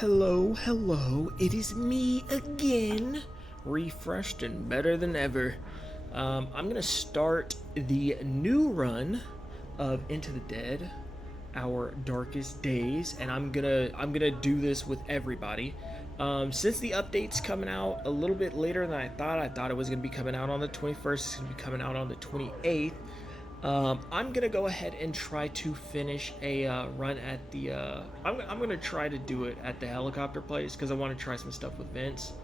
Hello, it is me again, refreshed and better than ever. I'm gonna start the new run of Into the Dead, Our Darkest Days, and I'm gonna do this with everybody. Since the update's coming out a little bit later than I thought it was gonna be coming out on the 21st. It's gonna be coming out on the 28th. I'm gonna go ahead and try to finish a run at the. I'm gonna try to do it at the helicopter place because I want to try some stuff with Vince.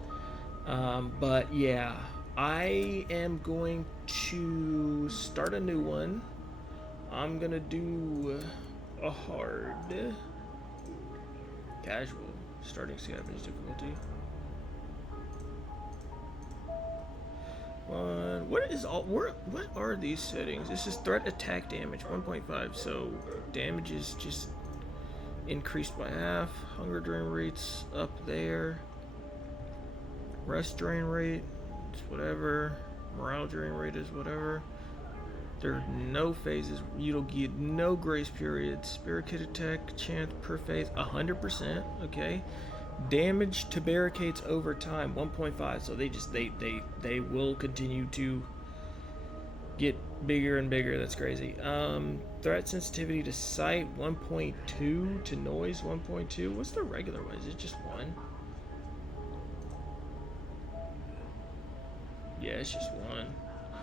But yeah, I am going to start a new one. I'm gonna do a hard, casual, starting scavenge difficulty. What are these settings? This is threat attack damage 1.5, so damage is just increased by half. Hunger drain rates up there. Rest drain rate is whatever. Morale drain rate is whatever. There are no phases. You'll get no grace periods. Spirit kit attack chance per phase 100%. Okay. Damage to barricades over time 1.5. So they will continue to get bigger and bigger. That's crazy. Threat sensitivity to sight 1.2, to noise 1.2. What's the regular one? Is it just 1? Yeah, it's just 1.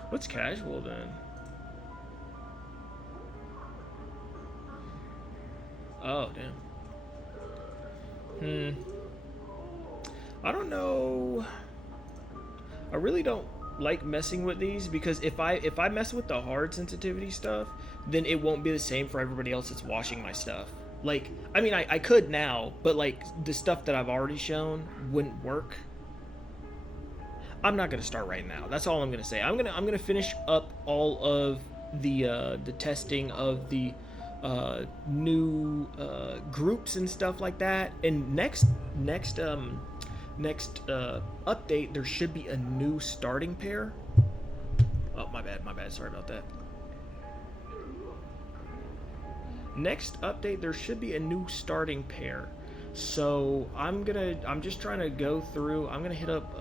What's casual then? Oh, damn. I don't know. I really don't like messing with these because if I mess with the hard sensitivity stuff, then it won't be the same for everybody else that's watching my stuff. Like, I mean, I could now, but like the stuff that I've already shown wouldn't work. I'm not gonna start right now. That's all I'm gonna say. I'm gonna finish up all of the testing of the new groups and stuff like that. And next update, there should be a new starting pair. Oh, my bad. Sorry about that. Next update, there should be a new starting pair. So I'm just trying to go through. I'm gonna hit up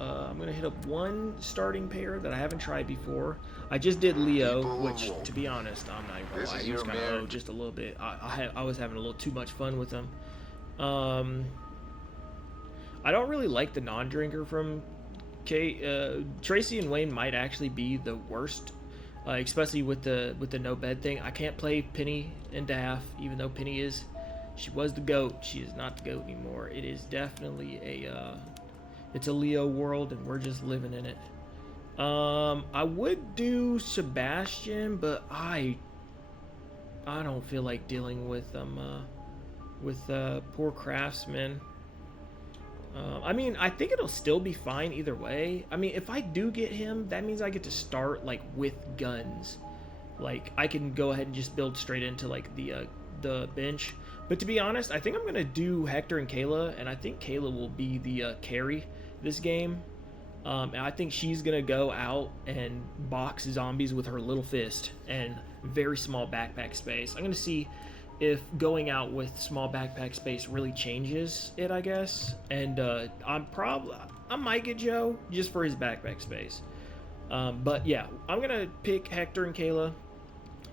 one starting pair that I haven't tried before. I just did Leo, which, to be honest, I'm not even gonna lie, he was kind of low just a little bit. I was having a little too much fun with him. I don't really like the non-drinker from Tracy and Wayne might actually be the worst, especially with the no bed thing. I can't play Penny and Daff, even though she was the goat. She is not the goat anymore. It is definitely it's a Leo world, and we're just living in it. I would do Sebastian, but I don't feel like dealing with poor craftsman. I mean, I think it'll still be fine either way. I mean, if I do get him, that means I get to start like with guns. Like I can go ahead and just build straight into like the bench. But to be honest, I think I'm gonna do Hector and Kayla, and I think Kayla will be the carry this game. And I think she's gonna go out and box zombies with her little fist and very small backpack space. I'm gonna see if going out with small backpack space really changes it, I guess. And I might get Joe just for his backpack space. But yeah, I'm gonna pick Hector and Kayla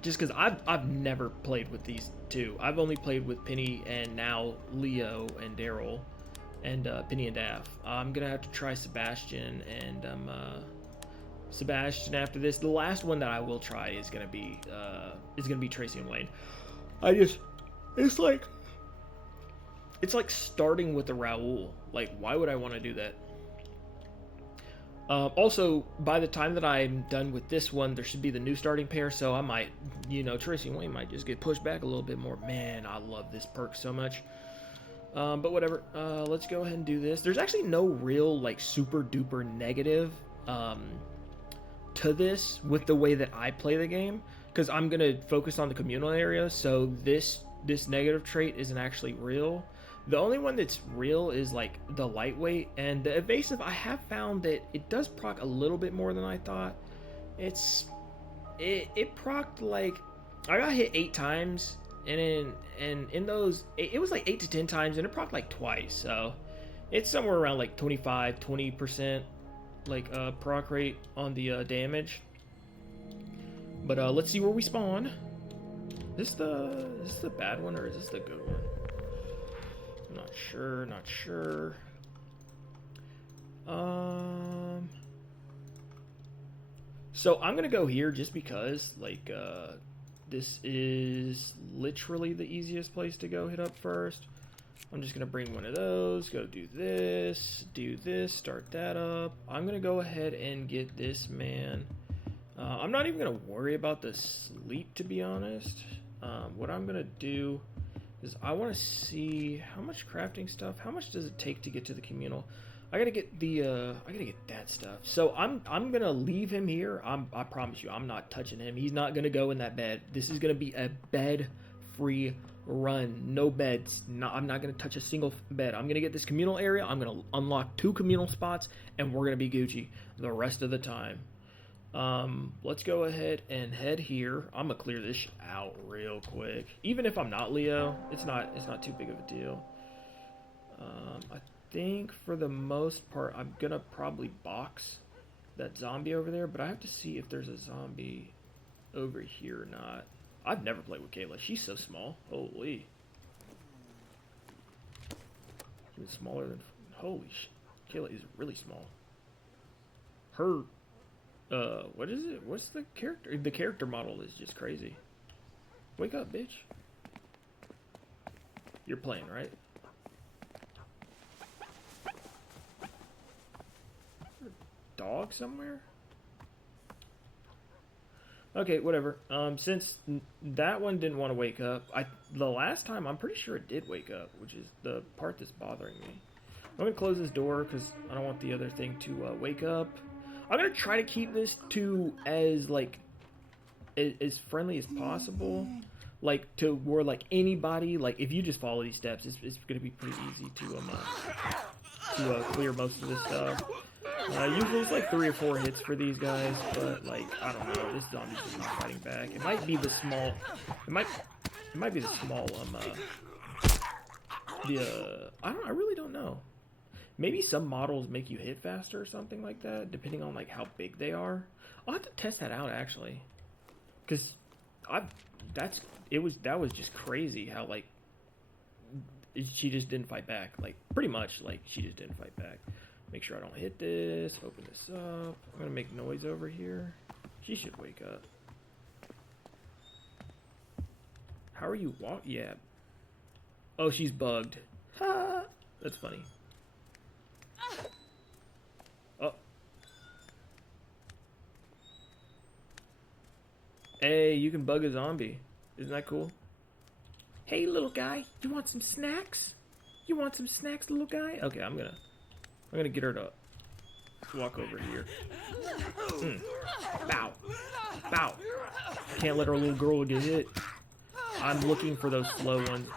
just because I've never played with these two. I've only played with Penny and now Leo and Daryl and Penny and Daff. I'm gonna have to try Sebastian and Sebastian after this. The last one that I will try is gonna be Tracy and Wayne. It's like starting with a Raul. Like, why would I want to do that? Also, by the time that I'm done with this one, there should be the new starting pair, so I might, Tracy and Wayne might just get pushed back a little bit more. Man, I love this perk so much. But whatever, let's go ahead and do this. There's actually no real, like, super duper negative to this with the way that I play the game, because I'm going to focus on the communal area, so this negative trait isn't actually real. The only one that's real is like the lightweight, and the evasive. I have found that it does proc a little bit more than I thought. It procced like, I got hit 8 times and in those, it was like 8 to 10 times, and it procced like twice. So it's somewhere around like 20% like proc rate on the damage. But let's see where we spawn. Is this the bad one or is this the good one? I'm not sure. Not sure. So I'm gonna go here just because, like, this is literally the easiest place to go hit up first. I'm just gonna bring one of those, go do this, start that up. I'm gonna go ahead and get this man. I'm not even gonna worry about the sleep, to be honest. What I'm gonna do is I want to see how much crafting stuff. How much does it take to get to the communal? I gotta get that stuff. So I'm gonna leave him here. I promise you, I'm not touching him. He's not gonna go in that bed. This is gonna be a bed-free run. No beds. I'm not gonna touch a single bed. I'm gonna get this communal area. I'm gonna unlock 2 communal spots, and we're gonna be Gucci the rest of the time. Let's go ahead and head here. I'm gonna clear this out real quick. Even if I'm not Leo, it's not too big of a deal. I think for the most part, I'm gonna probably box that zombie over there, but I have to see if there's a zombie over here or not. I've never played with Kayla. She's so small. Holy. She's smaller than... Holy shit. Kayla is really small. Her... what is it? What's the character? The character model is just crazy. Wake up, bitch. You're playing, right? Dog somewhere? Okay, whatever. Since that one didn't want to wake up, the last time I'm pretty sure it did wake up, which is the part that's bothering me. I'm gonna close this door because I don't want the other thing to wake up. I'm gonna try to keep this to as like as friendly as possible, like to where like anybody, like if you just follow these steps, it's gonna be pretty easy to clear most of this stuff. Usually it's like 3 or 4 hits for these guys, but like I don't know, this zombie's just not fighting back. It might be the small, I really don't know. Maybe some models make you hit faster or something like that, depending on like how big they are. I'll have to test that out actually, because that was just crazy how like she just didn't fight back. Like pretty much like she just didn't fight back. Make sure I don't hit this. Open this up. I'm gonna make noise over here. She should wake up. How are you walk? Yeah. Oh, she's bugged. Ha! That's funny. Oh. Hey, you can bug a zombie. Isn't that cool? Hey, little guy, you want some snacks? You want some snacks, little guy? Okay, I'm gonna get her to walk over here. Bow. Bow. Can't let our little girl get hit. I'm looking for those slow ones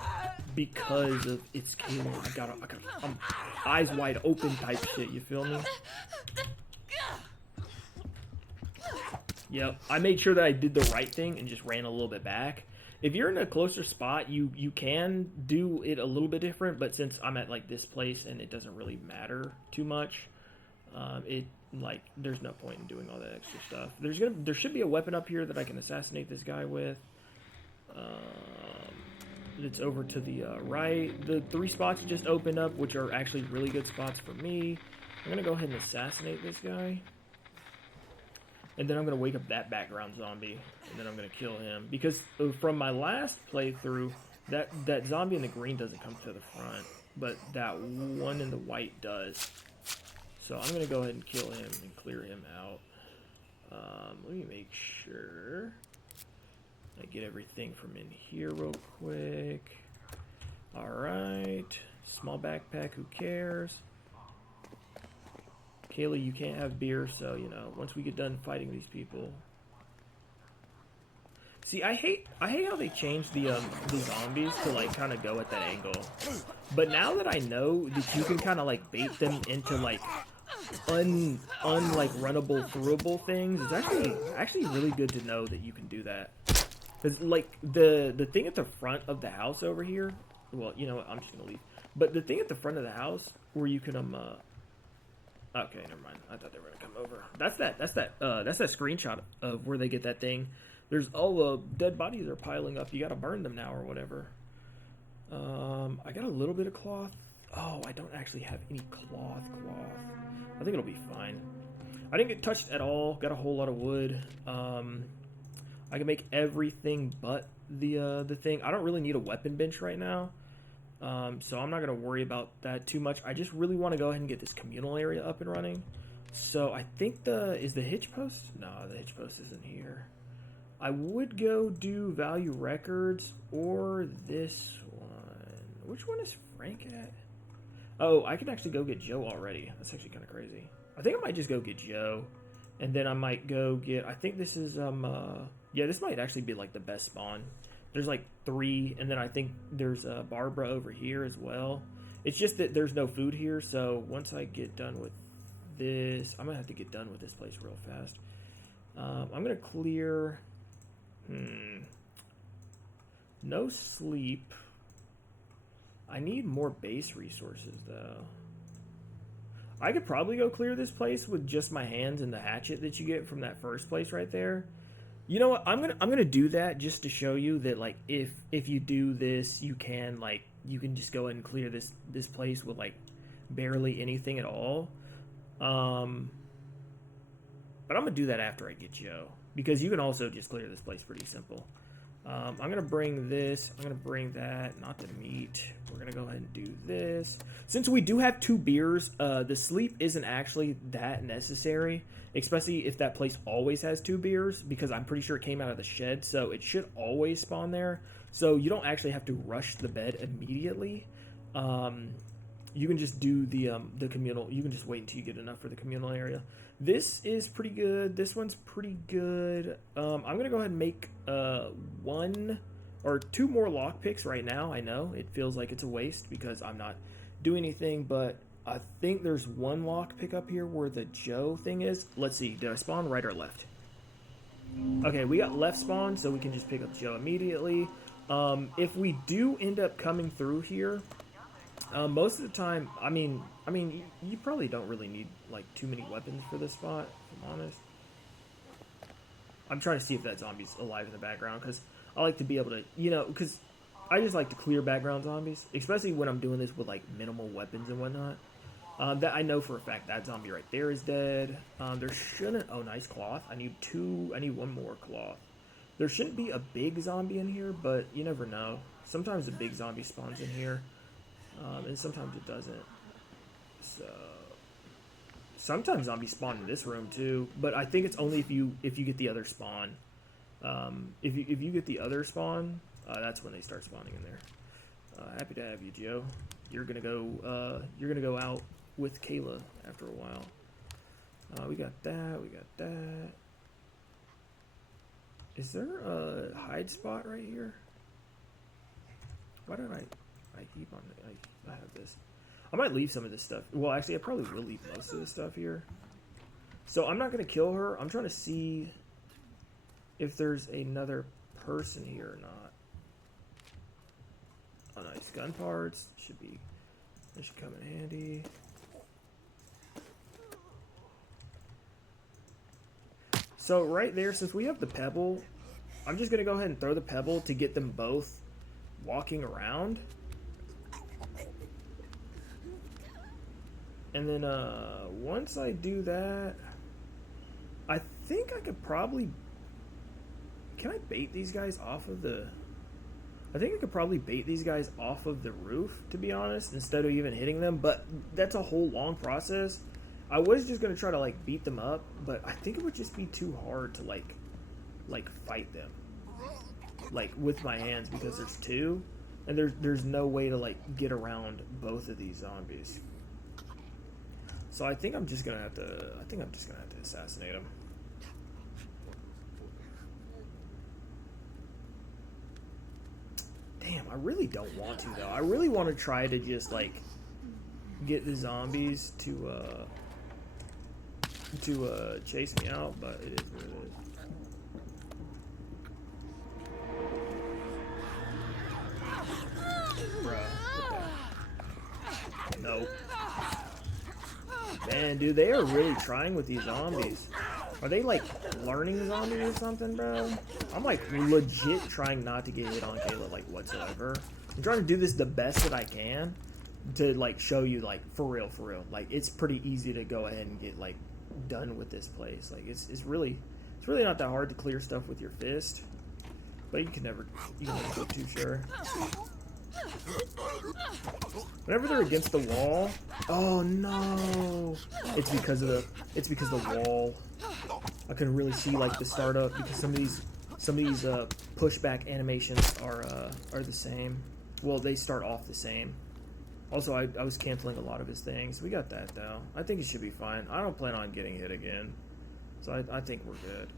because of it's Kayla. I'm eyes wide open type shit, you feel me? Yep, I made sure that I did the right thing and just ran a little bit back. If you're in a closer spot, you can do it a little bit different, but since I'm at like this place and it doesn't really matter too much, there's no point in doing all that extra stuff. There should be a weapon up here that I can assassinate this guy with. It's over to the right. The 3 spots just opened up, which are actually really good spots for me. I'm gonna go ahead and assassinate this guy. And then I'm going to wake up that background zombie, and then I'm going to kill him. Because from my last playthrough, that zombie in the green doesn't come to the front, but that one in the white does. So I'm going to go ahead and kill him and clear him out. Let me make sure I get everything from in here real quick. Alright, small backpack, who cares? Kayla, you can't have beer, so, you know, once we get done fighting these people. See, I hate how they changed the zombies to, like, kind of go at that angle. But now that I know that you can kind of, like, bait them into, like, like, runnable, throughable things, it's actually really good to know that you can do that. Because, like, the thing at the front of the house over here, well, you know what, I'm just going to leave. But the thing at the front of the house where you can, okay, never mind. I thought they were going to come over. That's that screenshot of where they get that thing. There's all the dead bodies are piling up. You got to burn them now or whatever. I got a little bit of cloth. Oh, I don't actually have any cloth. I think it'll be fine. I didn't get touched at all. Got a whole lot of wood. I can make everything but the thing. I don't really need a weapon bench right now. So I'm not going to worry about that too much. I just really want to go ahead and get this communal area up and running. So I think is the hitch post? No, the hitch post isn't here. I would go do value records or this one. Which one is Frank at? Oh, I can actually go get Joe already. That's actually kind of crazy. I think I might just go get Joe. And then I might go get, I think this is, yeah, this might actually be like the best spawn. There's like 3, and then I think there's Barbara over here as well. It's just that there's no food here, so once I get done with this, I'm going to have to get done with this place real fast. I'm going to clear, no sleep. I need more base resources, though. I could probably go clear this place with just my hands and the hatchet that you get from that first place right there. You know what? I'm gonna do that just to show you that, like, if you do this, you can just go ahead and clear this place with like barely anything at all. But I'm gonna do that after I get Joe, because you can also just clear this place pretty simple. I'm gonna bring this. I'm gonna bring that. Not the meat. We're gonna go ahead and do this. Since we do have 2 beers, the sleep isn't actually that necessary, especially if that place always has 2 beers, because I'm pretty sure it came out of the shed, so it should always spawn there. So you don't actually have to rush the bed immediately. You can just do the communal. You can just wait until you get enough for the communal area. This is pretty good. This one's pretty good. I'm gonna go ahead and make 1 or 2 more lockpicks right now. I know it feels like it's a waste because I'm not doing anything, but I think there's 1 lockpick up here where the Joe thing is. Let's see. Did I spawn right or left? Okay, we got left spawn, so we can just pick up Joe immediately. If we do end up coming through here, most of the time, I mean, you probably don't really need like too many weapons for this spot, if I'm honest. I'm trying to see if that zombie's alive in the background, because I like to be able to, you know, because I just like to clear background zombies, especially when I'm doing this with like minimal weapons and whatnot. That I know for a fact that zombie right there is dead. There shouldn't. Oh, nice cloth. I need 1 more cloth. There shouldn't be a big zombie in here, but you never know. Sometimes a big zombie spawns in here. And sometimes it doesn't. So sometimes zombies spawn in this room too, but I think it's only if you get the other spawn. If you get the other spawn, that's when they start spawning in there. Happy to have you, Joe. You're gonna go out with Kayla after a while. We got that. We got that. Is there a hide spot right here? Why did I keep on? I have this. I might leave some of this stuff. Well, actually, I probably will leave most of this stuff here. So I'm not going to kill her. I'm trying to see if there's another person here or not. Oh, nice. Gun parts. They should come in handy. So right there, since we have the pebble, I'm just going to go ahead and throw the pebble to get them both walking around. And then once I do that, I think I could probably... Can I bait these guys off of the... I think I could probably bait these guys off of the roof, to be honest, instead of even hitting them. But that's a whole long process. I was just going to try to, like, beat them up, but I think it would just be too hard to, like fight them. Like, with my hands, because there's 2. And there's no way to, like, get around both of these zombies. So I think I'm just gonna have to. I think I'm just gonna have to assassinate him. Damn, I really don't want to though. I really want to try to just like get the zombies to chase me out, but it is what it Nope. Man, dude, they are really trying with these zombies. Are they, like, learning zombies or something, bro? I'm, like, legit trying not to get hit on Kayla, like, whatsoever. I'm trying to do this the best that I can to, like, show you, like, for real. Like, it's pretty easy to go ahead and get, like, done with this place. Like, it's really not that hard to clear stuff with your fist. But you can never be too sure. Whenever they're against the wall, oh no! It's because the wall. I couldn't really see like the startup because some of these pushback animations are the same. Well, they start off the same. Also, I was canceling a lot of his things. We got that though. I think it should be fine. I don't plan on getting hit again, so I think we're good.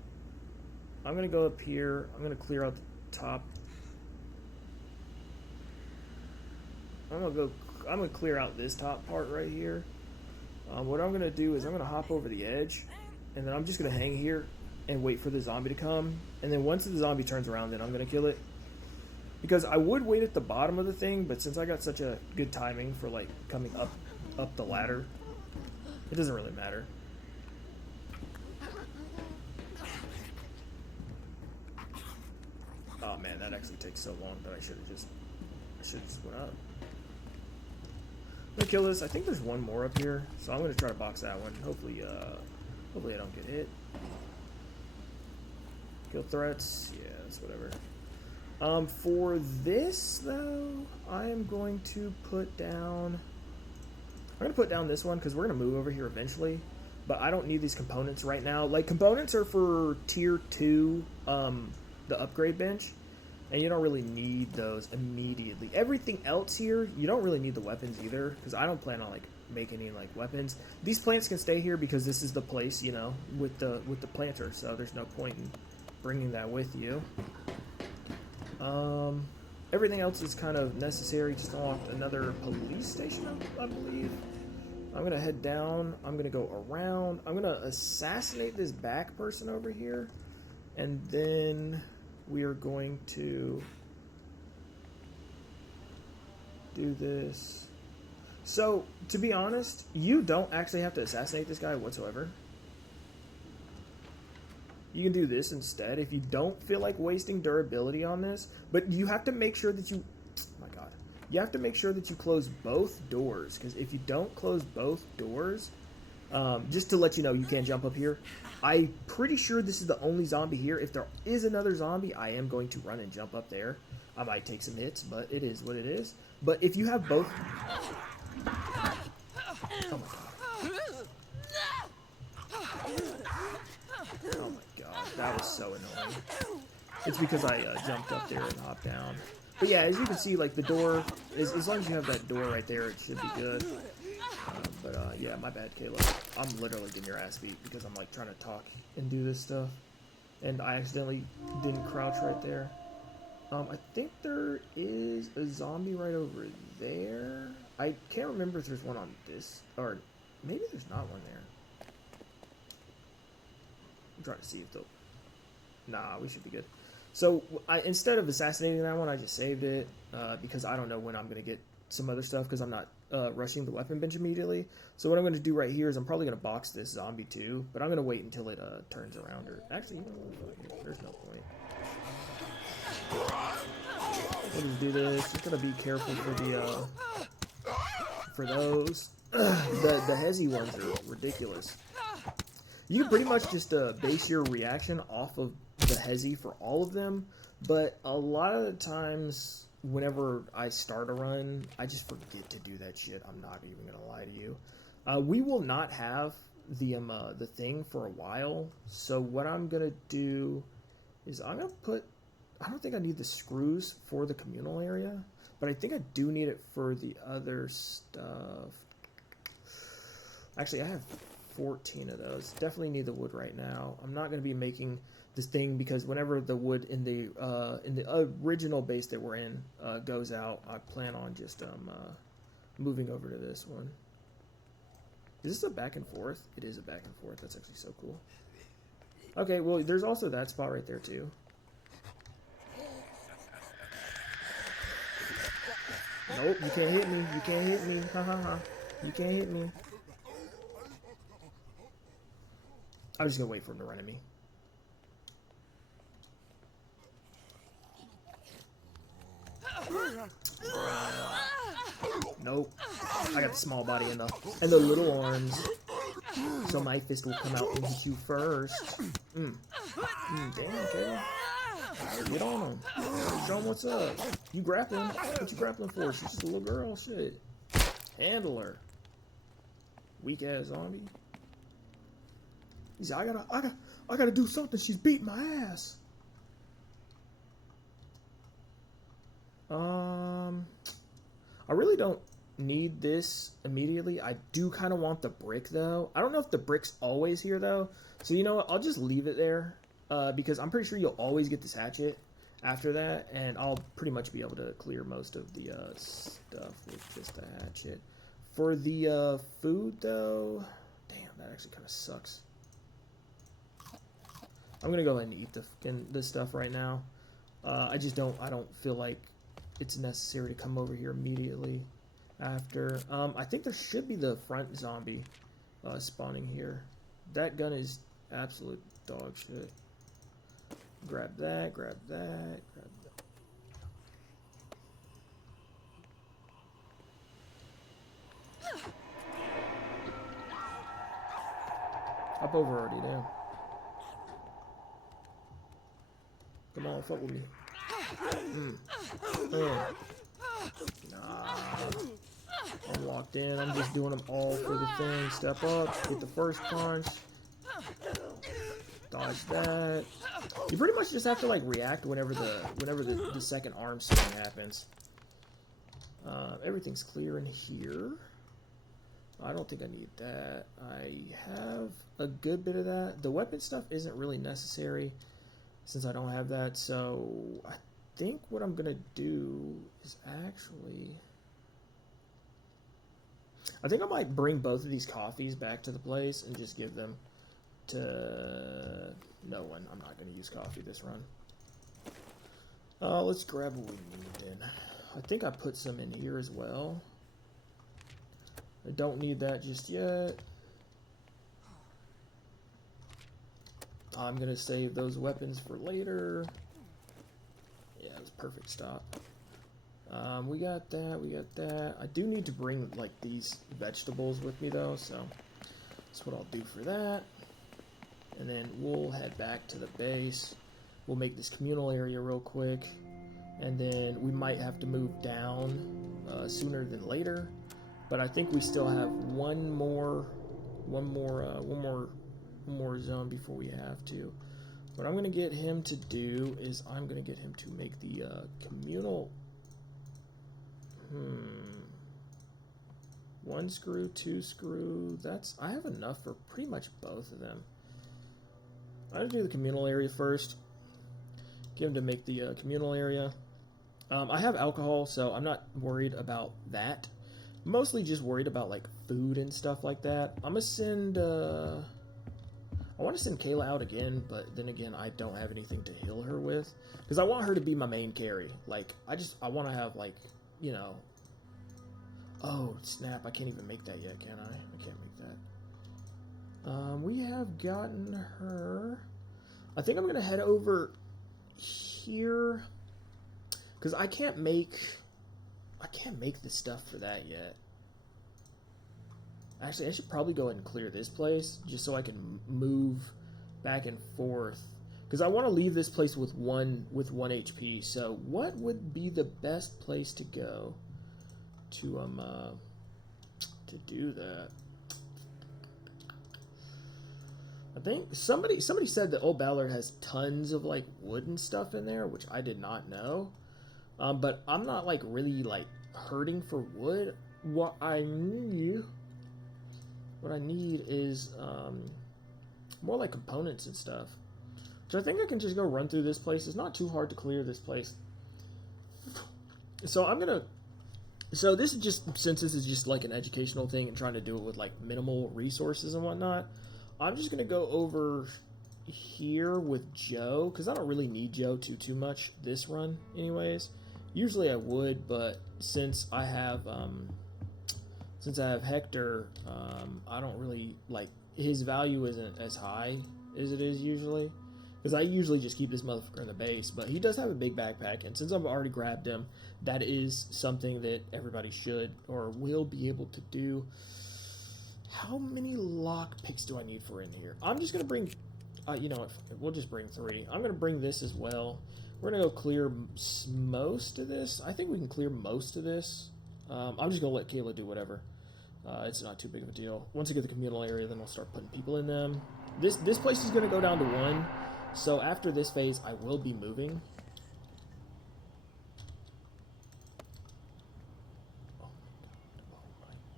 I'm gonna go up here. I'm gonna clear out the top. I'm gonna clear out this top part right here. What I'm gonna do is I'm gonna hop over the edge, and then I'm just gonna hang here and wait for the zombie to come. And then once the zombie turns around, then I'm gonna kill it. Because I would wait at the bottom of the thing, but since I got such a good timing for like coming up the ladder, it doesn't really matter. Oh man, that actually takes so long that I should have just went up. I'm gonna kill this. I think there's one more up here, so I'm gonna try to box that one. Hopefully I don't get hit. Kill threats, yeah, that's whatever. For this though, I am going to put down. I'm gonna put down this one because we're gonna move over here eventually, but I don't need these components right now. Like components are for tier 2, the upgrade bench. And you don't really need those immediately. Everything else here, you don't really need the weapons either, because I don't plan on like making any like weapons. These plants can stay here because this is the place, you know, with the planter. So there's no point in bringing that with you. Everything else is kind of necessary. Just unlocked another police station, I believe. I'm gonna head down. I'm gonna go around. I'm gonna assassinate this back person over here, and then we are going to do this. So, to be honest, you don't actually have to assassinate this guy whatsoever. You can do this instead if you don't feel like wasting durability on this. But you have to make sure that you... Oh my god. You have to make sure that you close both doors. Because if you don't close both doors... just to let you know, you can't jump up here. I'm pretty sure this is the only zombie here. If there is another zombie, I am going to run and jump up there. I might take some hits, but it is what it is. But if you have both... Oh my god. Oh my god, that was so annoying. It's because I jumped up there and hopped down. But yeah, as you can see, like the door, as long as you have that door right there, it should be good. Yeah, my bad, Kayla. I'm literally getting your ass beat because I'm like trying to talk and do this stuff, and I accidentally didn't crouch right there. I think there is a zombie right over there. I can't remember if there's one on this, or maybe there's not one there. I'm trying to see if they'll... Nah, we should be good. So instead of assassinating that one, I just saved it because I don't know when I'm going to get some other stuff because I'm not rushing the weapon bench immediately. So what I'm going to do right here is I'm probably going to box this zombie too, but I'm going to wait until it turns around. Or actually, you know, there's no point. We'll just do this. Just going to be careful for those. The hezzy ones are ridiculous. You can pretty much just base your reaction off of the hezzy for all of them, but a lot of the times whenever I start a run, I just forget to do that shit. I'm not even gonna lie to you. We will not have the thing for a while, so what I'm gonna do is I'm gonna put... I don't think I need the screws for the communal area, but I think I do need it for the other stuff. Actually, I have 14 of those. Definitely need the wood right now. I'm not going to be making this thing because whenever the wood in the original base that we're in goes out, I plan on just moving over to this one. Is this a back and forth? It is a back and forth. That's actually so cool. Okay, well, there's also that spot right there too. Nope, you can't hit me. You can't hit me. Ha ha ha. You can't hit me. I was just gonna wait for him to run at me. Nope. I got the small body and the little arms. So my fist will come out and hit you first. Damn, Kayla. Get on him. Show him what's up. You grappling. What you grappling for? She's just a little girl. Shit. Handle her. Weak ass zombie. He's like, I gotta do something. She's beating my ass. I really don't need this immediately. I do kind of want the brick though. I don't know if the brick's always here though. So you know what? I'll just leave it there because I'm pretty sure you'll always get this hatchet after that, and I'll pretty much be able to clear most of the stuff with just the hatchet. For the food though, damn, that actually kind of sucks. I'm gonna go ahead and eat this stuff right now. I don't feel like it's necessary to come over here immediately after. I think there should be the front zombie spawning here. That gun is absolute dog shit. Grab that, grab that, grab that. Hop over already, damn. Come on, fuck with me. Nah. I'm locked in. I'm just doing them all for the thing. Step up, get the first punch. Dodge that. You pretty much just have to like react whenever the second arm swing happens. Everything's clear in here. I don't think I need that. I have a good bit of that. The weapon stuff isn't really necessary since I don't have that, so I think what I'm gonna do is actually, I think I might bring both of these coffees back to the place and just give them to no one. I'm not gonna use coffee this run. Let's grab what we need then. I think I put some in here as well. I don't need that just yet. I'm gonna save those weapons for later. Yeah, it was a perfect stop. We got that, we got that. I do need to bring like these vegetables with me though, so that's what I'll do for that. And then we'll head back to the base. We'll make this communal area real quick, and then we might have to move down sooner than later. But I think we still have one more zone before we have to. What I'm gonna get him to do is I'm gonna get him to make the communal. One screw, two screw. I have enough for pretty much both of them. I'm gonna do the communal area first. Get him to make the communal area. I have alcohol, so I'm not worried about that. Mostly just worried about like food and stuff like that. I'm gonna send I want to send Kayla out again, but then again I don't have anything to heal her with, because I want her to be my main carry. Like I want to have like, you know, oh snap, I can't even make that yet, can I? I can't make that. We have gotten her. I think I'm gonna head over here because I can't make the stuff for that yet. Actually, I should probably go ahead and clear this place just so I can move back and forth, because I want to leave this place with one HP. So what would be the best place to go to do that? I think somebody said that Old Ballard has tons of like wooden stuff in there, which I did not know. But I'm not like really like hurting for wood. What I need is more like components and stuff. So I think I can just go run through this place. It's not too hard to clear this place. So this is just, since this is just like an educational thing and trying to do it with like minimal resources and whatnot, I'm just gonna go over here with Joe, because I don't really need Joe too much this run anyways. Usually I would, but since I have since I have Hector, I don't really, like, his value isn't as high as it is usually. Because I usually just keep this motherfucker in the base, but he does have a big backpack, and since I've already grabbed him, that is something that everybody should or will be able to do. How many lock picks do I need for in here? I'm just going to bring, you know what, we'll just bring 3. I'm going to bring this as well. We're going to go clear most of this. I think we can clear most of this. I'm just going to let Kayla do whatever. It's not too big of a deal. Once I get the communal area, then I'll start putting people in them. This place is going to go down to 1. So after this phase, I will be moving.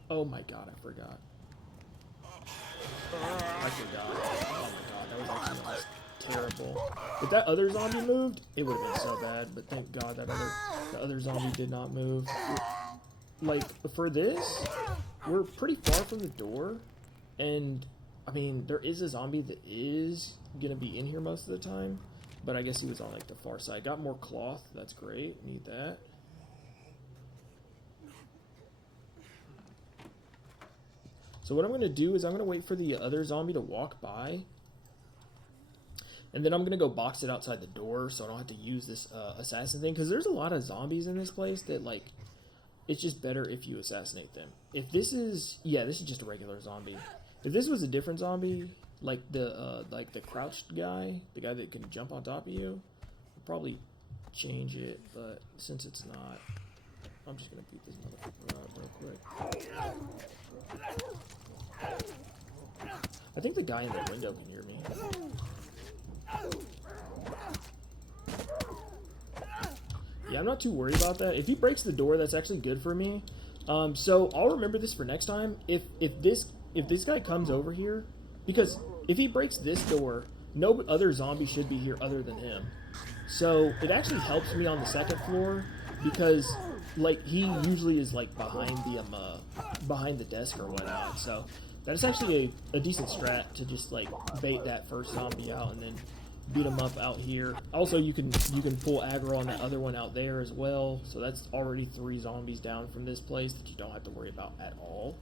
Oh my god, I forgot. I forgot. Oh my god, that was actually almost terrible. If that other zombie moved, it would have been so bad, but thank god that the other zombie did not move. Like, for this, we're pretty far from the door, and I mean, there is a zombie that is gonna be in here most of the time, but I guess he was on like the far side. Got more cloth, that's great, need that. So what I'm gonna do is I'm gonna wait for the other zombie to walk by, and then I'm gonna go box it outside the door so I don't have to use this assassin thing, because there's a lot of zombies in this place that, like, it's just better if you assassinate them. If this is, yeah, this is just a regular zombie. If this was a different zombie, like the crouched guy, the guy that can jump on top of you, I'll probably change it, but since it's not, I'm just gonna beat this motherfucker up real quick. I think the guy in the window can hear me. Yeah, I'm not too worried about that. If he breaks the door, that's actually good for me. So I'll remember this for next time. If this guy comes over here, because if he breaks this door, no other zombie should be here other than him. So it actually helps me on the second floor, because like he usually is like behind the desk or whatnot. So that's actually a decent strat to just like bait that first zombie out and then beat him up out here. Also, you can pull aggro on that other one out there as well. So that's already 3 zombies down from this place that you don't have to worry about at all.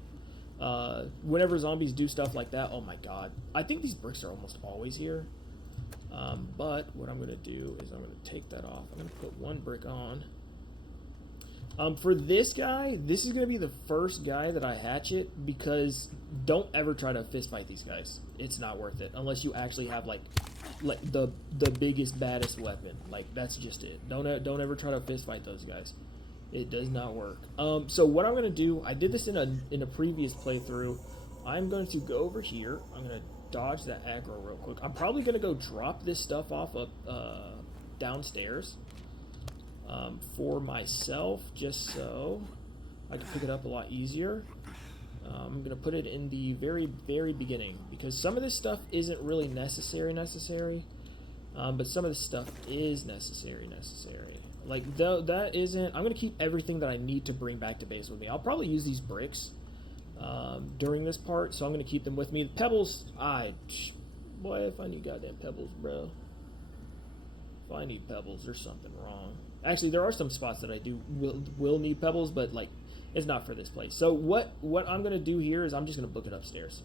Whenever zombies do stuff like that, oh my god. I think these bricks are almost always here. But what I'm going to do is I'm going to take that off. I'm going to put 1 brick on. For this guy, this is going to be the first guy that I hatchet, because don't ever try to fist fight these guys. It's not worth it unless you actually have like the biggest, baddest weapon. Like, that's just it. Don't ever try to fist fight those guys. It does not work. So what I'm going to do, I did this in a previous playthrough. I'm going to go over here. I'm going to dodge that aggro real quick. I'm probably going to go drop this stuff off up downstairs for myself, just so I can pick it up a lot easier. I'm going to put it in the very, very beginning, because some of this stuff isn't really necessary, but some of this stuff is necessary. Like, though that isn't, I'm going to keep everything that I need to bring back to base with me. I'll probably use these bricks during this part, so I'm going to keep them with me. The pebbles, boy, if I need goddamn pebbles, bro. If I need pebbles, there's something wrong. Actually, there are some spots that I will need pebbles, but like, it's not for this place. So what I'm going to do here is I'm just going to book it upstairs.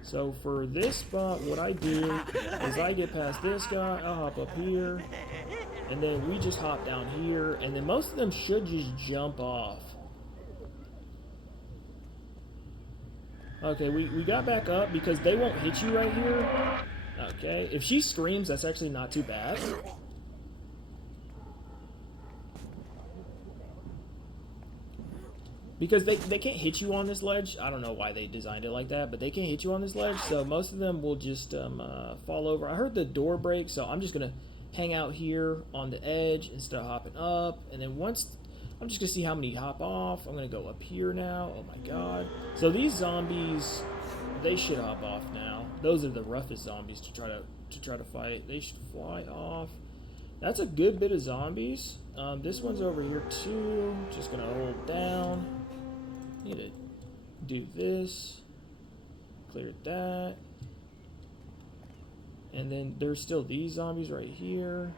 So for this spot, what I do is I get past this guy, I'll hop up here, and then we just hop down here, and then most of them should just jump off. Okay, we got back up because they won't hit you right here. Okay, if she screams, that's actually not too bad. Because they can't hit you on this ledge. I don't know why they designed it like that, but they can't hit you on this ledge, so most of them will just fall over. I heard the door break, so I'm just going to hang out here on the edge instead of hopping up. And then once, I'm just going to see how many hop off. I'm going to go up here now. Oh my god. So these zombies, they should hop off now. Those are the roughest zombies to try to fight. They should fly off. That's a good bit of zombies. This one's over here too. Just going to hold down. Need to do this, clear that, and then there's still these zombies right here.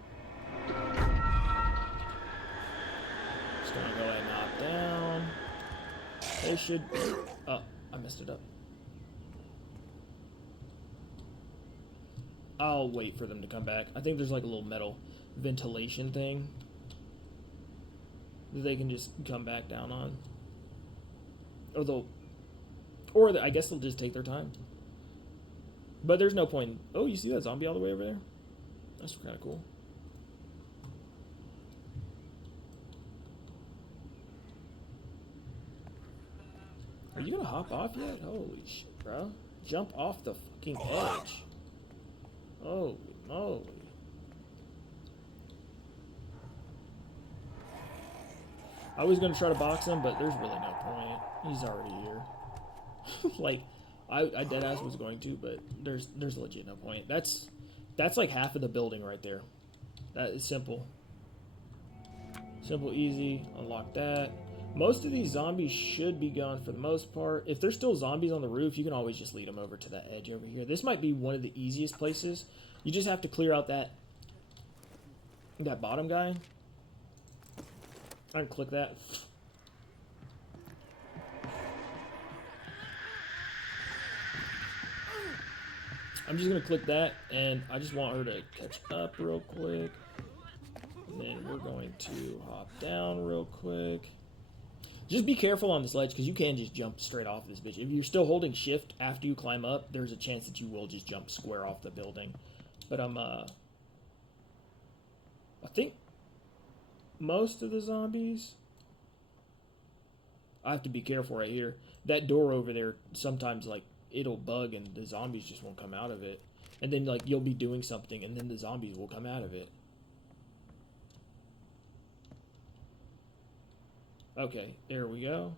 gonna go ahead and hop down. They should be... Oh, I messed it up. I'll wait for them to come back. I think there's like a little metal ventilation thing that they can just come back down on. I guess they'll just take their time. But there's no point. Oh, you see that zombie all the way over there? That's kind of cool. Are you gonna hop off yet? Holy shit, bro. Jump off the fucking edge. Holy moly. I was gonna try to box him, but there's really no point. He's already here. Like, I deadass was going to, but there's legit no point. That's like half of the building right there. That is simple. Simple, easy. Unlock that. Most of these zombies should be gone for the most part. If there's still zombies on the roof, you can always just lead them over to that edge over here. This might be one of the easiest places. You just have to clear out that bottom guy. I can click that. I'm just going to click that, and I just want her to catch up real quick. And then we're going to hop down real quick. Just be careful on this ledge, because you can just jump straight off this bitch. If you're still holding shift after you climb up, there's a chance that you will just jump square off the building. But I think most of the zombies... I have to be careful right here. That door over there, sometimes, like, it'll bug and the zombies just won't come out of it. And then, like, you'll be doing something and then the zombies will come out of it. Okay, there we go.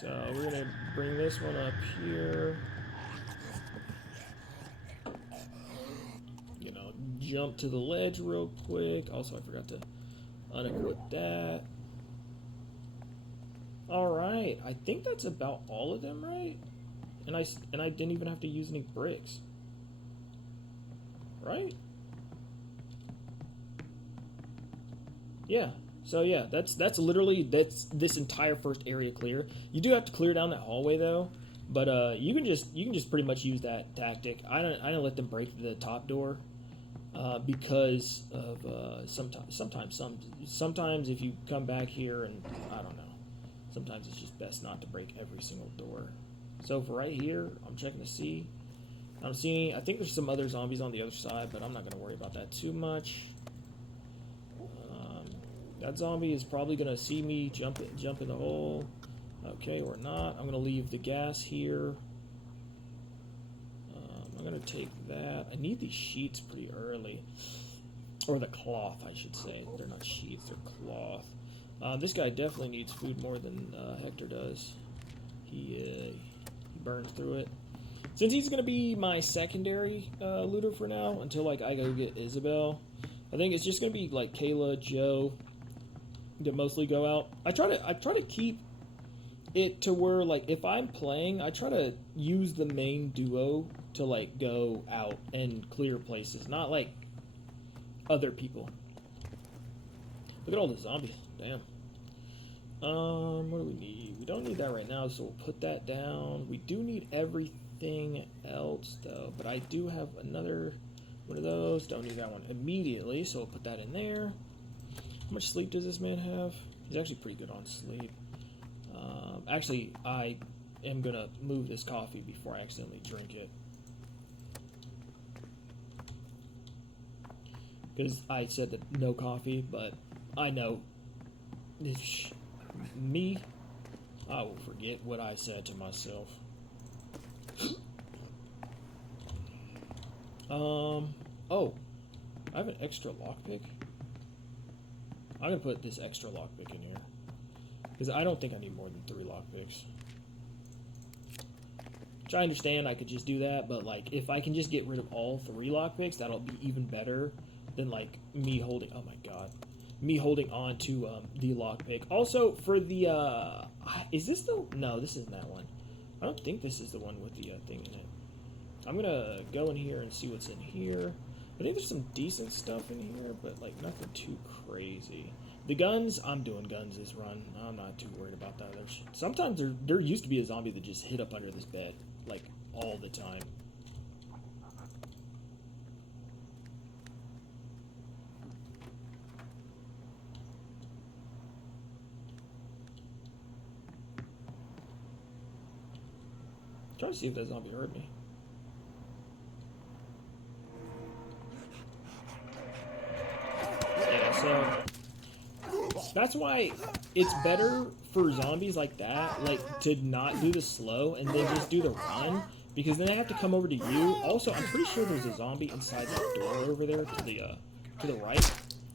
So we're gonna bring this one up here. You know, jump to the ledge real quick. Also, I forgot to unequip that. Alright, I think that's about all of them, right? And I didn't even have to use any bricks. Right? Yeah. So yeah, that's literally this entire first area clear. You do have to clear down that hallway though, but you can just pretty much use that tactic. I don't let them break the top door because of sometimes if you come back here and I don't know, sometimes it's just best not to break every single door. So for right here, I'm checking to see. I don't see any. I think there's some other zombies on the other side, but I'm not gonna worry about that too much. That zombie is probably going to see me jump in the hole. Okay, or not. I'm going to leave the gas here. I'm going to take that. I need these sheets pretty early. Or the cloth, I should say. They're not sheets, they're cloth. This guy definitely needs food more than Hector does. He burns through it. Since he's going to be my secondary looter for now, until like I go get Isabel, I think it's just going to be like Kayla, Joe, that mostly go out. I try to keep it to where like if I'm playing, I try to use the main duo to like go out and clear places, not like other people. Look at all the zombies. Damn. What do we need? We don't need that right now, so we'll put that down. We do need everything else though, but I do have another one of those. Don't need that one immediately, so we'll put that in there. How much sleep does this man have? He's actually pretty good on sleep. Actually, I am going to move this coffee before I accidentally drink it. Because I said that no coffee, but I know me, I will forget what I said to myself. Oh, I have an extra lockpick. I'm going to put this extra lockpick in here. Because I don't think I need more than 3 lockpicks. Which I understand I could just do that, but like if I can just get rid of all 3 lockpicks, that'll be even better than like me holding, oh my god, me holding on to the lockpick. Also, for the, is this the, no, this isn't that one. I don't think this is the one with the thing in it. I'm going to go in here and see what's in here. I think there's some decent stuff in here, but like nothing too crazy. The guns, I'm doing guns this run. I'm not too worried about that. Sometimes there used to be a zombie that just hid up under this bed, like all the time. Trying to see if that zombie heard me. Yeah, so that's why it's better for zombies like that, like to not do the slow and then just do the run, because then they have to come over to you. Also, I'm pretty sure there's a zombie inside that door over there to the right.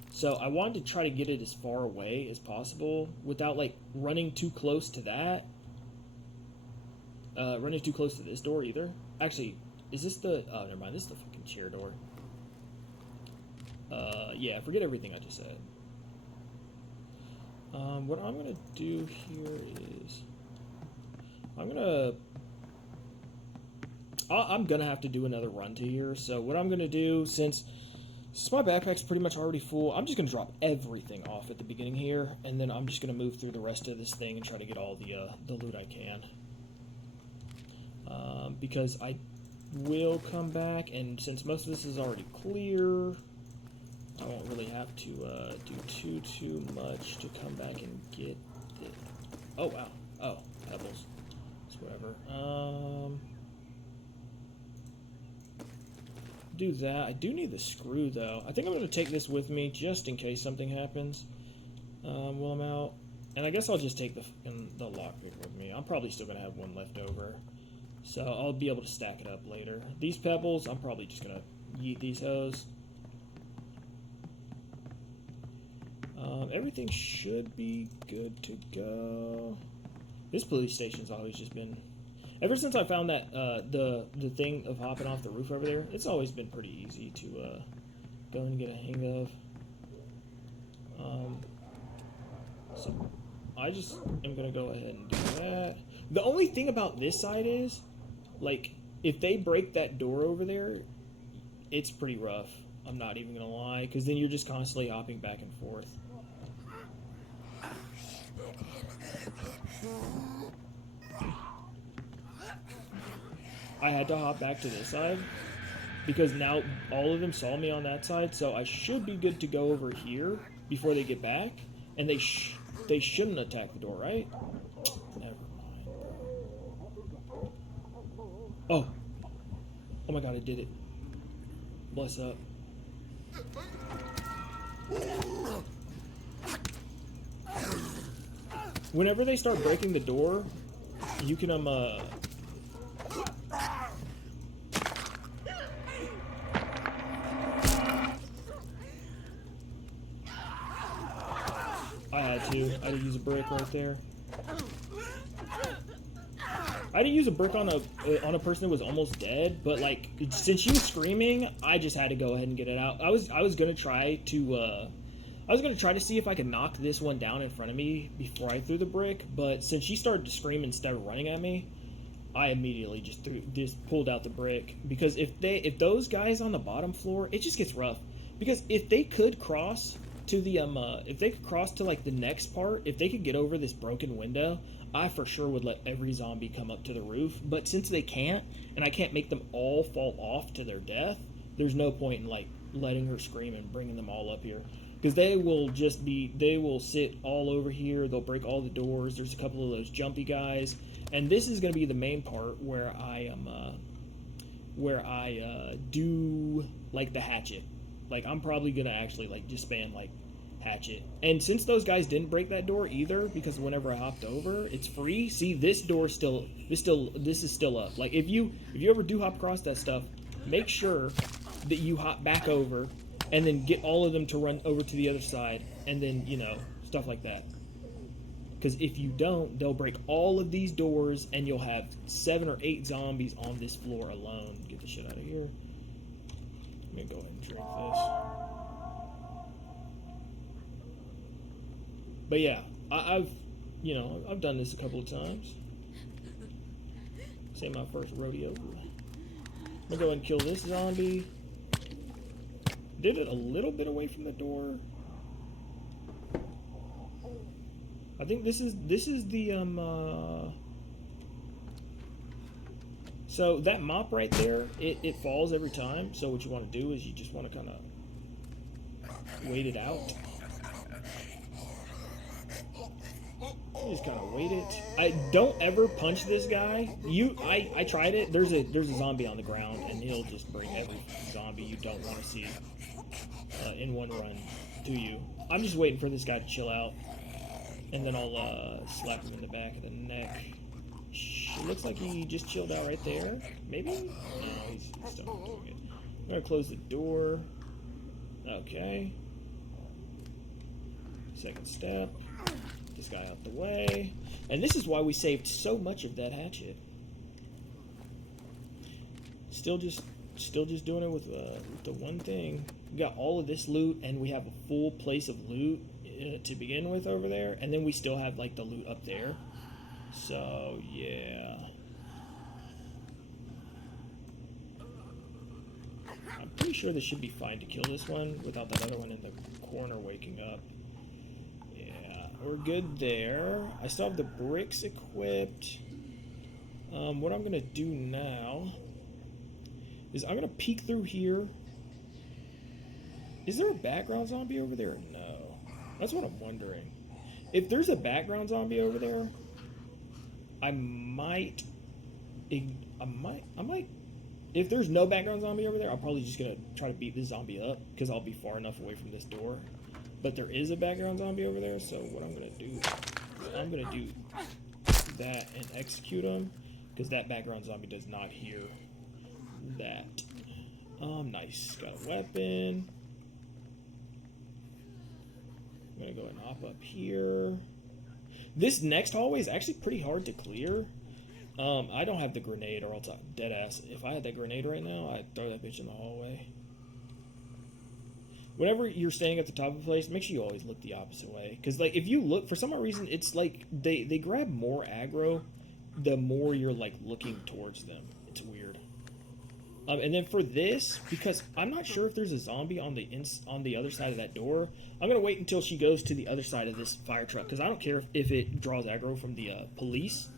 So I wanted to try to get it as far away as possible without like running too close to that. Running too close to this door either. Actually, is this the... Oh, never mind. This is the fucking chair door. Yeah, forget everything I just said. What I'm gonna do here is... I'm gonna have to do another run to here. So what I'm gonna do, since my backpack's pretty much already full, I'm just gonna drop everything off at the beginning here, and then I'm just gonna move through the rest of this thing and try to get all the loot I can. Because I will come back, and since most of this is already clear, I won't really have to do too much to come back and get it. Oh, wow. Oh, pebbles. It's whatever. Do that. I do need the screw, though. I think I'm going to take this with me just in case something happens while I'm out. And I guess I'll just take the lockpick with me. I'm probably still going to have one left over. So I'll be able to stack it up later. These pebbles, I'm probably just going to yeet these hoes. Everything should be good to go. This police station's always just been... Ever since I found that the thing of hopping off the roof over there, it's always been pretty easy to go and get a hang of. So I just am going to go ahead and do that. The only thing about this side is, like, if they break that door over there, it's pretty rough. I'm not even going to lie, because then you're just constantly hopping back and forth. I had to hop back to this side, because now all of them saw me on that side, so I should be good to go over here before they get back, and they shouldn't attack the door, right? Never mind, bro. Oh my god, I did it. Bless up. Whenever they start breaking the door, you can I had to use a brick right there. I had to use a brick on a person that was almost dead, but like since she was screaming, I just had to go ahead and get it out. I was gonna try to see if I could knock this one down in front of me before I threw the brick, but since she started to scream and started running at me, I immediately just pulled out the brick, because if those guys on the bottom floor, it just gets rough. Because if they could cross to the like the next part, if they could get over this broken window, I for sure would let every zombie come up to the roof. But since they can't, and I can't make them all fall off to their death, there's no point in like letting her scream and bringing them all up here, because they will sit all over here. They'll break all the doors. There's a couple of those jumpy guys, and this is going to be the main part where I do like the hatchet. Like, I'm probably gonna actually like just spam like hatchet. And since those guys didn't break that door either, because whenever I hopped over, it's free. See, this door this is still up. Like, if you ever do hop across that stuff, make sure that you hop back over and then get all of them to run over to the other side, and then, you know, stuff like that. Because if you don't, they'll break all of these doors, and you'll have 7 or 8 zombies on this floor alone. Get the shit out of here. I'm gonna go ahead and drink this. But yeah, I've done this a couple of times. This ain't my first rodeo. I'm gonna go ahead and kill this zombie. Did it a little bit away from the door. I think this is the so that mop right there, it falls every time. So what you want to do is you just want to kind of wait it out. You just kind of wait it. I don't ever punch this guy. I tried it. There's a zombie on the ground, and he'll just bring every zombie you don't want to see in one run to you. I'm just waiting for this guy to chill out, and then I'll slap him in the back of the neck. It looks like he just chilled out right there. Maybe? No, he's still not doing it. I'm gonna close the door. Okay. Second step. Get this guy out the way. And this is why we saved so much of that hatchet. Still just doing it with the one thing. We got all of this loot, and we have a full place of loot to begin with over there, and then we still have like the loot up there. So yeah, I'm pretty sure this should be fine to kill this one without that other one in the corner waking up. Yeah, we're good there. I still have the bricks equipped. What I'm gonna do now is I'm gonna peek through here. Is there a background zombie over there? No. That's what I'm wondering. If there's a background zombie over there, I might. If there's no background zombie over there, I'm probably just gonna try to beat this zombie up because I'll be far enough away from this door. But there is a background zombie over there, so what I'm gonna do is I'm gonna do that and execute him because that background zombie does not hear that. Nice. Got a weapon. I'm gonna go and hop up here. This next hallway is actually pretty hard to clear. I don't have the grenade, or else I'm dead ass. If I had that grenade right now, I'd throw that bitch in the hallway. Whenever you're staying at the top of a place, make sure you always look the opposite way. Because like if you look, for some reason, it's like they grab more aggro the more you're like looking towards them. It's weird. And then for this, because I'm not sure if there's a zombie on the other side of that door, I'm gonna wait until she goes to the other side of this fire truck because I don't care if it draws aggro from the police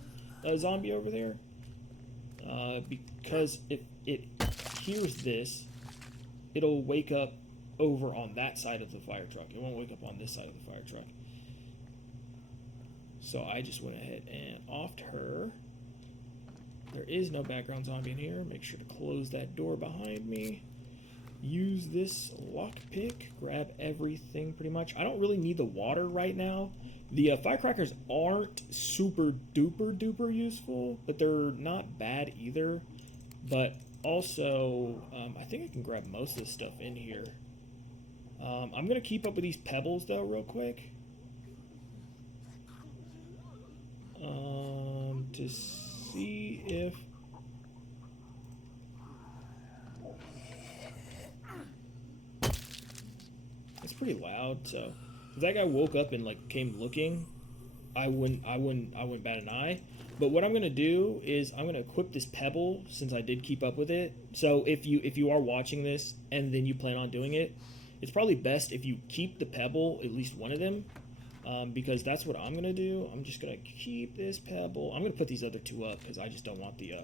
zombie over there. Because if it hears this, it'll wake up over on that side of the fire truck. It won't wake up on this side of the fire truck. So I just went ahead and offed her. There is no background zombie in here. Make sure to close that door behind me. Use this lockpick. Grab everything pretty much. I don't really need the water right now. The firecrackers aren't super duper duper useful, but they're not bad either. But also, I think I can grab most of this stuff in here. I'm going to keep up with these pebbles though real quick. To see if it's pretty loud, so if that guy woke up and like came looking, I wouldn't bat an eye. But what I'm gonna do is I'm gonna equip this pebble since I did keep up with it. So if you are watching this and then you plan on doing it, it's probably best if you keep the pebble, at least one of them. Because that's what I'm going to do. I'm just going to keep this pebble. I'm going to put these other two up because I just don't want the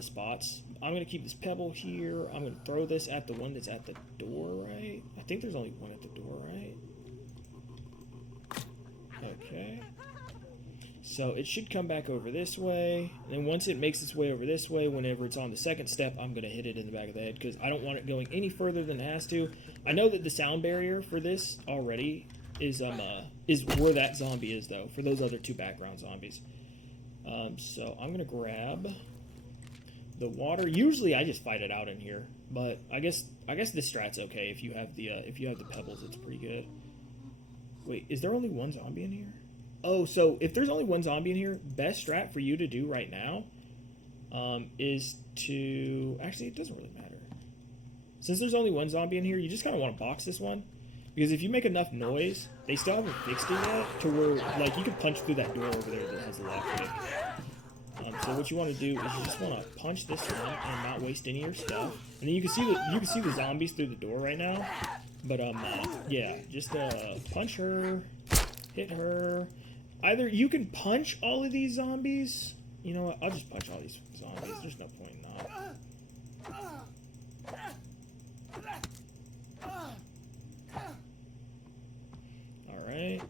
spots. I'm going to keep this pebble here. I'm going to throw this at the one that's at the door, right? I think there's only one at the door, right? Okay. So it should come back over this way. And then once it makes its way over this way, whenever it's on the second step, I'm going to hit it in the back of the head because I don't want it going any further than it has to. I know that the sound barrier for this already is where that zombie is though, for those other two background zombies. So I'm gonna grab the water. Usually I just fight it out in here, but I guess this strat's okay if you have the pebbles. It's pretty good. Wait, is there only one zombie in here? Oh, so if there's only one zombie in here, best strat for you to do right now is to actually, it doesn't really matter. Since there's only one zombie in here, you just kind of want to box this one. Because if you make enough noise, they still haven't fixed it yet to where, like, you can punch through that door over there that has the lockpick. So what you want to do is you just want to punch this one and not waste any of your stuff. And then you can see the zombies through the door right now. But yeah, just punch her, hit her. Either you can punch all of these zombies. You know what? I'll just punch all these zombies. There's no point in not. Alright.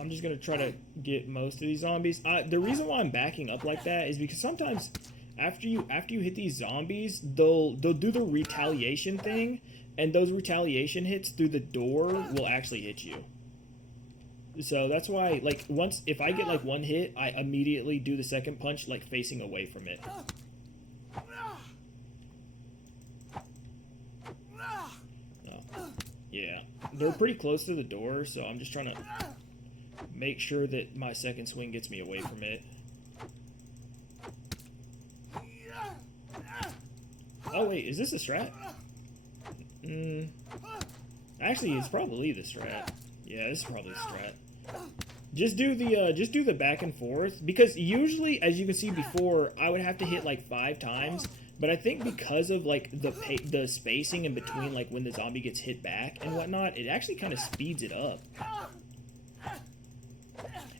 I'm just gonna try to get most of these zombies. The reason why I'm backing up like that is because sometimes after you hit these zombies, they'll do the retaliation thing, and those retaliation hits through the door will actually hit you. So that's why, like, if I get like one hit, I immediately do the second punch like facing away from it. Oh. Yeah, they're pretty close to the door, so I'm just trying to make sure that my second swing gets me away from it. Oh wait, is this a strat? Actually, it's probably the strat. Yeah, this is probably the strat. Just do the back and forth, because usually, as you can see before, I would have to hit like 5 times, but I think because of like the spacing in between, like when the zombie gets hit back and whatnot, it actually kind of speeds it up.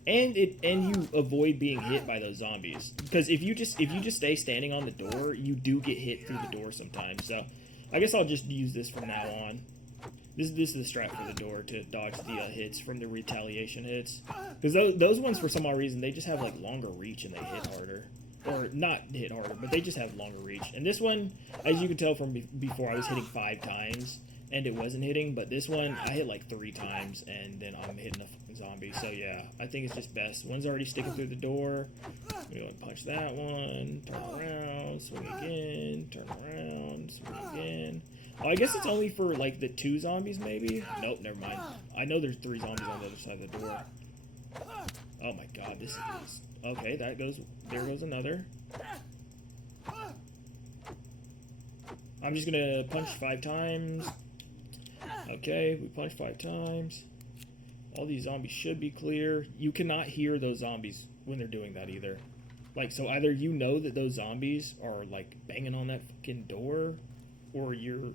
And you avoid being hit by those zombies, because if you just stay standing on the door, you do get hit through the door sometimes. So I guess I'll just use this from now on. This is the strat for the door, to dodge the hits from the retaliation hits, because those ones, for some odd reason, they just have like longer reach and they hit harder, or not hit harder, but they just have longer reach. And this one, as you can tell from before, I was hitting 5 times and it wasn't hitting, but this one I hit like 3 times and then I'm hitting a zombie. So yeah, I think it's just best. One's already sticking through the door. We go and punch that one, turn around, swing again, turn around, swing again. Oh, I guess it's only for like the 2 zombies maybe? Nope, never mind. I know there's 3 zombies on the other side of the door. Oh my god, this is... Okay, there goes another. I'm just gonna punch 5 times. Okay, we punched 5 times. All these zombies should be clear. You cannot hear those zombies when they're doing that either. Like, so either you know that those zombies are like banging on that fucking door, or or you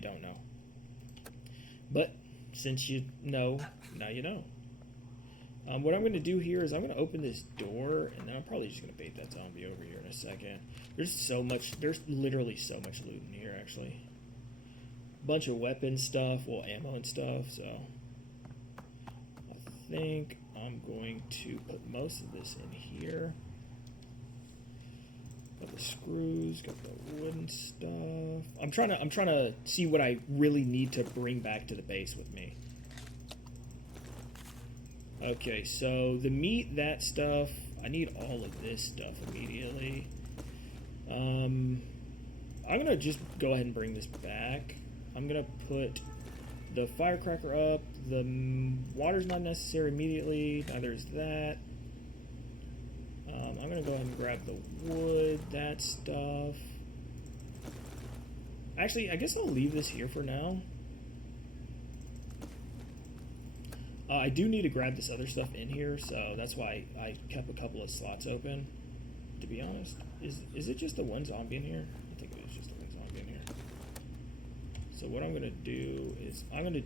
don't know. But since you know, now you know. What I'm going to do here is I'm going to open this door, and then I'm probably just going to bait that zombie over here in a second. There's literally so much loot in here, actually. Bunch of weapon stuff, well, ammo and stuff, so I think I'm going to put most of this in here. Got the screws, got the wooden stuff. I'm trying to see what I really need to bring back to the base with me. Okay, so the meat, that stuff, I need all of this stuff immediately. I'm gonna just go ahead and bring this back. I'm gonna put the firecracker up. The water's not necessary immediately. Now there's that. I'm gonna go ahead and grab the wood, that stuff. Actually, I guess I'll leave this here for now. I do need to grab this other stuff in here, so that's why I kept a couple of slots open, to be honest. Is it just the one zombie in here? I think it is just the one zombie in here. So what I'm going to do is I'm going to...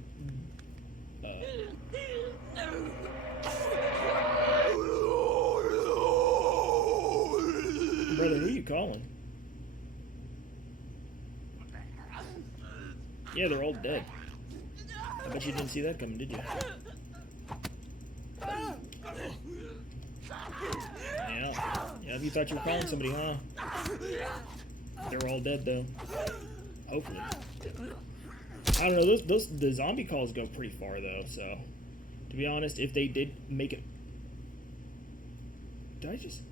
Brother, who are you calling? Yeah, they're all dead. I bet you didn't see that coming, did you? Yeah, you thought you were calling somebody, huh? They were all dead, though. Hopefully. I don't know, the zombie calls go pretty far, though, so... To be honest, if they did make it... Did I just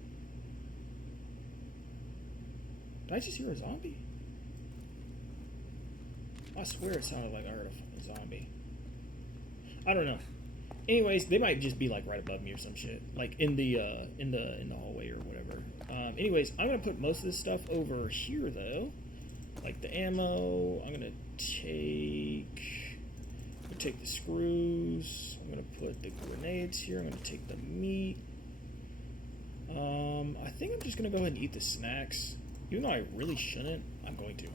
hear a zombie? I swear it sounded like I heard a zombie. I don't know. Anyways, they might just be like right above me or some shit, like in the hallway or whatever. Anyways, I'm gonna put most of this stuff over here though, like the ammo. I'm gonna take take the screws. I'm gonna put the grenades here. I'm gonna take the meat. I think I'm just gonna go ahead and eat the snacks. Even though I really shouldn't, I'm going to.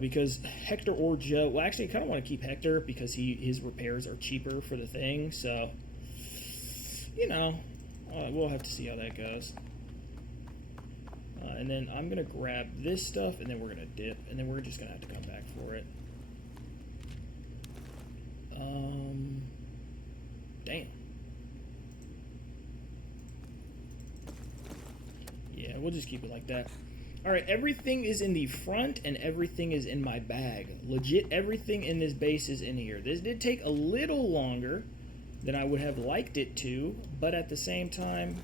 Because Hector or Joe... Well, actually, I kind of want to keep Hector because his repairs are cheaper for the thing. So, you know, we'll have to see how that goes. And then I'm going to grab this stuff, and then we're going to dip. And then we're just going to have to come back for it. Damn. Yeah, we'll just keep it like that. Alright, everything is in the front and everything is in my bag. Legit, everything in this base is in here. This did take a little longer than I would have liked it to, but at the same time,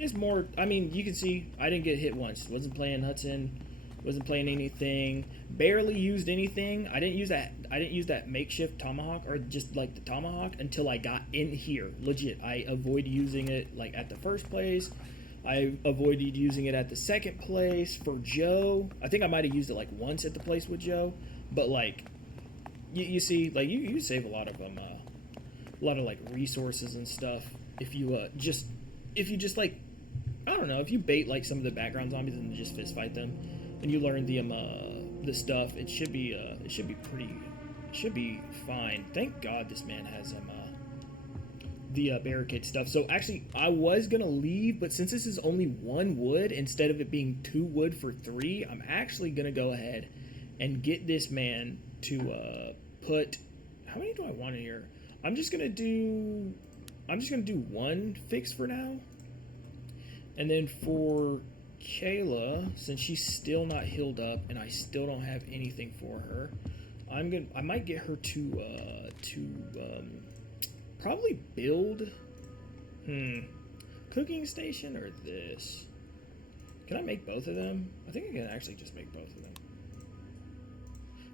it's more... I mean, you can see I didn't get hit once. Wasn't playing Hudson, wasn't playing anything, barely used anything. I didn't use that makeshift tomahawk, or just like the tomahawk, until I got in here. Legit, I avoided using it like at the first place. I avoided using it at the second place for Joe. I think I might have used it like once at the place with Joe, but like you see, like you save a lot of like resources and stuff if you just like, I don't know, if you bait like some of the background zombies and just fist fight them and you learn the stuff, it should be fine. Thank God this man has the barricade stuff. So actually, I was gonna leave, but since this is only 1 wood instead of it being 2 wood for 3, I'm actually gonna go ahead and get this man to put... How many do I want in here? I'm just gonna do 1 fix for now, and then for Kayla, since she's still not healed up and I still don't have anything for her, I might get her to probably build cooking station or this. Can I make both of them? I think I can actually just make both of them.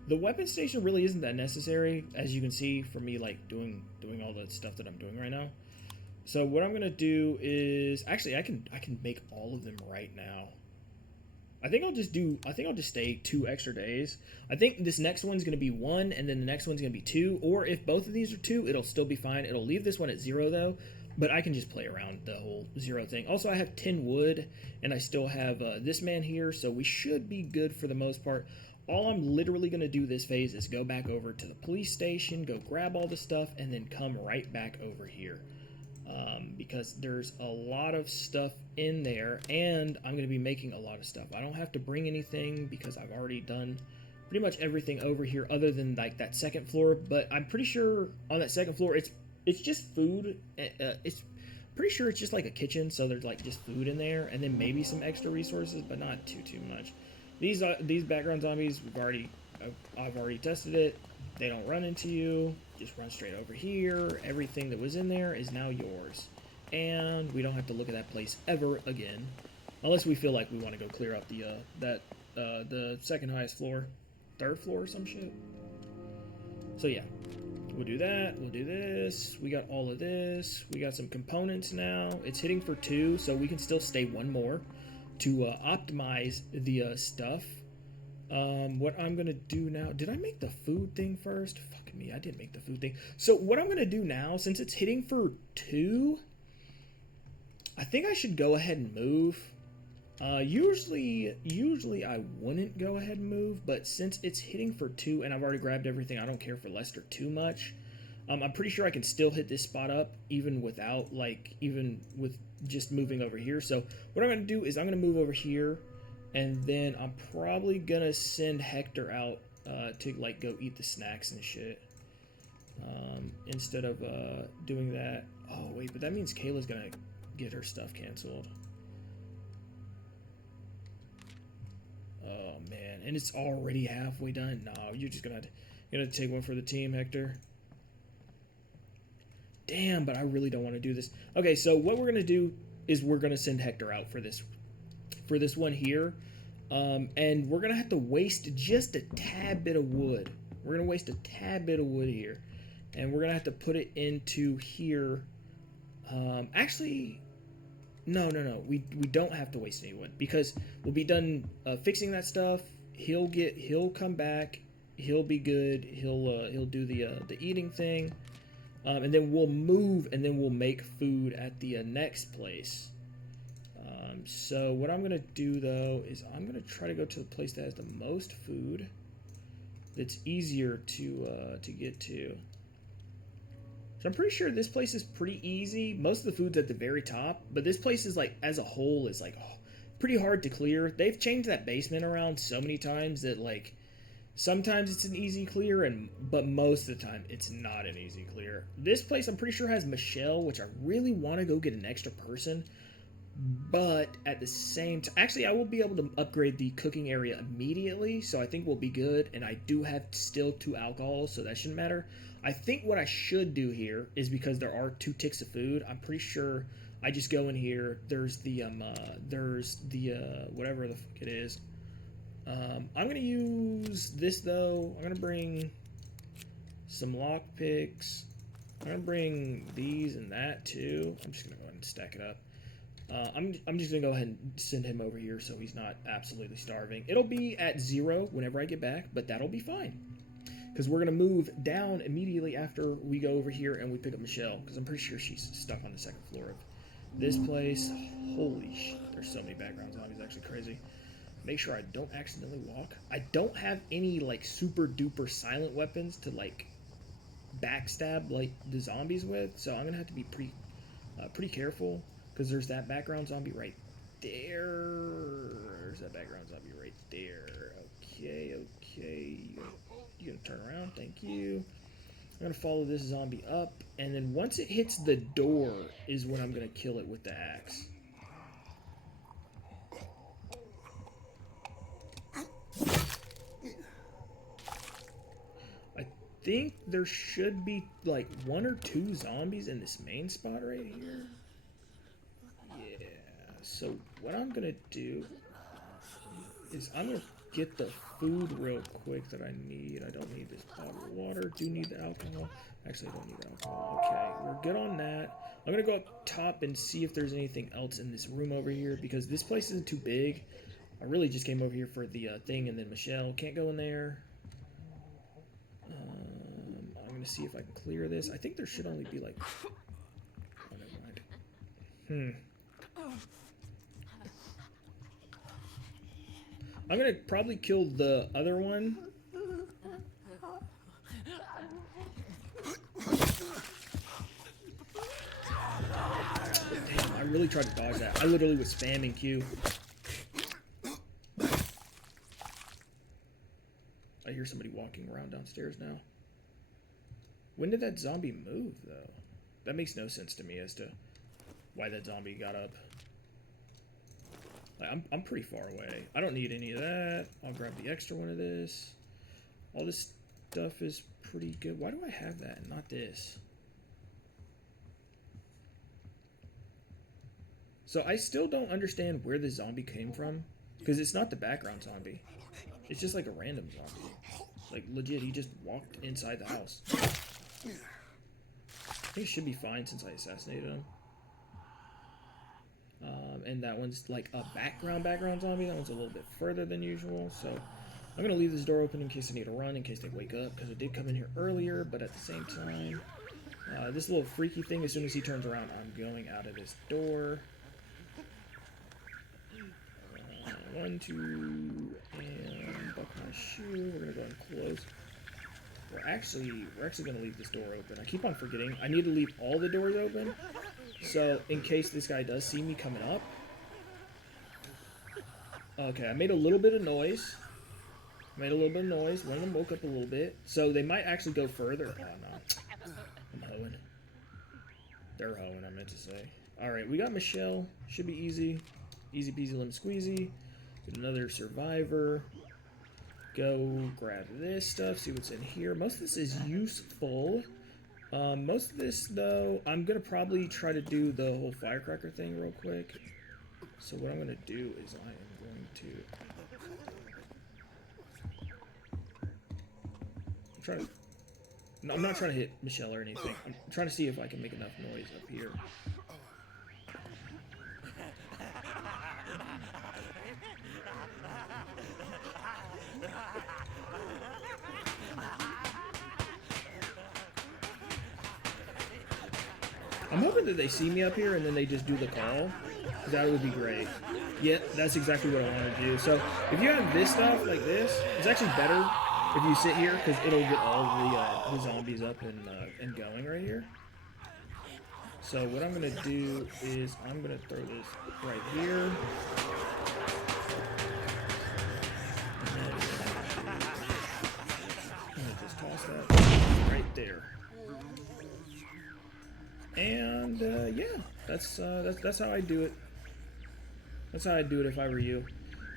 The weapon station really isn't that necessary, as you can see for me like doing all the stuff that I'm doing right now. So what I'm gonna do is actually I can make all of them right now. I think I'll just stay 2 extra days. I think this next one's going to be 1, and then the next one's going to be 2. Or if both of these are 2, it'll still be fine. It'll leave this one at 0, though. But I can just play around the whole 0 thing. Also, I have 10 wood, and I still have this man here. So we should be good for the most part. All I'm literally going to do this phase is go back over to the police station, go grab all the stuff, and then come right back over here. Because there's a lot of stuff in there, and I'm going to be making a lot of stuff. I don't have to bring anything because I've already done pretty much everything over here other than like that second floor, but I'm pretty sure on that second floor it's just food. It's pretty sure it's just like a kitchen, so there's like just food in there and then maybe some extra resources, but not too much. These background zombies, I've already tested it. They don't run into you. Just run straight over here. Everything that was in there is now yours. And we don't have to look at that place ever again. Unless we feel like we want to go clear up the second highest floor. 3rd floor or some shit. So yeah. We'll do that. We'll do this. We got all of this. We got some components now. It's hitting for 2, so we can still stay 1 more to optimize the stuff. What I'm gonna do now... Did I make the food thing first? Fuck me, I didn't make the food thing. So what I'm gonna do now, since it's hitting for 2, I think I should go ahead and move. Usually I wouldn't go ahead and move, but since it's hitting for 2 and I've already grabbed everything, I don't care for Lester too much. I'm pretty sure I can still hit this spot up even with just moving over here. So what I'm gonna do is I'm gonna move over here, and then I'm probably gonna send Hector out to like go eat the snacks and shit. Instead of doing that. Oh wait, but that means Kayla's gonna get her stuff canceled. Oh man, and it's already halfway done. No, you're just gonna take one for the team, Hector. Damn, but I really don't want to do this. Okay, so what we're gonna do is we're gonna send Hector out for this one here. And we're gonna have to waste just a tad bit of wood. We're gonna waste a tad bit of wood here, and we're gonna have to put it into here. Actually, no. We don't have to waste any wood because we'll be done fixing that stuff. He'll come back, he'll be good. He'll do the eating thing, and then we'll move, and then we'll make food at the next place. So what I'm gonna do though is I'm gonna try to go to the place that has the most food. That's easier to get to. So I'm pretty sure this place is pretty easy. Most of the food's at the very top, but this place is like, as a whole, is like pretty hard to clear. They've changed that basement around so many times that like sometimes it's an easy clear, but most of the time it's not an easy clear. This place I'm pretty sure has Michelle, which I really want to go get an extra person. But at the same time, actually, I will be able to upgrade the cooking area immediately, so I think we'll be good. And I do have still 2 alcohols, so that shouldn't matter. I think what I should do here is, because there are 2 ticks of food, I'm pretty sure I just go in here. There's the whatever the fuck it is. I'm gonna use this though. I'm gonna bring some lockpicks. I'm gonna bring these and that too. I'm just gonna go ahead and stack it up. I'm just gonna go ahead and send him over here so he's not absolutely starving. It'll be at 0 whenever I get back, but that'll be fine. Because we're gonna move down immediately after we go over here and we pick up Michelle, because I'm pretty sure she's stuck on the 2nd floor of this place. Holy shit, there's so many background zombies, actually crazy. Make sure I don't accidentally walk. I don't have any like super duper silent weapons to like backstab like the zombies with, so I'm gonna have to be pretty careful. Because there's that background zombie right there. There's that background zombie right there. Okay. You gonna turn around? Thank you. I'm gonna follow this zombie up, and then once it hits the door is when I'm gonna kill it with the axe. I think there should be like 1 or 2 zombies in this main spot right here. So what I'm gonna do is I'm gonna get the food real quick that I need. I don't need this bottle of water. Do need the alcohol. Actually, I don't need alcohol. Okay, we're good on that. I'm gonna go up top and see if there's anything else in this room over here, because this place isn't too big. I really just came over here for the thing, and then Michelle can't go in there. I'm gonna see if I can clear this. I think there should only be like... Oh, never mind. I'm gonna probably kill the other one. Damn, I really tried to dodge that. I literally was spamming Q. I hear somebody walking around downstairs now. When did that zombie move, though? That makes no sense to me as to why that zombie got up. Like, I'm pretty far away. I don't need any of that. I'll grab the extra one of this. All this stuff is pretty good. Why do I have that and not this? So I still don't understand where the zombie came from, because it's not the background zombie. It's just like a random zombie. Like, legit, he just walked inside the house. I think it should be fine since I assassinated him. And that one's like a background zombie. That one's a little bit further than usual. So I'm going to leave this door open in case I need to run, in case they wake up, because it did come in here earlier, but at the same time, this little freaky thing, as soon as he turns around, I'm going out of this door. 1, 2, and buck my shoe. We're going to go and close. We're actually going to leave this door open. I keep on forgetting. I need to leave all the doors open, so in case this guy does see me coming up. Okay, I made a little bit of noise. One of them woke up a little bit. So they might actually go further. Oh, no. I'm hoeing. They're hoeing, I meant to say. Alright, we got Michelle. Should be easy. Easy peasy lemon squeezy. Get another survivor. Go grab this stuff. See what's in here. Most of this is useful. Most of this, though, I'm going to probably try to do the whole firecracker thing real quick. So what I'm going to do is I am going to... I'm not trying to hit Michelle or anything. I'm trying to see if I can make enough noise up here. I'm hoping that they see me up here and then they just do the call. That would be great. Yeah, that's exactly what I want to do. So if you have this stuff like this, it's actually better if you sit here because it'll get all the zombies up and going right here. So what I'm gonna do is I'm gonna throw this right here. I'm gonna just toss that right there. And yeah, that's how I do it. That's how I do it if I were you.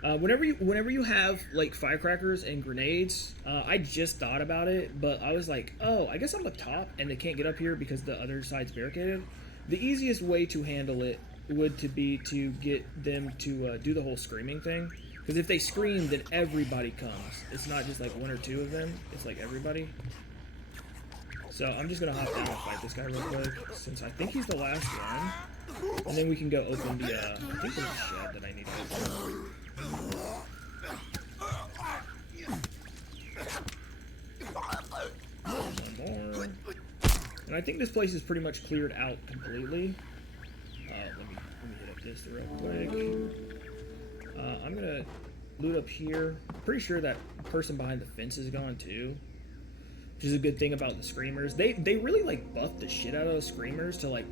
Whenever you have like firecrackers and grenades, I just thought about it, but I was like, oh, I guess I'm up top and they can't get up here because the other side's barricaded. The easiest way to handle it would to be to get them to do the whole screaming thing, because if they scream, then everybody comes. It's not just like one or two of them; it's like everybody. So I'm just gonna hop down and fight this guy real quick, since I think he's the last one, and then we can go open the I think there's a shed that I need to open. One more. And I think this place is pretty much cleared out completely. Let me hit up this real quick. I'm gonna loot up here. Pretty sure that person behind the fence is gone too, which is a good thing about the screamers. They really like buff the shit out of those screamers to like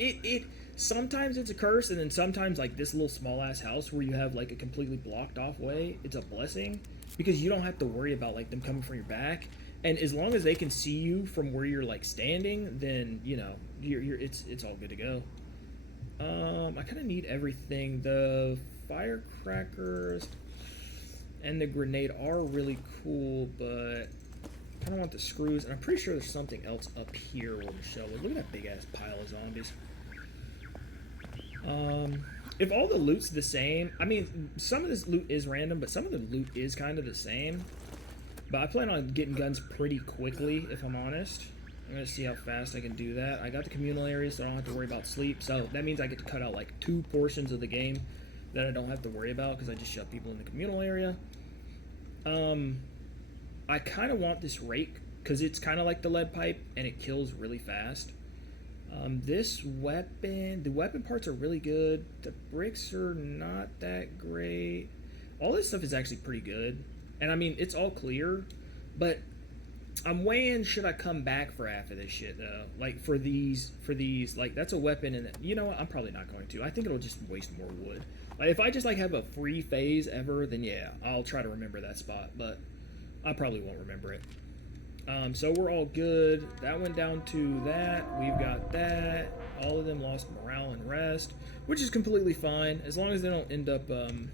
it. Sometimes it's a curse, and then sometimes like this little small ass house where you have like a completely blocked off way, it's a blessing because you don't have to worry about like them coming from your back. And as long as they can see you from where you're like standing, then you know it's all good to go. I kind of need everything. The firecrackers and the grenade are really cool, but I kind of want the screws. And I'm pretty sure there's something else up here where Michelle was. Look at that big ass pile of zombies. If all the loot's the same, I mean, some of this loot is random, but some of the loot is kind of the same. But I plan on getting guns pretty quickly, if I'm honest. I'm going to see how fast I can do that. I got the communal area, so I don't have to worry about sleep. So that means I get to cut out like 2 portions of the game that I don't have to worry about because I just shove people in the communal area. I kind of want this rake because it's kind of like the lead pipe and it kills really fast. This weapon, the weapon parts are really good. The bricks are not that great. All this stuff is actually pretty good. And I mean, it's all clear, but I'm weighing, should I come back for half of this shit though? Like for these, like that's a weapon, and you know what? I'm probably not going to. I think it'll just waste more wood. Like if I just like have a free phase ever, then yeah, I'll try to remember that spot, but I probably won't remember it. So we're all good. That went down to that. We've got that. All of them lost morale and rest, which is completely fine as long as they don't end up on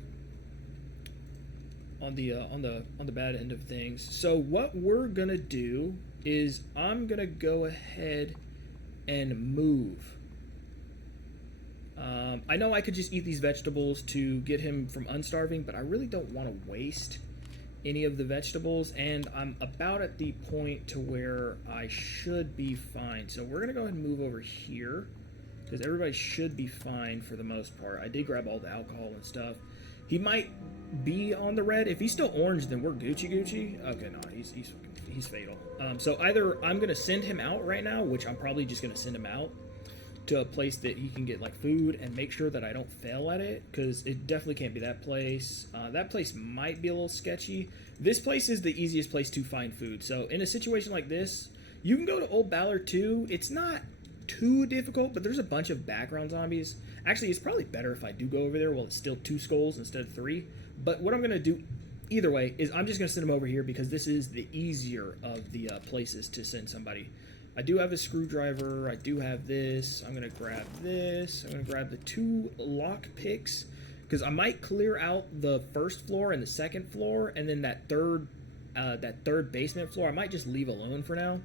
the bad end of things. So what we're gonna do is I'm gonna go ahead and move. I know I could just eat these vegetables to get him from unstarving, but I really don't want to waste any of the vegetables, and I'm about at the point to where I should be fine. So we're gonna go ahead and move over here because everybody should be fine for the most part. I did grab all the alcohol and stuff. He might be on the red. If he's still orange, then we're Gucci. Okay, no, he's fatal. So either I'm gonna send him out right now, which I'm probably just gonna send him out to a place that he can get like food and make sure that I don't fail at it, because it definitely can't be that place. That place might be a little sketchy. This place is the easiest place to find food. So in a situation like this, you can go to Old Ballard too. It's not too difficult, but there's a bunch of background zombies. Actually, it's probably better if I do go over there while it's still 2 skulls instead of 3. But what I'm going to do either way is I'm just going to send them over here because this is the easier of the places to send somebody. I do have a screwdriver. I do have this. I'm going to grab this. I'm going to grab the 2 lock picks because I might clear out the first floor and the second floor, and then that third basement floor I might just leave alone for now.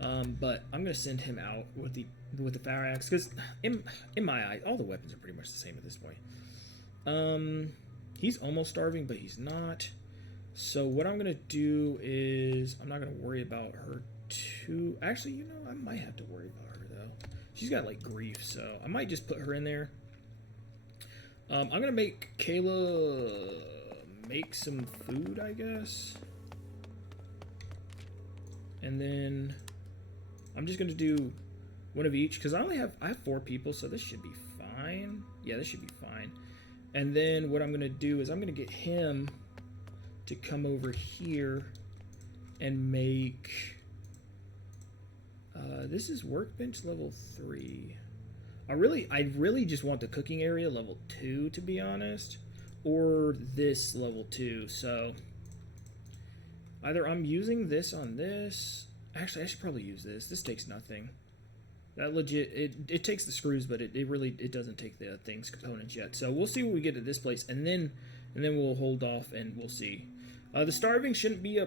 But I'm going to send him out with the fire axe because in my eyes, all the weapons are pretty much the same at this point. He's almost starving, but he's not. So what I'm going to do is I'm not going to worry about her too. Actually, you know, I might have to worry about her though. She's got like grief, so I might just put her in there. I'm going to make Kayla make some food, I guess. And then I'm just going to do One of each, because I have 4 people, so this should be fine. Yeah, this should be fine. And then what I'm gonna do is I'm gonna get him to come over here and make. This is workbench level 3. I really just want the cooking area level 2, to be honest, or this level 2. So either I'm using this on this. Actually, I should probably use this. This takes nothing. That legit, it takes the screws, but it doesn't take the things components yet. So we'll see what we get at this place, and then we'll hold off and we'll see. The starving shouldn't be a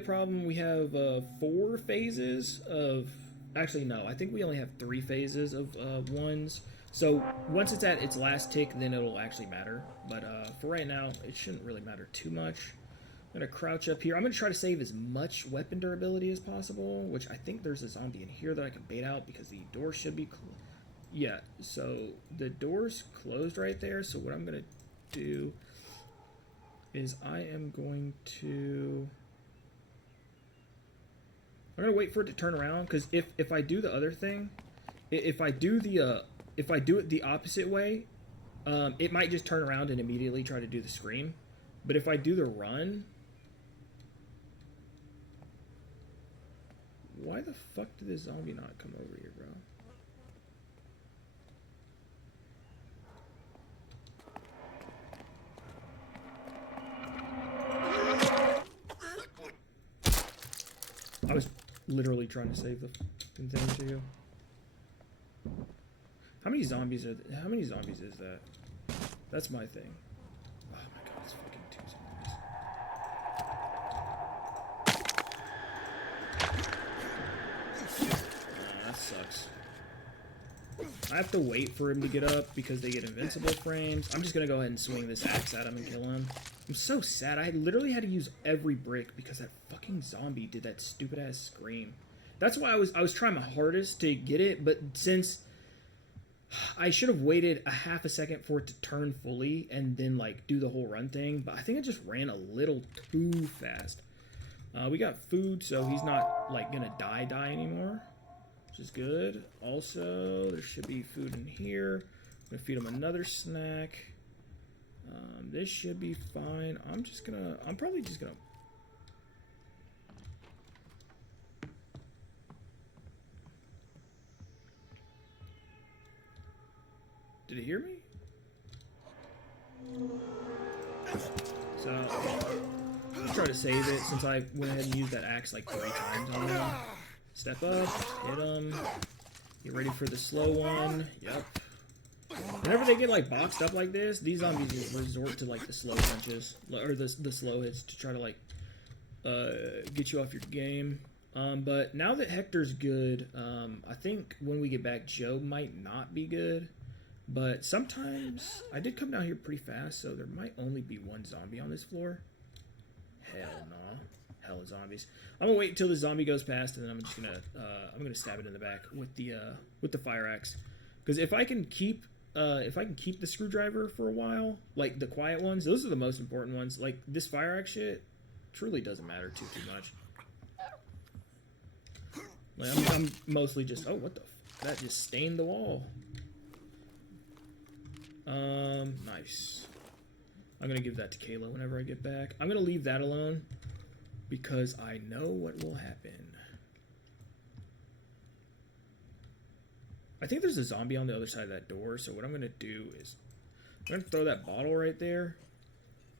problem. We have 4 phases of. Actually, no. I think we only have 3 phases of ones. So once it's at its last tick, then it'll actually matter. But for right now, it shouldn't really matter too much. I'm going to crouch up here. I'm going to try to save as much weapon durability as possible, which I think there's a zombie in here that I can bait out because the door should be yeah, so the door's closed right there. So what I'm going to do is I'm going to wait for it to turn around, because if I do the other thing, if I do it the opposite way, it might just turn around and immediately try to do the scream. But if I do the run, why the fuck did this zombie not come over here, bro? I was literally trying to save the fucking thing to you. How many zombies is that? That's my thing. Oh my god, it's fucking 2 zombies. Oh, that sucks. I have to wait for him to get up because they get invincible frames. I'm just gonna go ahead and swing this axe at him and kill him. I'm so sad. I literally had to use every brick because that fucking zombie did that stupid ass scream. That's why I was trying my hardest to get it, but since I should have waited a half a second for it to turn fully and then like do the whole run thing, but I think I just ran a little too fast. We got food, so he's not like gonna die anymore, which is good. Also, there should be food in here. I'm gonna feed him another snack. This should be fine. I'm probably just gonna. Did he hear me? So, I'll try to save it since I went ahead and used that axe like 3 times on him. Step up, hit him. Get ready for the slow one. Yep. Whenever they get like boxed up like this, these zombies just resort to like the slow punches or the slow hits to try to like get you off your game. But now that Hector's good, I think when we get back, Joe might not be good. But sometimes I did come down here pretty fast, so there might only be 1 zombie on this floor. Hell no, hell of zombies. I'm gonna wait until the zombie goes past, and then I'm just gonna stab it in the back with the fire axe. Because if I can keep the screwdriver for a while, like the quiet ones, those are the most important ones. Like this fire axe shit truly doesn't matter too much. Like I'm mostly just that just stained the wall. Nice. I'm gonna give that to Kayla whenever I get back. I'm gonna leave that alone because I know what will happen. I think there's a zombie on the other side of that door, so what I'm gonna do is I'm gonna throw that bottle right there.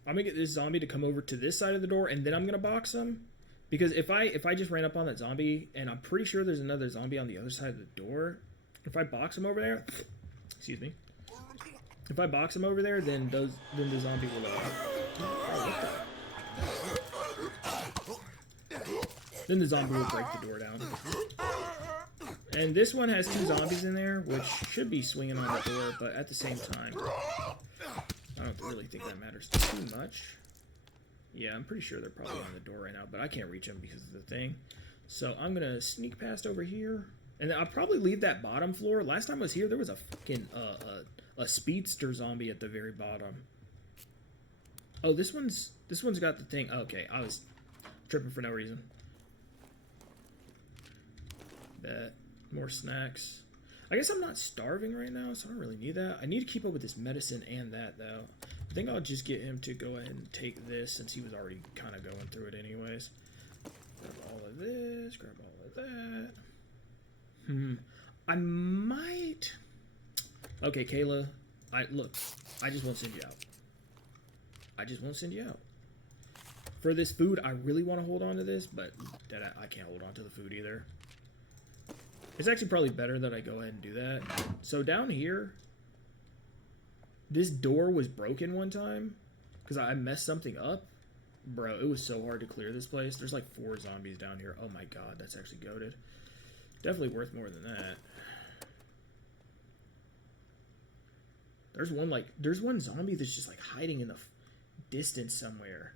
I'm gonna get this zombie to come over to this side of the door, and then I'm gonna box him. Because if I just ran up on that zombie, and I'm pretty sure there's another zombie on the other side of the door, if I box him over there, excuse me. If I box him over there, then the zombie will then the zombie will break the door down. And this one has 2 zombies in there, which should be swinging on the door, but at the same time, I don't really think that matters too much. Yeah, I'm pretty sure they're probably on the door right now, but I can't reach them because of the thing. So I'm gonna sneak past over here, and then I'll probably leave that bottom floor. Last time I was here, there was a fucking a speedster zombie at the very bottom. Oh, this one's got the thing. Okay, I was tripping for no reason. That More snacks. I guess I'm not starving right now, so I don't really need that. I need to keep up with this medicine and that, though. I think I'll just get him to go ahead and take this since he was already kind of going through it anyways. Grab all of this, grab all of that. I might... Okay, Kayla, look, I just won't send you out. I just won't send you out. For this food, I really want to hold on to this, but I can't hold on to the food either. It's actually probably better that I go ahead and do that. So down here, this door was broken one time because I messed something up. Bro, it was so hard to clear this place. There's like 4 zombies down here. Oh my god, that's actually goated. Definitely worth more than that. There's one zombie that's just like hiding in the distance somewhere.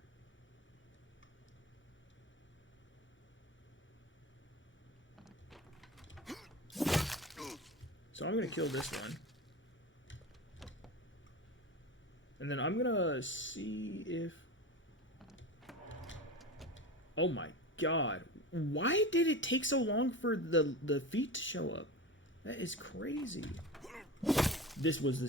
So I'm going to kill this one. And then I'm going to see if... Oh my god. Why did it take so long for the feet to show up? That is crazy. This was the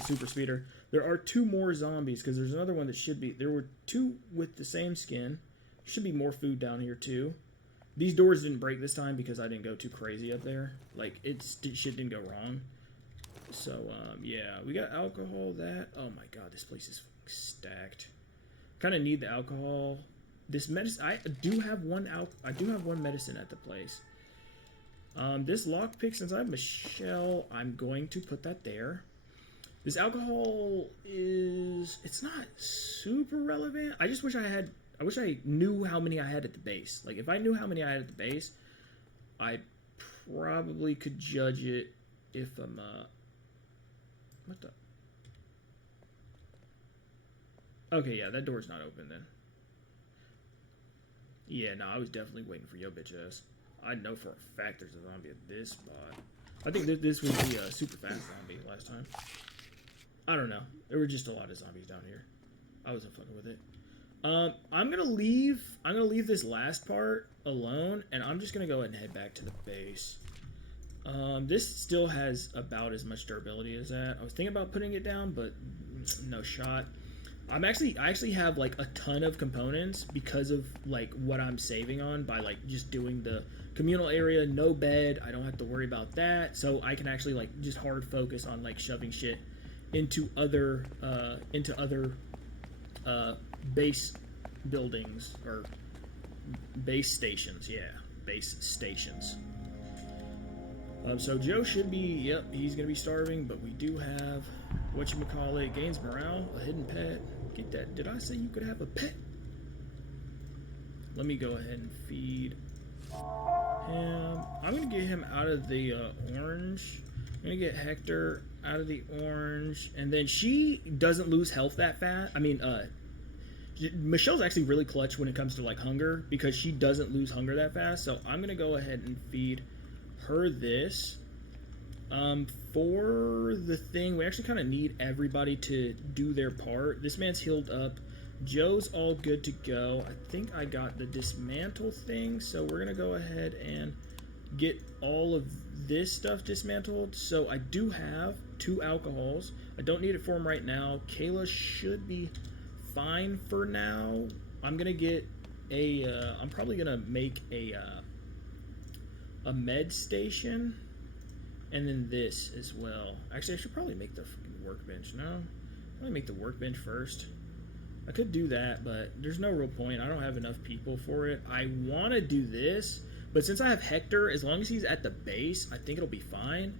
super speeder. There are 2 more zombies because there's another one that should be... There were 2 with the same skin. Should be more food down here too. These doors didn't break this time because I didn't go too crazy up there. Like, shit didn't go wrong. So, yeah. We got alcohol, that. Oh my god, this place is stacked. Kind of need the alcohol. This medicine... I do have one medicine at the place. This lockpick, since I have Michelle, I'm going to put that there. This alcohol is... It's not super relevant. I just wish I wish I knew how many I had at the base. Like, if I knew how many I had at the base, I probably could judge it if I'm, what the? Okay, yeah, that door's not open then. Yeah, no, I was definitely waiting for your bitch ass. I know for a fact there's a zombie at this spot. I think this was the super fast zombie last time. I don't know. There were just a lot of zombies down here. I wasn't fucking with it. I'm gonna leave this last part alone, and I'm just gonna go ahead and head back to the base. This still has about as much durability as that. I was thinking about putting it down, but no shot. I actually have like a ton of components because of like what I'm saving on by like just doing the communal area, no bed. I don't have to worry about that, so I can actually like just hard focus on like shoving shit into other base buildings or base stations. Yeah, base stations. So Joe should be, yep, he's gonna be starving, but we do have whatchamacallit, gains morale, a hidden pet. Get that. Did I say you could have a pet? Let me go ahead and feed him. I'm gonna get him out of the orange. I'm gonna get Hector out of the orange, and then she doesn't lose health that fast. I mean, Michelle's actually really clutch when it comes to like hunger because she doesn't lose hunger that fast. So I'm gonna go ahead and feed her this. For the thing, we actually kind of need everybody to do their part. This man's healed up. Joe's all good to go. I think I got the dismantle thing, so we're gonna go ahead and get all of this stuff dismantled. So I do have 2 alcohols. I don't need it for him right now. Kayla should be fine for now. I'm gonna get a I'm probably gonna make a med station, and then this as well. Actually, I should probably make the workbench. No, let me make the workbench first. I could do that, but there's no real point. I don't have enough people for it. I want to do this, but since I have Hector, as long as he's at the base, I think it'll be fine.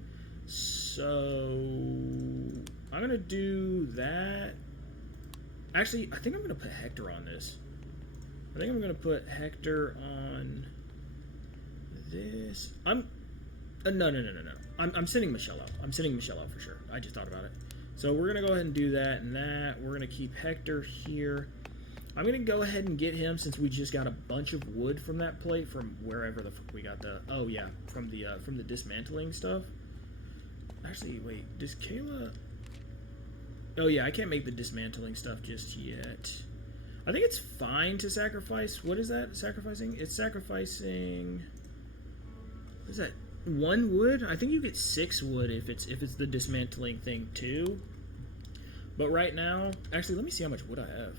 So I'm gonna do that. Actually, I think I'm gonna put Hector on this. I think I'm gonna put Hector on this. No. I'm sending Michelle out. I'm sending Michelle out for sure. I just thought about it. So we're gonna go ahead and do that and that. We're gonna keep Hector here. I'm gonna go ahead and get him since we just got a bunch of wood from that plate from wherever the fuck we got the. Oh yeah, from the dismantling stuff. Actually, wait. Does Kayla? Oh yeah, I can't make the dismantling stuff just yet. I think it's fine to sacrifice. What is that? Sacrificing? It's sacrificing. What is that? 1 wood. I think you get 6 wood if it's the dismantling thing too. But right now, actually, let me see how much wood I have.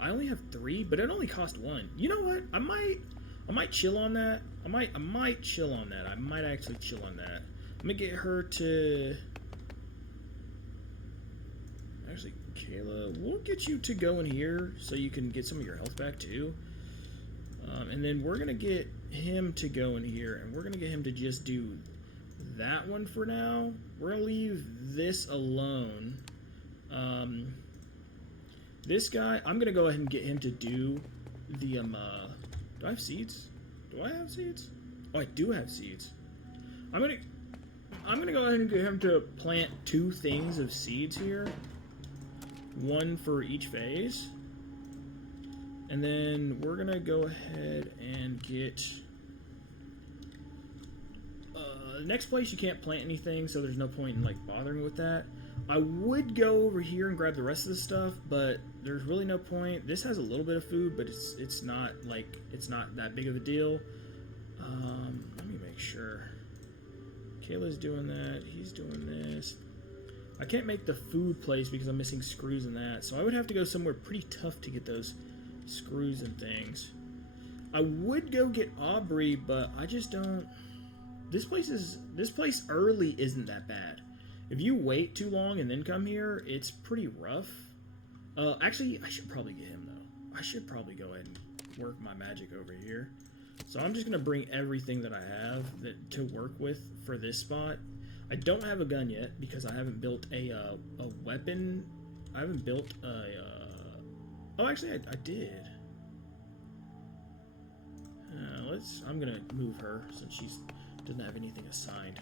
I only have 3, but it only cost 1. You know what? I might chill on that. I might chill on that. I might actually chill on that. I'm gonna get her to. Actually, Kayla, we'll get you to go in here so you can get some of your health back too. And then we're gonna get him to go in here, and we're gonna get him to just do that one for now. We're gonna leave this alone. This guy, I'm gonna go ahead and get him to do the do I have seeds? Do I have seeds? Oh, I do have seeds. I'm gonna go ahead and get him to plant 2 things of seeds here. 1 for each phase. And then we're gonna go ahead and get the next place you can't plant anything, so there's no point in like bothering with that. I would go over here and grab the rest of the stuff, but there's really no point. This has a little bit of food, but it's not that big of a deal. Let me make sure. Kayla's doing that. He's doing this. I can't make the food place because I'm missing screws in that, so I would have to go somewhere pretty tough to get those screws and things. I would go get Aubrey, but I just don't. This place early isn't that bad. If you wait too long and then come here, it's pretty rough. Actually, I should probably get him though. I should probably go ahead and work my magic over here. So I'm just gonna bring everything that I have to work with for this spot. I don't have a gun yet because I haven't built a weapon. I haven't built a. Oh, actually, I did. I'm gonna move her since she doesn't have anything assigned.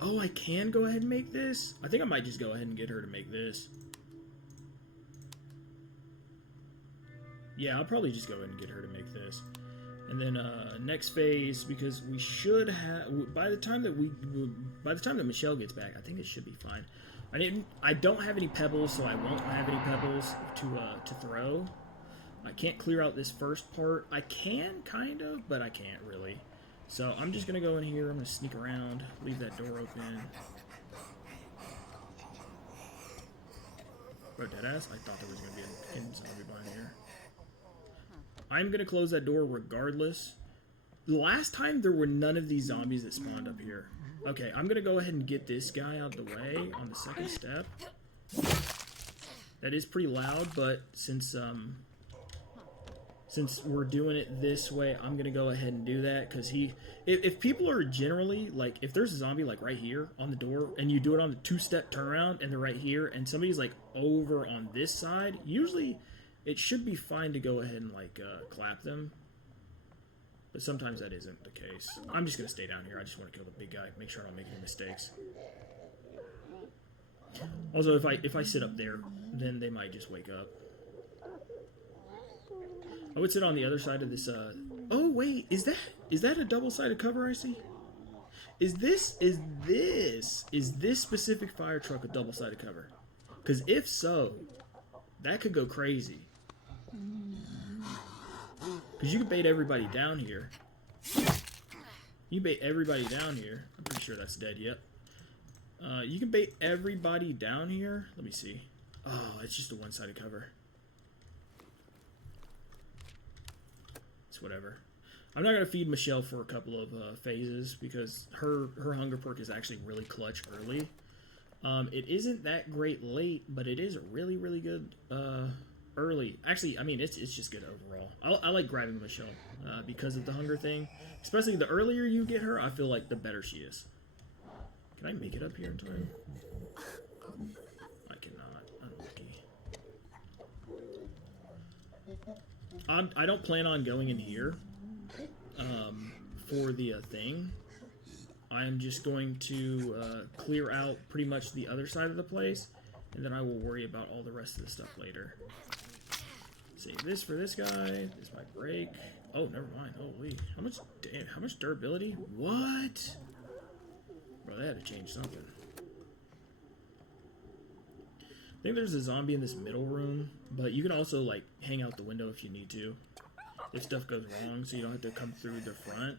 Oh, I can go ahead and make this? I think I might just go ahead and get her to make this. Yeah, I'll probably just go ahead and get her to make this. And then next phase, because we should have by the time that Michelle gets back, I think it should be fine. I don't have any pebbles, so I won't have any pebbles to throw. I can't clear out this first part. I can kind of, but I can't really. So I'm just gonna go in here. I'm gonna sneak around, leave that door open. Bro, deadass, I thought there was gonna be a hidden zombie behind here. I'm gonna close that door regardless. Last time there were none of these zombies that spawned up here. Okay, I'm gonna go ahead and get this guy out of the way on the second step. That is pretty loud, but since we're doing it this way, I'm gonna go ahead and do that because if people are generally like, if there's a zombie like right here on the door and you do it on the 2-step turnaround and they're right here and somebody's like over on this side, usually it should be fine to go ahead and like clap them, but sometimes that isn't the case. I'm just gonna stay down here. I just want to kill the big guy, make sure I don't make any mistakes. Also, if I sit up there, then they might just wake up. I would sit on the other side of this. Oh wait, is that a double-sided cover I see? Is this specific fire truck a double-sided cover? Because if so, that could go crazy. Because you can bait everybody down here. You bait everybody down here. I'm pretty sure that's dead. Yep. You can bait everybody down here. Let me see. Oh, it's just a one-sided cover. Whatever. I'm not gonna feed Michelle for a couple of phases because her hunger perk is actually really clutch early. It isn't that great late, but it is really good early. Actually, I mean it's just good overall. I like grabbing Michelle because of the hunger thing. Especially the earlier you get her, I feel like the better she is. Can I make it up here in time? I cannot. I'm lucky. I don't plan on going in here for the thing. I'm just going to clear out pretty much the other side of the place, and then I will worry about all the rest of the stuff later. Save this for this guy. This might break. Oh, never mind. Holy, how much? Damn, how much durability? What? Bro, they had to change something. I think there's a zombie in this middle room, but you can also like hang out the window if you need to. if stuff goes wrong, so you don't have to come through the front.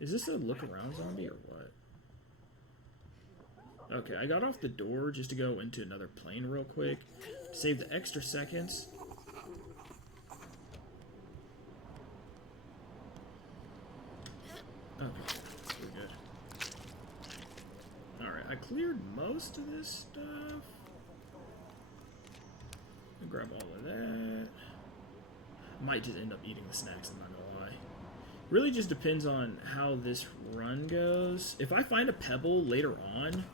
Is this a look around zombie or what? Okay, I got off the door just to go into another plane real quick. Save the extra seconds. Okay, we're good. Alright, I cleared most of this stuff. I'll grab all of that. I might just end up eating the snacks, I'm not gonna lie. Really just depends on how this run goes. If I find a pebble later on...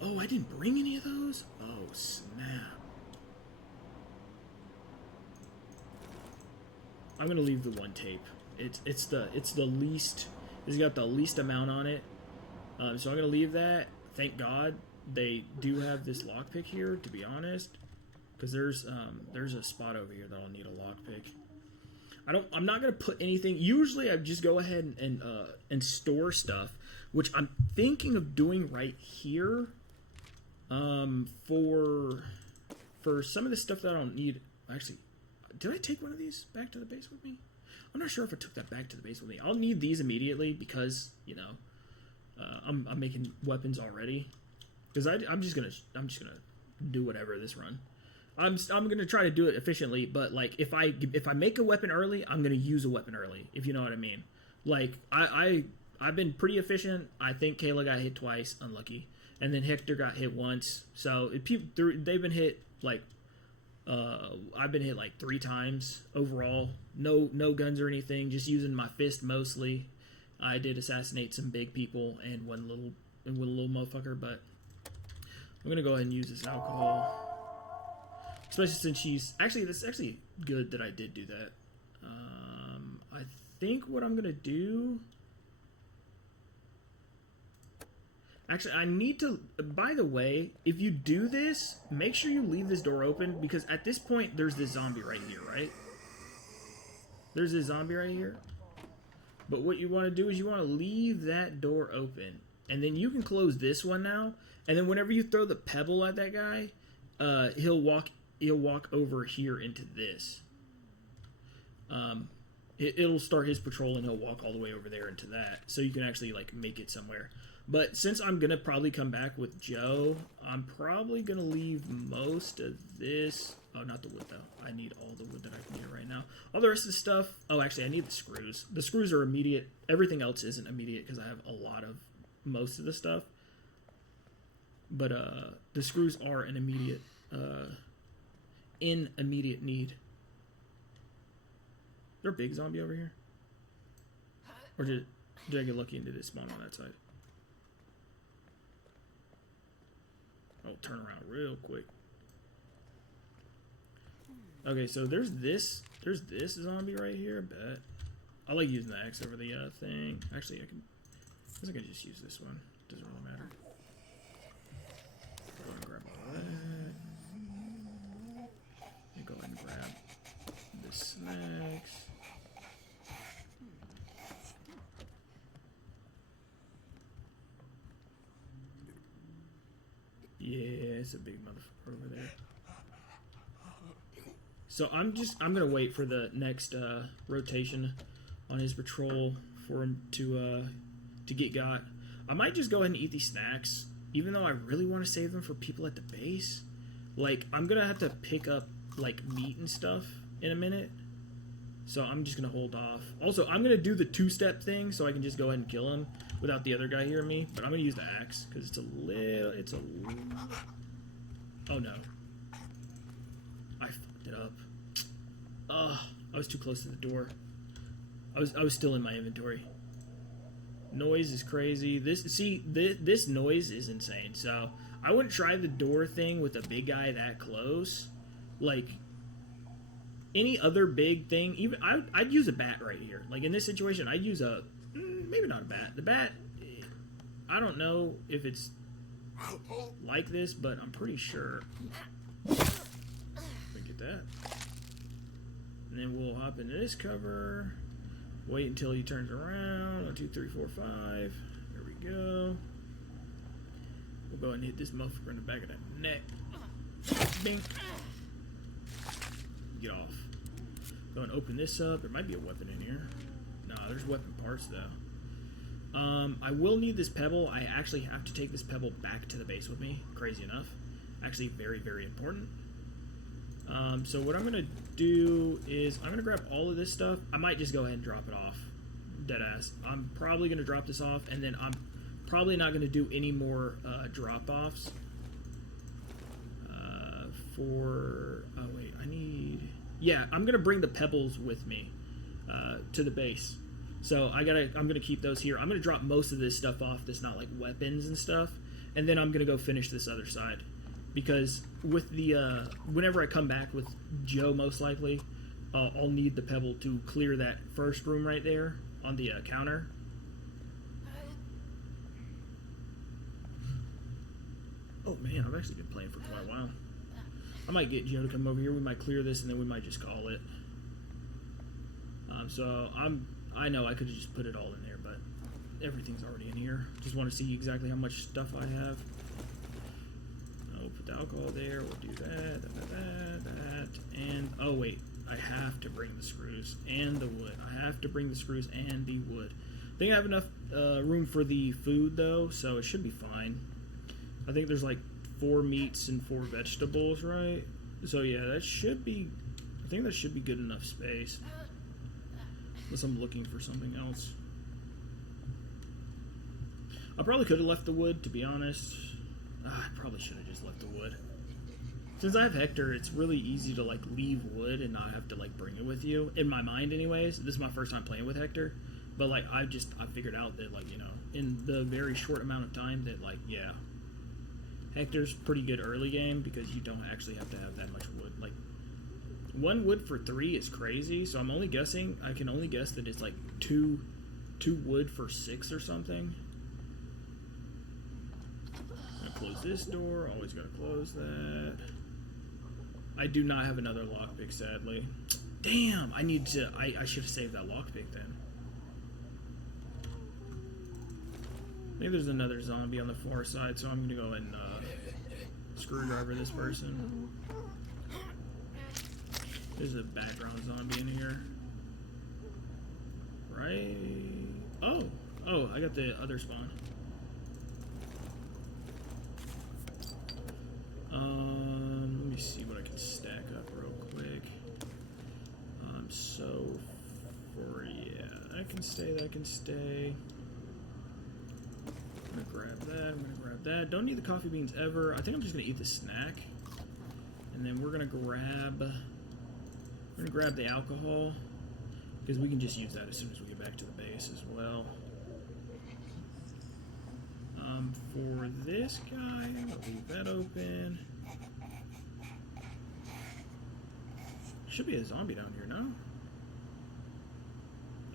Oh, I didn't bring any of those? Oh, snap. I'm gonna leave the one tape. It's the least... It's got the least amount on it. So I'm gonna leave that. Thank God they do have this lockpick here, to be honest. Because there's a spot over here that I'll need a lockpick. I'm not gonna put anything. Usually I just go ahead and store stuff, which I'm thinking of doing right here. For some of the stuff that I don't need. Actually, did I take one of these back to the base with me? I'm not sure if I took that back to the base with me. I'll need these immediately because I'm making weapons already. Because I'm just gonna do whatever this run. I'm gonna try to do it efficiently, but like if I make a weapon early, I'm gonna use a weapon early, if you know what I mean. Like I've been pretty efficient. I think Kayla got hit twice, unlucky, and then Hector got hit once. So they've been hit like I've been hit like 3 times overall. No guns or anything, just using my fist mostly. I did assassinate some big people and one little motherfucker, but I'm gonna go ahead and use this alcohol. Especially since she's... Actually, this is actually good that I did do that. I think what I'm going to do... Actually, I need to... By the way, if you do this, make sure you leave this door open, because at this point, there's this zombie right here, right? There's this zombie right here. But what you want to do is you want to leave that door open. And then you can close this one now. And then whenever you throw the pebble at that guy, he'll walk over here into this. It'll start his patrol and he'll walk all the way over there into that. So you can actually like make it somewhere. But since I'm going to probably come back with Joe, I'm probably going to leave most of this. Oh, not the wood though. I need all the wood that I can get right now. All the rest of the stuff. Oh, actually I need the screws. The screws are immediate. Everything else isn't immediate because I have a lot of most of the stuff. But the screws are an immediate... in immediate need. Is there a big zombie over here? Or did I get lucky and did it spawn on that side? I'll turn around real quick. Okay, so there's this zombie right here, I bet. I like using the axe over the thing. Actually, I guess I can just use this one. Doesn't really matter. Go and grab all that. Go ahead and grab the snacks. Yeah, it's a big motherfucker over there. So I'm gonna wait for the next rotation on his patrol for him to get got. I might just go ahead and eat these snacks, even though I really want to save them for people at the base. Like I'm gonna have to pick up like meat and stuff in a minute, so I'm just gonna hold off. Also, I'm gonna do the 2-step thing so I can just go ahead and kill him without the other guy hearing me, but I'm gonna use the axe because it's a little oh no, I fucked it up. Ugh, I was too close to the door. I was still in my inventory. Noise is crazy. This noise is insane. So I wouldn't try the door thing with a big guy that close. Like any other big thing, even I'd use a bat right here. Like in this situation, I'd use a maybe not a bat. The bat, I don't know if it's like this, but I'm pretty sure. Let me get that, and then we'll hop into this cover. Wait until he turns around. 1, 2, 3, 4, 5. There we go. We'll go ahead and hit this motherfucker in the back of that neck. Bing. Get off. Go and open this up. There might be a weapon in here. Nah, there's weapon parts though. I will need this pebble. I actually have to take this pebble back to the base with me. Crazy enough. Actually, very, very important. So what I'm going to do is I'm going to grab all of this stuff. I might just go ahead and drop it off. Deadass. I'm probably going to drop this off, and then I'm probably not going to do any more drop-offs. Oh, wait. I need... Yeah, I'm going to bring the pebbles with me to the base. So I'm gonna keep those here. I'm gonna drop most of this stuff off that's not like weapons and stuff, and then I'm gonna go finish this other side, because with the whenever I come back with Joe, most likely I'll need the pebble to clear that first room right there on the counter. Oh man, I've actually been playing for quite a while. I might get Joe to come over here. We might clear this, and then we might just call it. I know I could have just put it all in there, but everything's already in here. Just want to see exactly how much stuff I have. I'll put the alcohol there. We'll do that, and oh wait, I have to bring the screws and the wood. I have to bring the screws and the wood. I think I have enough room for the food though, so it should be fine. I think there's like 4 meats and 4 vegetables, right? So yeah, that should be. I think that should be good enough space. Unless I'm looking for something else. I probably could have left the wood, to be honest. I probably should have just left the wood. Since I have Hector, it's really easy to like leave wood and not have to like bring it with you. In my mind anyways. This is my first time playing with Hector. But like I figured out that like, you know, in the very short amount of time that like, yeah. Hector's pretty good early game because you don't actually have to have that much wood. Like 1 wood for 3 is crazy, so I'm only guessing. I can only guess that it's like 2 wood for 6 or something. I'm gonna close this door. Always gotta close that. I do not have another lockpick, sadly. Damn! I need to. I should have saved that lockpick then. Maybe there's another zombie on the far side, so I'm gonna go and screwdriver this person. There's a background zombie in here. Right? Oh, I got the other spawn. Let me see what I can stack up real quick. Yeah, that can stay. I'm gonna grab that. Don't need the coffee beans ever. I think I'm just gonna eat the snack. And then we're gonna grab the alcohol, because we can just use that as soon as we get back to the base as well. For this guy, I'll leave that open. Should be a zombie down here, no?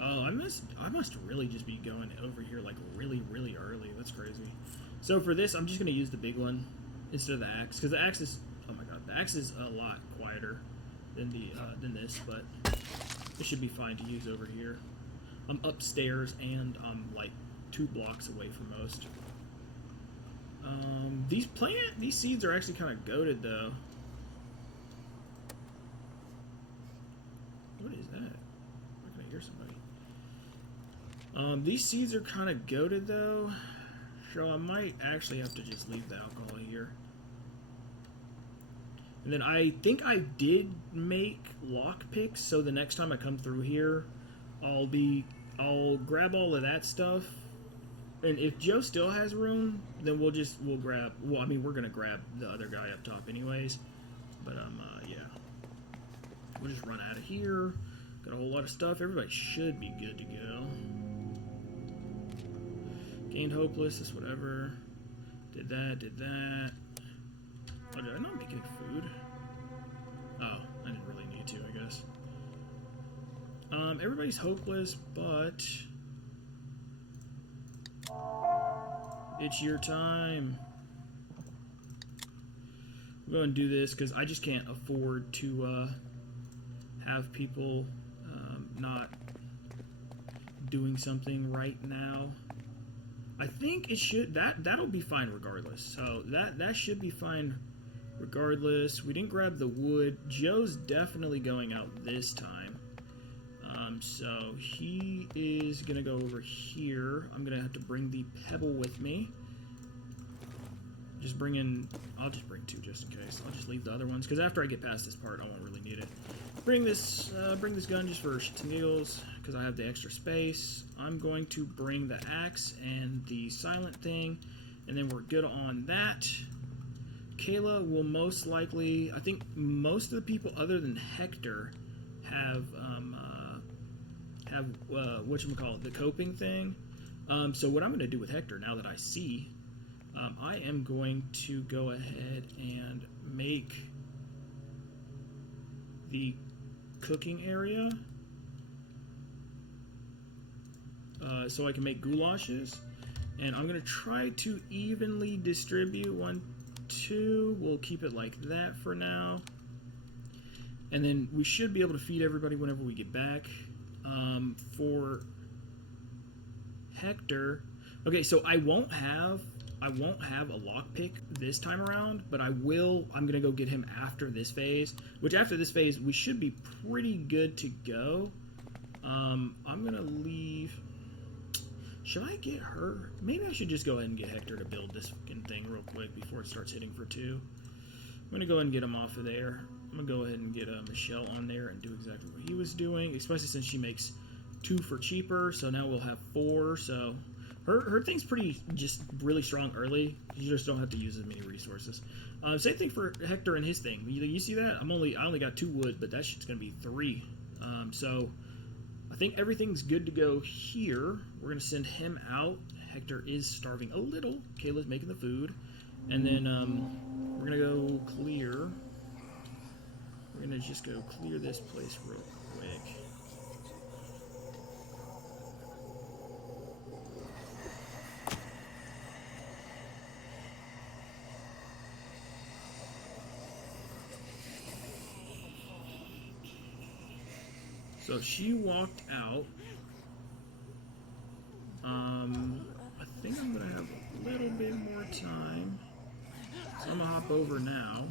Oh, I must really just be going over here like really, really early. That's crazy. So for this, I'm just gonna use the big one instead of the axe, because the axe is, oh my god, the axe is a lot quieter than this, but it should be fine to use over here. I'm upstairs and I'm like 2 blocks away from most. These seeds are actually kind of goated though. What is that? Why can I hear somebody? These seeds are kind of goated though, so I might actually have to just leave the alcohol here. And then I think I did make lockpicks, so the next time I come through here, I'll grab all of that stuff. And if Joe still has room, then we'll grab, well, I mean, we're gonna grab the other guy up top anyways. But yeah. We'll just run out of here. Got a whole lot of stuff. Everybody should be good to go. Gained hopeless, whatever. Did that. Oh, did I not make any food? Oh, I didn't really need to, I guess. Everybody's hopeless, but it's your time. We'll go and do this because I just can't afford to have people not doing something right now. I think it should, that'll be fine regardless. So that should be fine regardless. We didn't grab the wood. Joe's definitely going out this time. So he is gonna go over here. I'm gonna have to bring the pebble with me. I'll just bring 2 just in case. I'll just leave the other ones because after I get past this part, I won't really need it. Bring this gun just for shits and giggles because I have the extra space. I'm going to bring the axe and the silent thing, and then we're good on that. Kayla will most likely, I think most of the people other than Hector have whatchamacallit, the coping thing. So what I'm going to do with Hector, now that I see, I am going to go ahead and make the cooking area so I can make goulashes, and I'm going to try to evenly distribute 1, 2. We'll keep it like that for now, and then we should be able to feed everybody whenever we get back. For Hector, okay, so I won't have a lockpick this time around, but I will. I'm gonna go get him after this phase. Which after this phase, we should be pretty good to go. I'm gonna leave. Should I get her? Maybe I should just go ahead and get Hector to build this fucking thing real quick before it starts hitting for 2. I'm gonna go ahead and get him off of there. I'm gonna go ahead and get Michelle on there and do exactly what he was doing, especially since she makes 2 for cheaper. So now we'll have 4. So her thing's pretty just really strong early. You just don't have to use as many resources. Same thing for Hector and his thing. You see that? I only got 2 wood, but that shit's gonna be 3. So I think everything's good to go here. We're gonna send him out. Hector is starving a little. Kayla's making the food, and then we're gonna go clear. We're gonna just go clear this place real quick. So she walked out. I think I'm gonna have a little bit more time. So I'm gonna hop over now.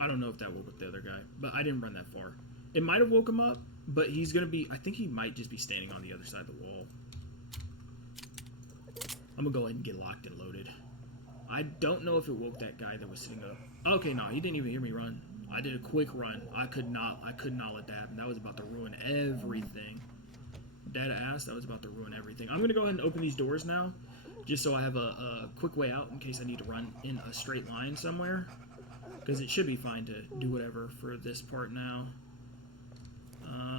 I don't know if that woke up the other guy, but I didn't run that far. It might have woke him up, but he's gonna be, I think he might just be standing on the other side of the wall. I'm gonna go ahead and get locked and loaded. I don't know if it woke that guy that was sitting up. Okay, no, he didn't even hear me run. I did a quick run. I could not let that happen. That was about to ruin everything. Dead ass, that was about to ruin everything. I'm gonna go ahead and open these doors now, just so I have a quick way out in case I need to run in a straight line somewhere. Because it should be fine to do whatever for this part now.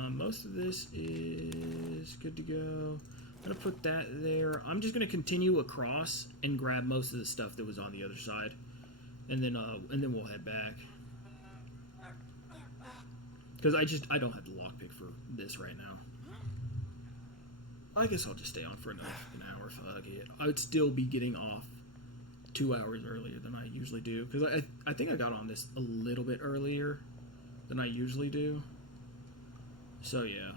Most of this is good to go. I'm gonna put that there. I'm just gonna continue across and grab most of the stuff that was on the other side, and then we'll head back. Because I don't have the lockpick for this right now. I guess I'll just stay on for an hour. Fuck it. I would still be getting off 2 hours earlier than I usually do, because I think I got on this a little bit earlier than I usually do. So yeah,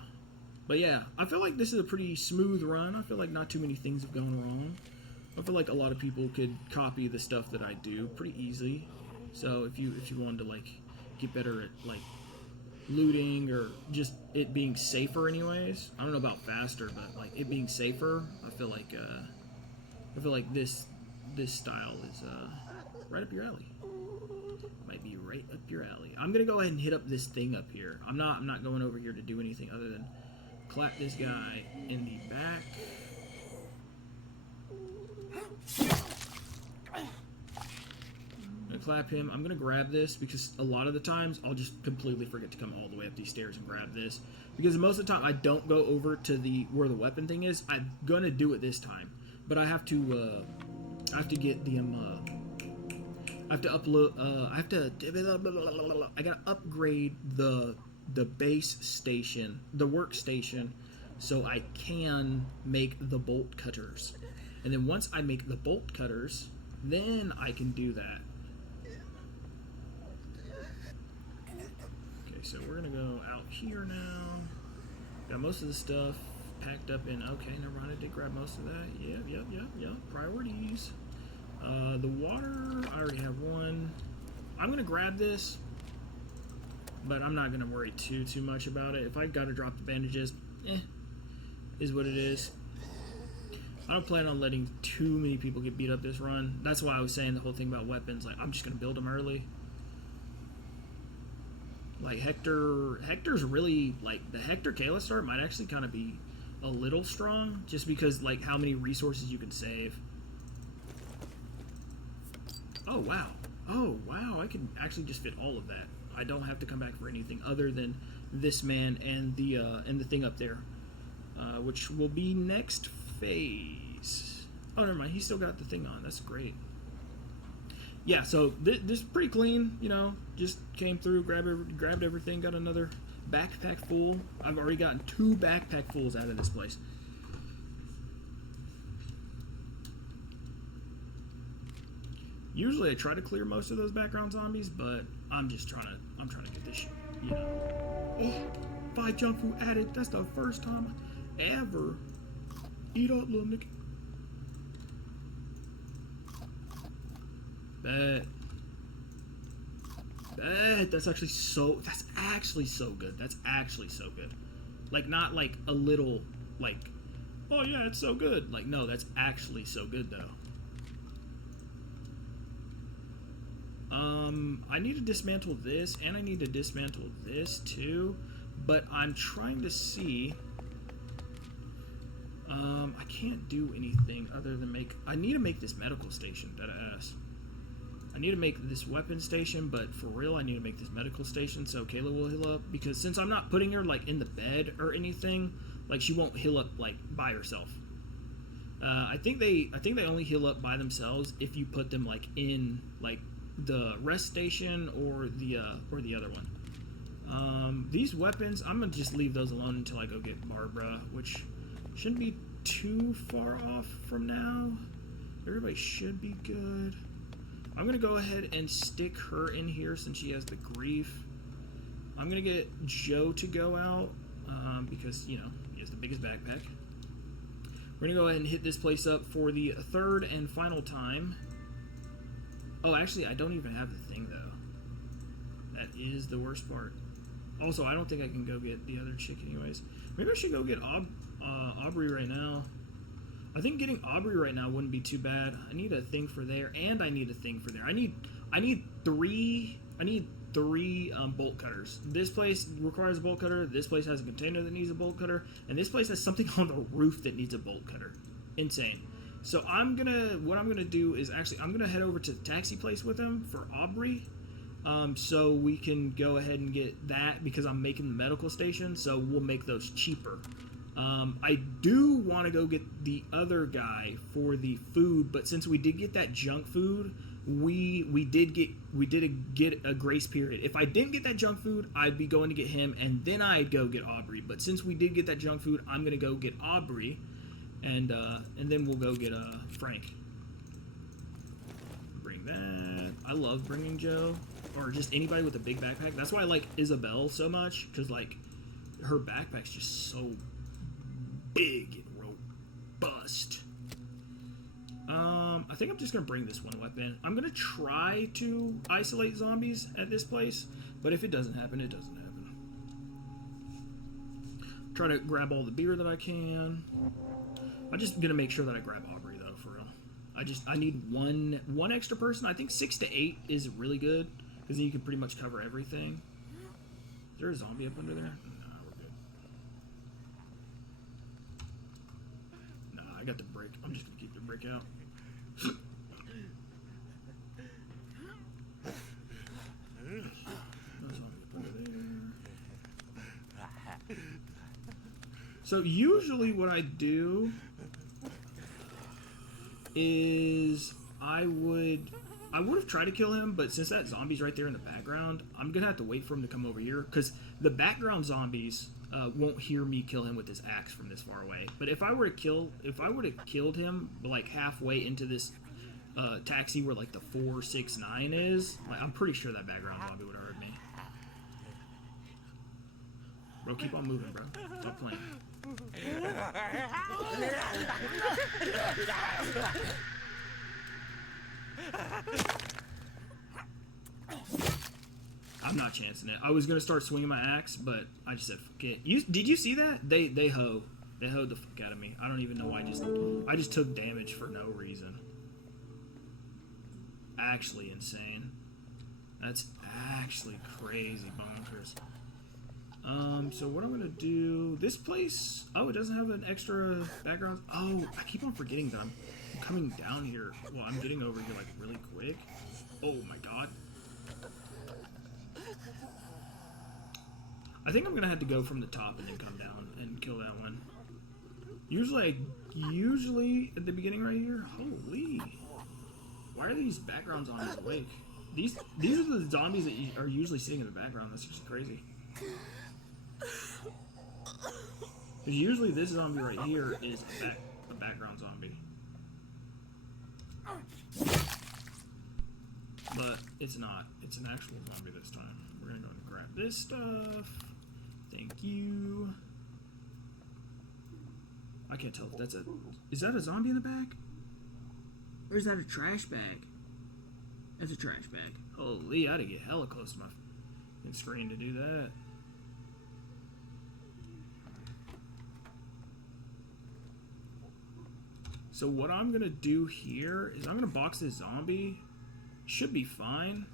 but yeah, I feel like this is a pretty smooth run. I feel like not too many things have gone wrong. I feel like a lot of people could copy the stuff that I do pretty easy. So if you wanted to like get better at like looting or just it being safer, anyways. I don't know about faster, but like it being safer, I feel like this style is right up your alley. Might be right up your alley. I'm gonna go ahead and hit up this thing up here. I'm not going over here to do anything other than clap this guy in the back. I'm gonna clap him. I'm gonna grab this because a lot of the times I'll just completely forget to come all the way up these stairs and grab this, because most of the time I don't go over to where the weapon thing is. I'm gonna do it this time, but I have to get the I have to upload. I gotta upgrade the base station, the workstation, so I can make the bolt cutters. And then once I make the bolt cutters, then I can do that. Okay, so we're gonna go out here now. Got most of the stuff packed up in. Okay, never mind. I did grab most of that. Yep. Priorities. The water, I already have one. I'm gonna grab this, but I'm not gonna worry too much about it. If I gotta drop the bandages, is what it is. I don't plan on letting too many people get beat up this run. That's why I was saying the whole thing about weapons. Like, I'm just gonna build them early. Like Hector's really, like, the Hector Kayla start might actually kind of be a little strong, just because, like, how many resources you can save. Oh wow, I can actually just fit all of that. I don't have to come back for anything other than this man and the thing up there, which will be next phase. Oh, never mind, he still got the thing on. That's great. Yeah, so this is pretty clean, you know, just came through, grabbed everything, got another backpack full. I've already gotten 2 backpack fulls out of this place. Usually I try to clear most of those background zombies, but I'm trying to get this shit, you know. Oh, 5 junk food added. That's the first time ever. Eat up, little nigga. Bet. That's actually so good. That's actually so good. Like, not like a little, like, oh yeah, it's so good. Like, no, that's actually so good though. I need to dismantle this, and I need to dismantle this too, but I'm trying to see. I can't do anything other than I need to make this medical station, deadass. I need to make this weapon station, but for real, I need to make this medical station so Kayla will heal up, because since I'm not putting her, like, in the bed or anything, like, she won't heal up, like, by herself. I think they only heal up by themselves if you put them, like, in, like, the rest station or the other one. These weapons, I'm gonna just leave those alone until I go get Barbara, which shouldn't be too far off from now. Everybody should be good. I'm gonna go ahead and stick her in here since she has the grief. I'm gonna get Joe to go out because, you know, he has the biggest backpack. We're gonna go ahead and hit this place up for the 3rd and final time. Oh, actually, I don't even have the thing, though. That is the worst part. Also, I don't think I can go get the other chick anyways. Maybe I should go get Aubrey right now. I think getting Aubrey right now wouldn't be too bad. I need a thing for there, and I need a thing for there. I need 3 bolt cutters. This place requires a bolt cutter. This place has a container that needs a bolt cutter, and this place has something on the roof that needs a bolt cutter. Insane. So what I'm gonna do is actually I'm gonna head over to the taxi place with him for Aubrey, so we can go ahead and get that, because I'm making the medical station, so we'll make those cheaper. I do want to go get the other guy for the food, but since we did get that junk food, we did get a grace period. If I didn't get that junk food, I'd be going to get him, and then I'd go get Aubrey. But since we did get that junk food, I'm gonna go get Aubrey, and then we'll go get Frank. Bring that. I love bringing Joe, or just anybody with a big backpack. That's why I like Isabel so much, because, like, her backpack's just so big and robust. I think I'm just gonna bring this one weapon. I'm gonna try to isolate zombies at this place, but if it doesn't happen, it doesn't happen. Try to grab all the beer that I can. I'm just gonna make sure that I grab Aubrey though, for real. I need one extra person. I think 6 to 8 is really good, because then you can pretty much cover everything. Is there a zombie up under there? Nah, we're good. Nah, I got the brick. I'm just gonna keep the brick out. So usually what I do is I would have tried to kill him, but since that zombie's right there in the background, I'm gonna have to wait for him to come over here, because the background zombies won't hear me kill him with this axe from this far away. But if I would have killed him like halfway into this taxi where like the 469 is. Like, I'm pretty sure that background zombie would have heard me. Bro, keep on moving, bro. Stop playing. I'm not chancing it. I was gonna start swinging my axe, but I just said fuck it. Did you see that? They hoed the fuck out of me. I don't even know why. I just took damage for no reason. Actually insane. That's actually crazy bonkers. So what I'm gonna do? This place. Oh, it doesn't have an extra background. Oh, I keep on forgetting that I'm coming down here. Well, I'm getting over here like really quick. Oh my god. I think I'm gonna have to go from the top and then come down and kill that one. Usually at the beginning right here. Holy! Why are these background zombies awake? These are the zombies that are usually sitting in the background. That's just crazy. Because usually this zombie right here is a background zombie. But it's not. It's an actual zombie this time. We're gonna go and grab this stuff. Thank you. I can't tell if that's a... Is that a zombie in the back? Or is that a trash bag? That's a trash bag. Holy, I had to get hella close to my screen to do that. So what I'm gonna do here is I'm gonna box this zombie. Should be fine.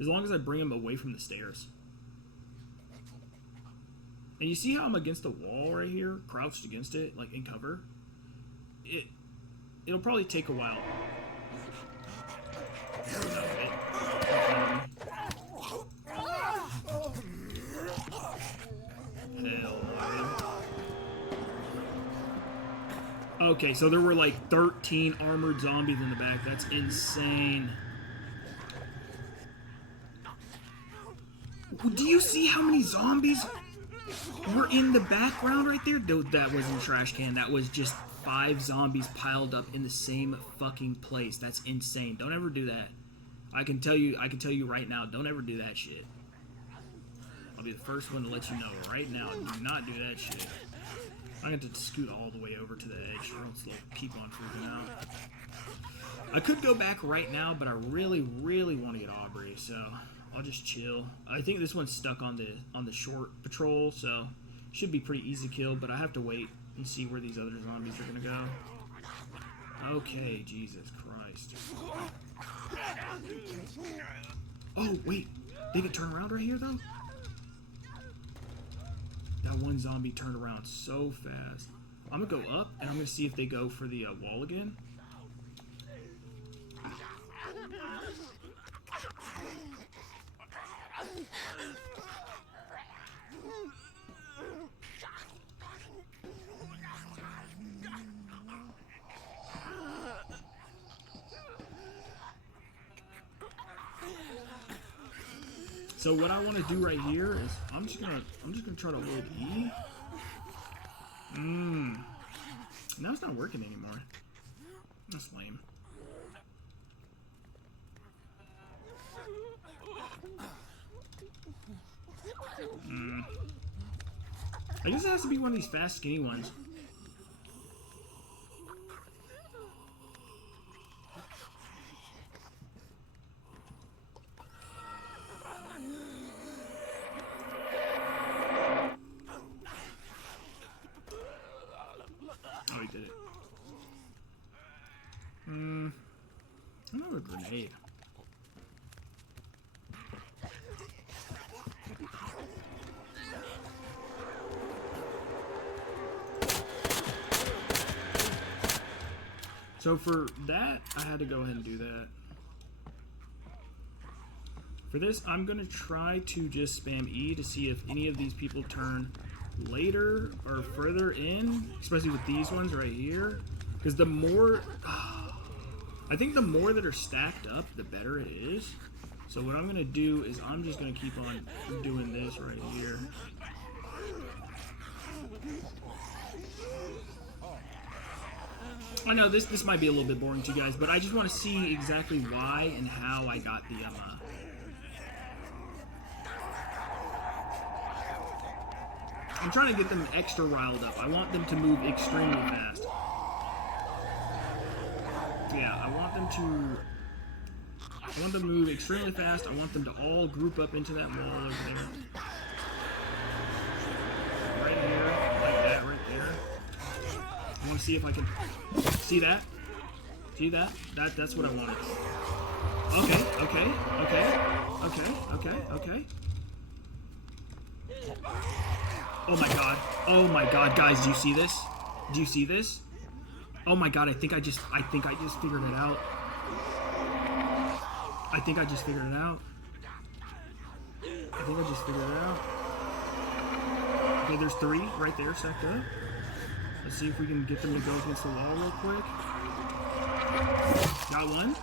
As long as I bring him away from the stairs. And you see how I'm against the wall right here? Crouched against it, like in cover? It'll probably take a while. Okay, so there were like 13 armored zombies in the back. That's insane. Do you see how many zombies were in the background right there? Dude, that wasn't a trash can. That was just 5 zombies piled up in the same fucking place. That's insane. Don't ever do that. I can tell you right now, don't ever do that shit. I'll be the first one to let you know right now. Do not do that shit. I'm going to scoot all the way over to the edge, or else they'll keep on freaking out. I could go back right now, but I really, really want to get Aubrey, so I'll just chill. I think this one's stuck on the short patrol, so should be pretty easy kill, but I have to wait and see where these other zombies are going to go. Okay, Jesus Christ. Oh, wait. They can turn around right here, though? That one zombie turned around so fast. I'm going to go up, and I'm going to see if they go for the wall again. So what I want to do right here is I'm just gonna try to hold E. Now it's not working anymore. That's lame. I guess it has to be one of these fast, skinny ones. Oh, he did it. I don't have a grenade. So for that, I had to go ahead and do that. For this, I'm going to try to just spam E to see if any of these people turn later or further in, especially with these ones right here. Because the more... I think the more that are stacked up, the better it is. So what I'm going to do is I'm just going to keep on doing this right here. I know this might be a little bit boring to you guys, but I just want to see exactly why and how I got the I'm trying to get them extra riled up. I want them to move extremely fast. Yeah, I want them to move extremely fast. I want them to all group up into that wall over there. Right here, like that, right there. I want to see if I can see that. See that? That's what I wanted. Okay. Oh my god. Oh my god, guys, do you see this? Do you see this? Oh my god, I think I just figured it out. I think I just figured it out. Okay, there's 3 right there stacked up. Let's see if we can get them to go against the wall real quick. Got one.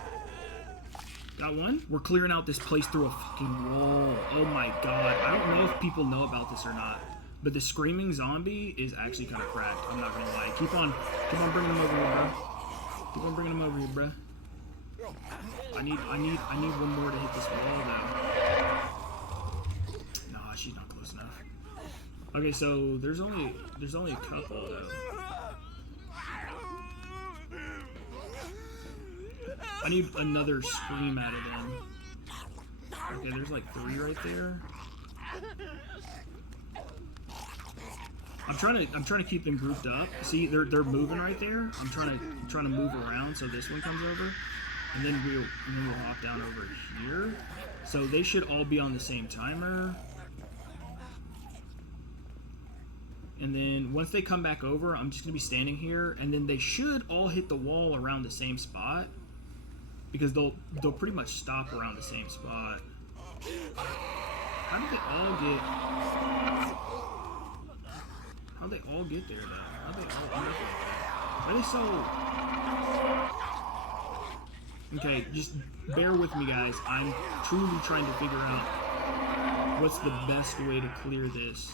Got one. We're clearing out this place through a fucking wall. Oh my god. I don't know if people know about this or not, but the screaming zombie is actually kind of cracked. I'm not gonna lie. Keep on bringing him over here, bro. Keep on bringing him over here, bro. I need one more to hit this wall though. Nah, she's not close enough. Okay, so there's only a couple though. I need another scream out of them. Okay, there's like 3 right there. I'm trying to keep them grouped up. See, they're moving right there. I'm trying to move around so this one comes over, and then we'll hop down over here. So they should all be on the same timer. And then once they come back over, I'm just gonna be standing here, and then they should all hit the wall around the same spot, because they'll pretty much stop around the same spot. How did they all get there though? How did they all end up like that? Why are they so... Okay, just bear with me guys. I'm truly trying to figure out what's the best way to clear this,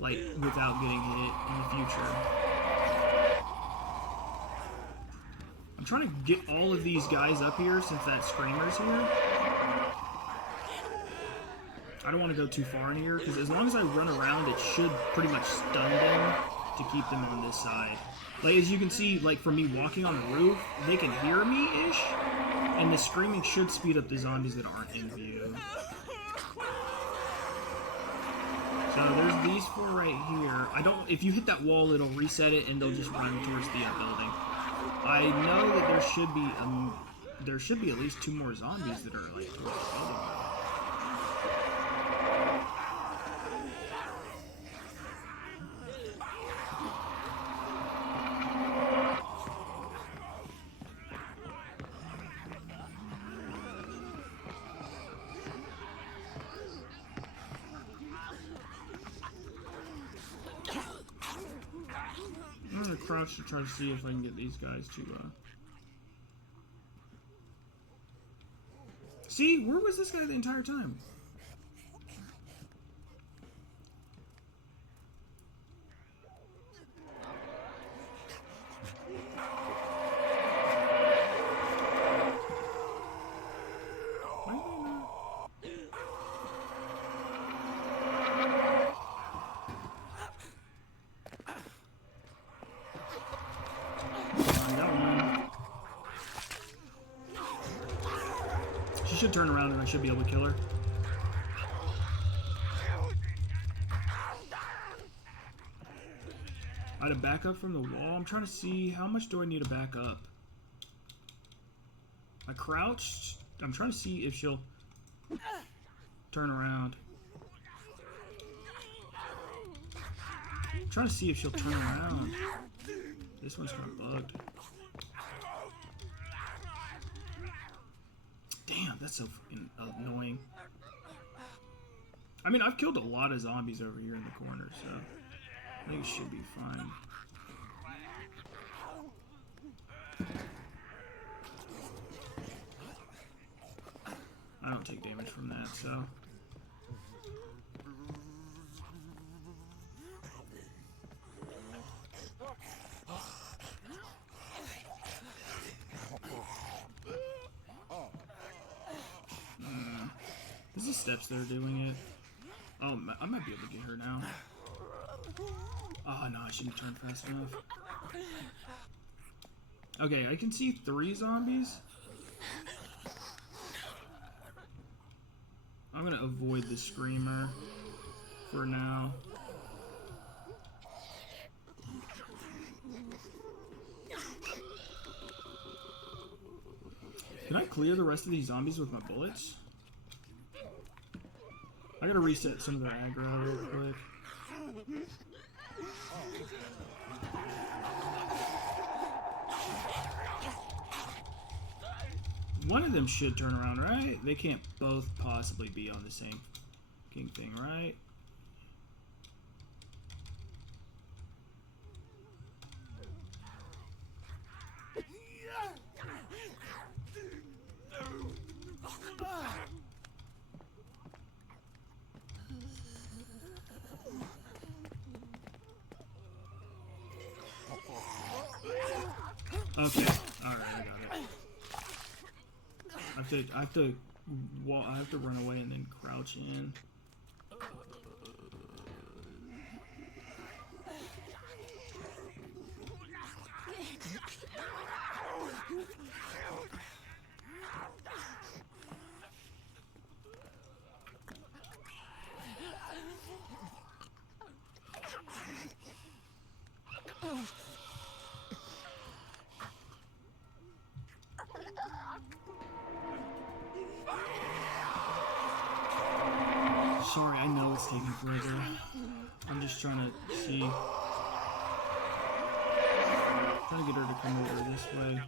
like, without getting hit in the future. I'm trying to get all of these guys up here since that screamer's here. I don't want to go too far in here, because as long as I run around, it should pretty much stun them to keep them on this side. Like, as you can see, like, from me walking on the roof, they can hear me-ish, and the screaming should speed up the zombies that aren't in view. So there's these 4 right here. If you hit that wall, it'll reset it, and they'll just run towards the building. I know that there should be at least 2 more zombies that are like towards the building. I'm gonna crouch to try to see if I can get these guys to See, where was this guy the entire time? She should turn around and I should be able to kill her. I had to back up from the wall. I'm trying to see how much do I need to back up. I crouched. I'm trying to see if she'll turn around. I'm trying to see if she'll turn around. This one's kind of bugged. Damn, that's so fucking annoying. I mean, I've killed a lot of zombies over here in the corner, so I think it should be fine. I don't take damage from that, so... It's the steps that are doing it. Oh, I might be able to get her now. Oh, no, I shouldn't turn fast enough. Okay, I can see 3 zombies. I'm gonna avoid the screamer for now. Can I clear the rest of these zombies with my bullets? I gotta reset some of their aggro real quick. One of them should turn around, right? They can't both possibly be on the same fucking thing, right? Okay, alright, I got it. I have to run away and then crouch in. Sorry, I know it's taking forever. I'm just trying to see. Trying to get her to come over this way.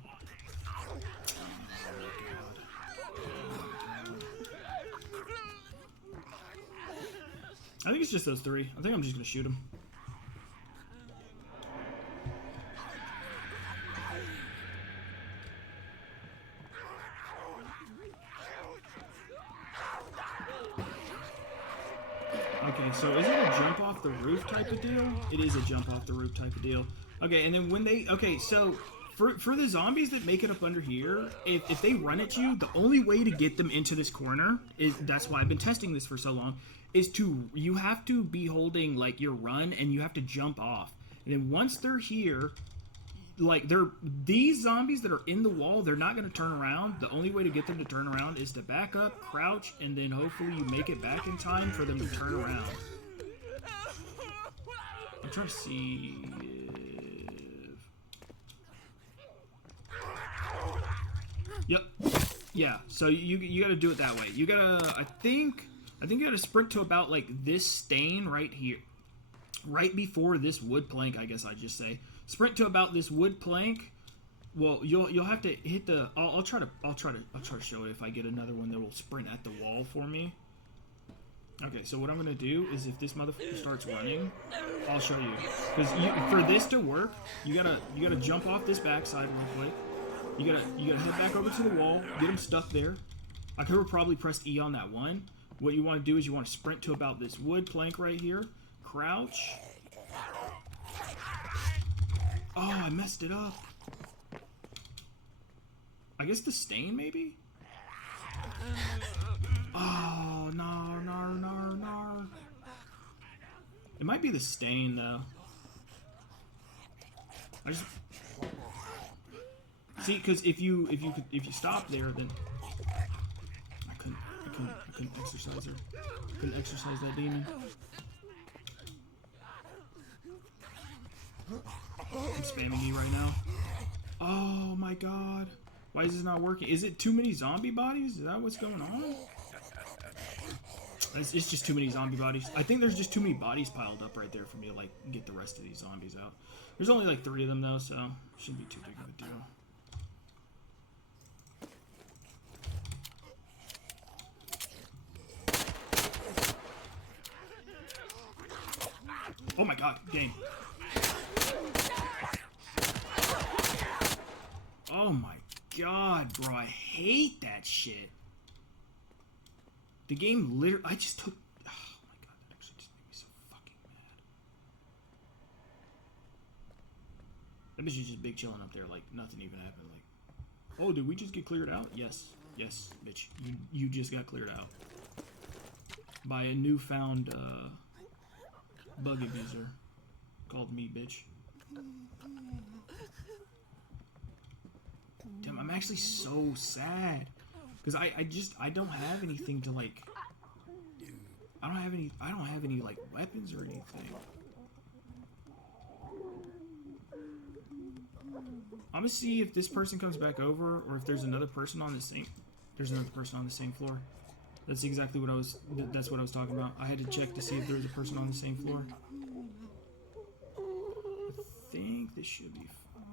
I think it's just those 3. I think I'm just gonna shoot them. Okay, so is it a jump off the roof type of deal? It is a jump off the roof type of deal. Okay, and then when they... Okay, so for the zombies that make it up under here, if they run at you, the only way to get them into this corner is... That's why I've been testing this for so long, is to... You have to be holding, like, your run, and you have to jump off. And then once they're here... Like, these zombies that are in the wall, they're not going to turn around. The only way to get them to turn around is to back up, crouch, and then hopefully you make it back in time for them to turn around. I'm trying to see if... Yep. Yeah, so you got to do it that way. You got to, I think you got to sprint to about, like, this stain right here. Right before this wood plank, I guess I'd just say. Sprint to about this wood plank. Well, you'll have to hit the. I'll try to show it if I get another one that will sprint at the wall for me. Okay, so what I'm gonna do is if this motherfucker starts running, I'll show you. Because for this to work, you gotta jump off this backside real quick. You gotta head back over to the wall, get him stuck there. I could have probably pressed E on that one. What you want to do is you want to sprint to about this wood plank right here. Crouch. Oh, I messed it up. I guess the stain, maybe? Oh, no. It might be the stain, though. I just... See, because if you stop there, then... I couldn't exercise her. Couldn't exercise that demon. I'm spamming E right now. Oh my god. Why is this not working? Is it too many zombie bodies? Is that what's going on? It's just too many zombie bodies. I think there's just too many bodies piled up right there for me to, like, get the rest of these zombies out. There's only, like, 3 of them, though, so shouldn't be too big of a deal. Oh my god, game. Oh my god, bro, I hate that shit. The game literally, I just took, oh my god, that actually just made me so fucking mad. That bitch is just big chilling up there, like nothing even happened, like, oh, did we just get cleared out? Yes, bitch, you just got cleared out. by a newfound bug abuser called me, bitch. Damn, I'm actually so sad because I don't have anything to like. I don't have any like weapons or anything. I'm gonna see if this person comes back over or if there's another person on the same. There's another person on the same floor. That's exactly what I was. That's what I was talking about. I had to check to see if there was a person on the same floor. I think this should be fine.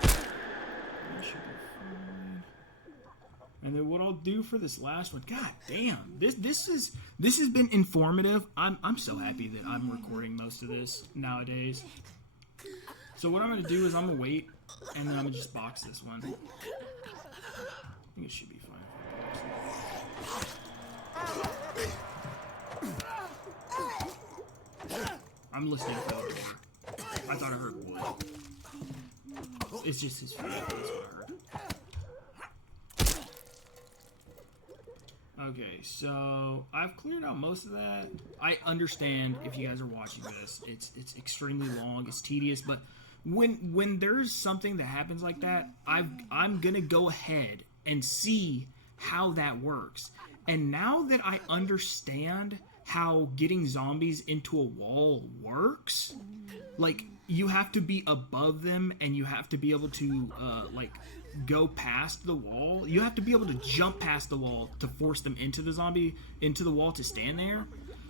That should be fine. And then what I'll do for this last one. God damn, this has been informative. I'm so happy that I'm recording most of this nowadays. So what I'm gonna do is I'm gonna wait, and then I'm gonna just box this one. I think it should be fine if I box it. I'm listening for the door. I thought I heard wood. It's just his feet. That's what I heard. Okay, so I've cleared out most of that. I understand if you guys are watching this, it's extremely long, it's tedious, but when there's something that happens like that, I'm gonna go ahead and see how that works. And now that I understand how getting zombies into a wall works, like you have to be above them and you have to be able to like go past the wall. You have to be able to jump past the wall to force them into the wall to stand there.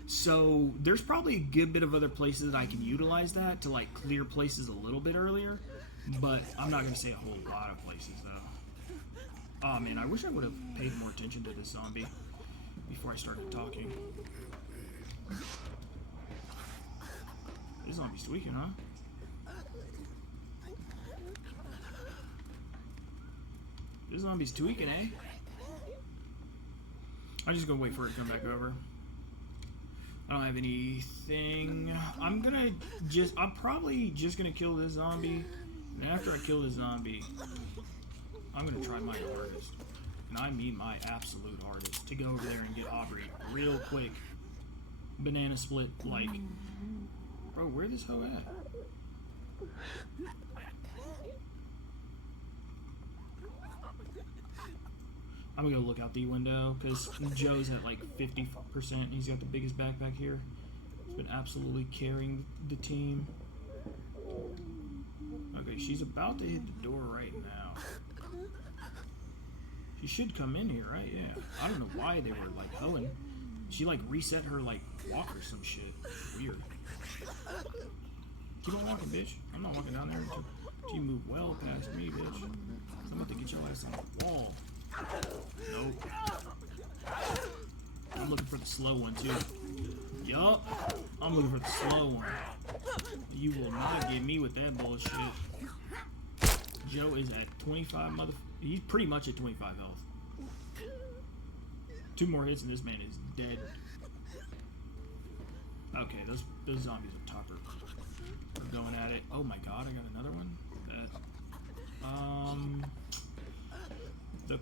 So there's probably a good bit of other places that I can utilize that to like clear places a little bit earlier, but I'm not gonna say a whole lot of places though. Oh man, I wish I would have paid more attention to this zombie before I started talking. This zombie's tweaking, huh? This zombie's tweaking, eh? I'm just gonna wait for it to come back over. I don't have anything. I'm probably just gonna kill this zombie. And after I kill this zombie, I'm gonna try my hardest. And I mean my absolute hardest to go over there and get Aubrey real quick. Banana split, like. Bro, where this hoe at? I'm gonna go look out the window because Joe's at like 50%. He's got the biggest backpack here. He's been absolutely carrying the team. Okay, she's about to hit the door right now. She should come in here, right? Yeah. I don't know why they were like hoeing. She like reset her like walk or some shit. Weird. Keep on walking, bitch. I'm not walking down there until you move well past me, bitch. I'm about to get your ass on the wall. Nope. I'm looking for the slow one too. Yup. I'm looking for the slow one. You will not get me with that bullshit. Joe is at 25 he's pretty much at 25 health. 2 more hits and this man is dead. Okay, those zombies are topper. We're going at it. Oh my god, I got another one. The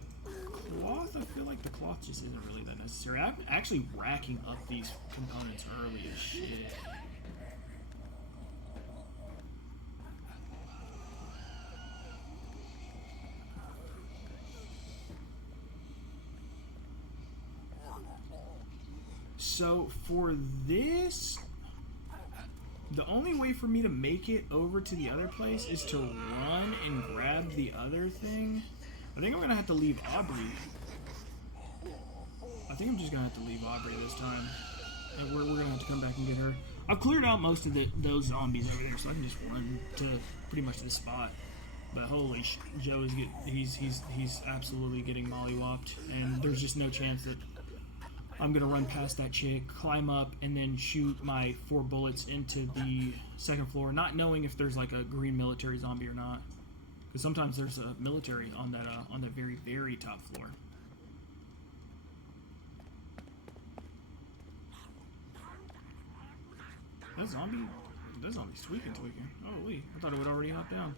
cloth, I feel like the cloth just isn't really that necessary. I'm actually racking up these components early as shit. So for this, the only way for me to make it over to the other place is to run and grab the other thing. I think I'm gonna have to leave Aubrey. I think I'm just gonna have to leave Aubrey this time. And we're gonna have to come back and get her. I've cleared out most of those zombies over there, so I can just run to pretty much the spot. But holy Joe is he's absolutely getting mollywopped, and there's just no chance that I'm gonna run past that chick, climb up, and then shoot my 4 bullets into the 2nd floor, not knowing if there's like a green military zombie or not. Because sometimes there's a military on that very, very top floor. That zombie's tweaking. Holy, I thought it would already hop down.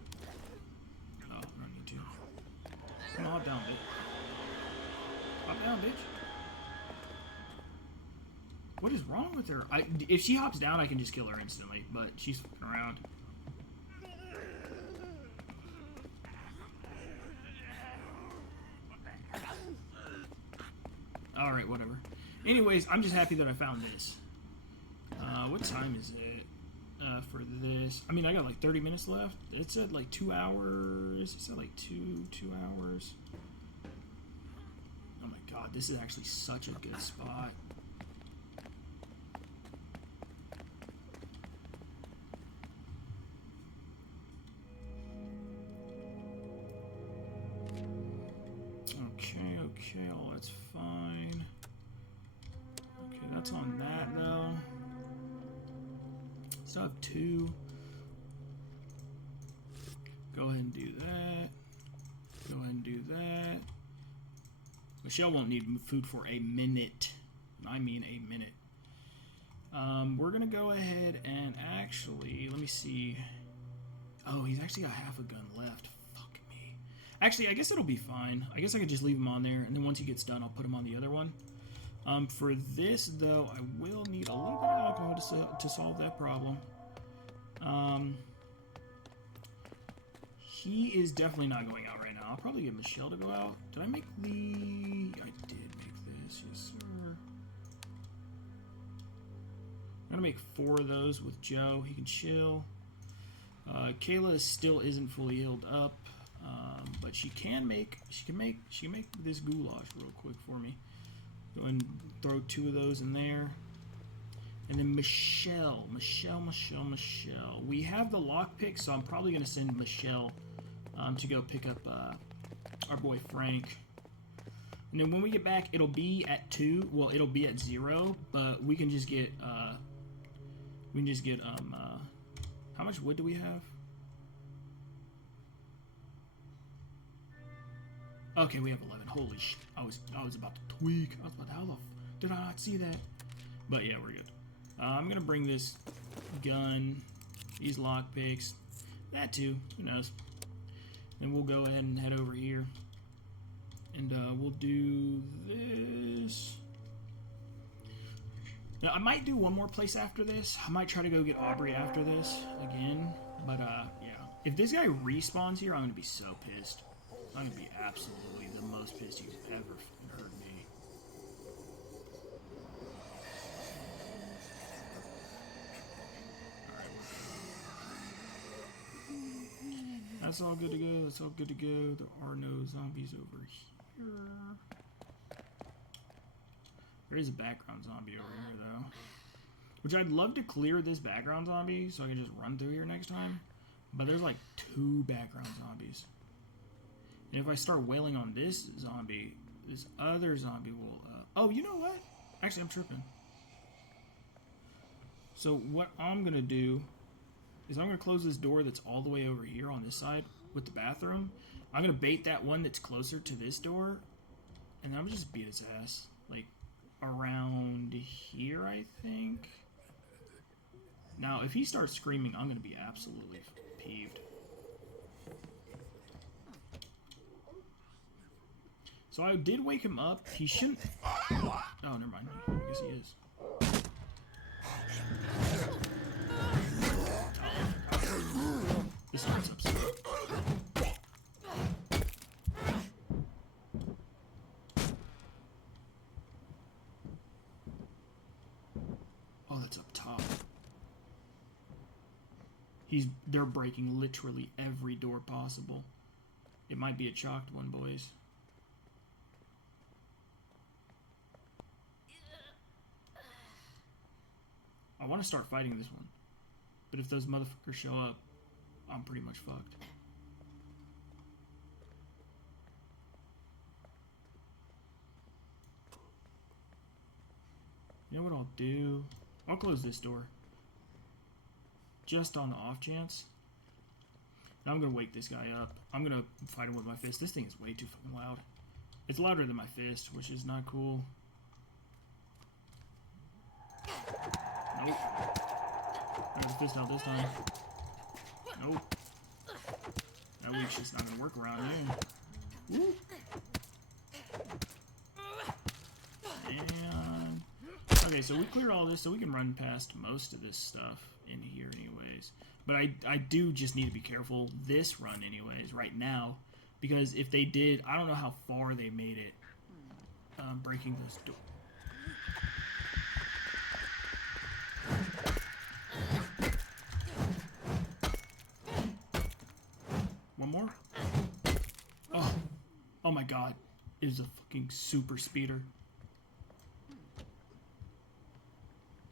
Oh, I don't need to. Come on, hop down, bitch. Hop down, bitch. What is wrong with her? If she hops down, I can just kill her instantly, but she's fucking around. Alright, whatever. Anyways, I'm just happy that I found this. What time is it for this? I mean, I got like 30 minutes left. It said like 2 hours. It said like two hours. Oh my god, this is actually such a good spot. Okay, all that's fine. Okay, that's on that though. Still have 2. Go ahead and do that. Go ahead and do that. Michelle won't need food for a minute. I mean a minute. We're gonna go ahead and actually, let me see. Oh, he's actually got half a gun left. Fuck me. Actually, I guess it'll be fine. I guess I could just leave him on there, and then once he gets done, I'll put him on the other one. For this, though, I will need a little bit of alcohol to solve that problem. He is definitely not going out right now. I'll probably get Michelle to go out. Did I make the... I did make this, yes sir. I'm gonna make 4 of those with Joe. He can chill. Kayla still isn't fully healed up, but she can make this goulash real quick for me. Go and throw 2 of those in there. And then Michelle. We have the lockpick, so I'm probably going to send Michelle to go pick up our boy Frank. And then when we get back, it'll be at 2. Well, it'll be at 0, but we can just get how much wood do we have? Okay, we have 11. Holy shit. I was about to tweak. I was about to, how the did I not see that? But yeah, we're good. I'm gonna bring this gun, these lockpicks, that too, who knows. And we'll go ahead and head over here. And we'll do this. Now, I might do one more place after this. I might try to go get Aubrey after this again. But yeah. If this guy respawns here, I'm gonna be so pissed. I'm gonna be absolutely the most pissed you've ever heard me. Alright, that's all good to go. That's all good to go. There are no zombies over here. There is a background zombie over here, though. Which I'd love to clear this background zombie so I can just run through here next time. But there's like 2 background zombies. And if I start wailing on this zombie, this other zombie will... oh, you know what? Actually, I'm tripping. So what I'm going to do is I'm going to close this door that's all the way over here on this side with the bathroom. I'm going to bait that one that's closer to this door. And then I'm going to just beat its ass. Like, around here, I think. Now, if he starts screaming, I'm going to be absolutely peeved. So I did wake him up. He shouldn't... Oh, never mind. I guess he is. Oh, this one's upset. Oh, that's up top. They're breaking literally every door possible. It might be a chalked one, boys. I want to start fighting this one. But if those motherfuckers show up, I'm pretty much fucked. You know what I'll do? I'll close this door. Just on the off chance. And I'm going to wake this guy up. I'm going to fight him with my fist. This thing is way too fucking loud. It's louder than my fist, which is not cool. Nope. I got the fist out this time. Nope. That leech's just not going to work around here. Woo. And... Okay, so we cleared all this, so we can run past most of this stuff in here anyways. But I do just need to be careful this run anyways, right now. Because if they did, I don't know how far they made it. Breaking this door. One more? Oh my god. It was a fucking super speeder.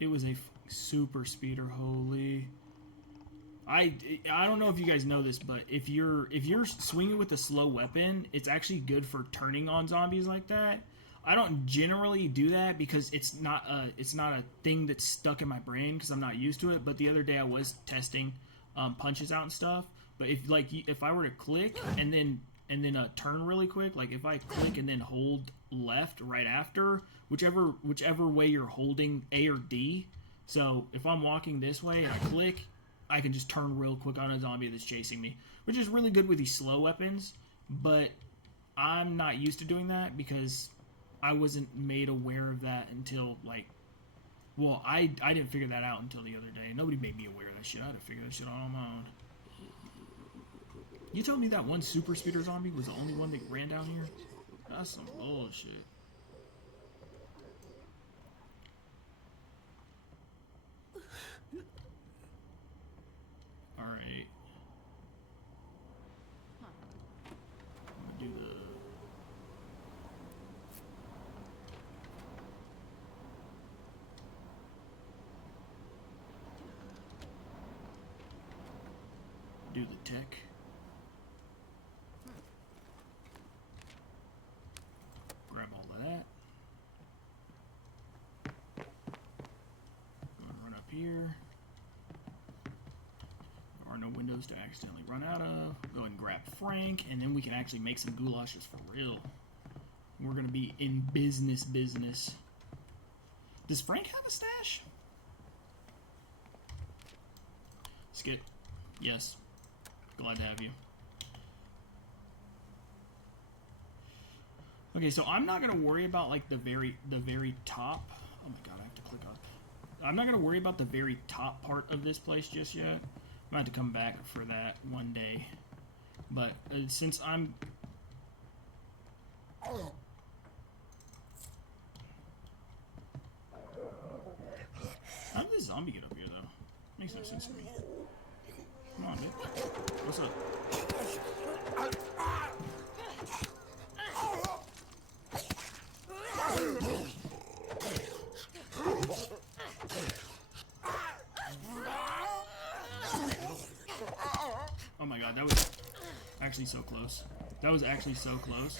It was a super speeder, holy. I don't know if you guys know this, but if you're swinging with a slow weapon, it's actually good for turning on zombies like that. I don't generally do that because it's not a thing that's stuck in my brain because I'm not used to it. But the other day I was testing punches out and stuff. But if I were to click and then turn really quick, like if I click and then hold left right after, whichever way you're holding A or D. So if I'm walking this way and I click, I can just turn real quick on a zombie that's chasing me, which is really good with these slow weapons. But I'm not used to doing that because I wasn't made aware of that until I didn't figure that out until the other day. Nobody made me aware of that shit. I had to figure that shit out on my own. You told me that one super speeder zombie was the only one that ran down here? That's some bullshit. Alright. I'm gonna do the tech. Grab all of that. Go and run up here. There are no windows to accidentally run out of. Go ahead and grab Frank, and then we can actually make some goulashes for real. We're gonna be in business. Does Frank have a stash? Skip. Yes. Glad to have you. Okay, so I'm not gonna worry about like the very top. Oh my god, I have to click on. I'm not gonna worry about the very top part of this place just yet. I'm gonna have to come back for that one day. But since I'm how did this zombie get up here though? Makes no sense to me. Come on, dude. What's up? Oh my god, that was actually so close. That was actually so close.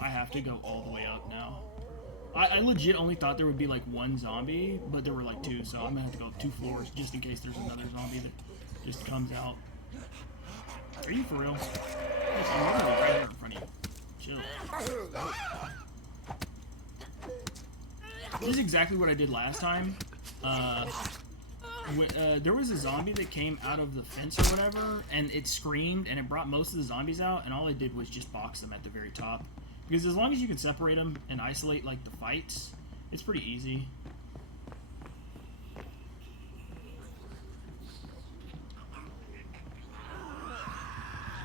I have to go all the way up now. I legit only thought there would be like one zombie, but there were like two, so I'm gonna have to go 2 floors just in case there's another zombie that just comes out. Are you for real? Yes, I'm literally right here in front of you. Chill. This is exactly what I did last time. There was a zombie that came out of the fence or whatever, and it screamed, and it brought most of the zombies out, and all I did was just box them at the very top. Because as long as you can separate them and isolate, like, the fights, it's pretty easy.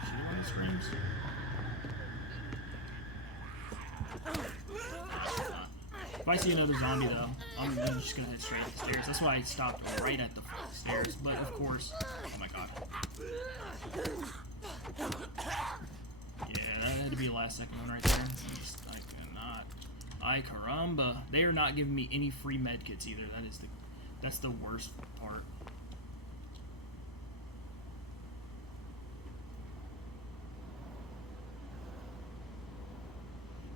See when he screams? If I see another zombie, though, I'm just gonna head straight up the stairs. That's why I stopped right at the stairs. But, of course... Oh, my God. Yeah, that had to be a last-second one right there. I cannot... Ay caramba. They are not giving me any free medkits, either. That's the worst part.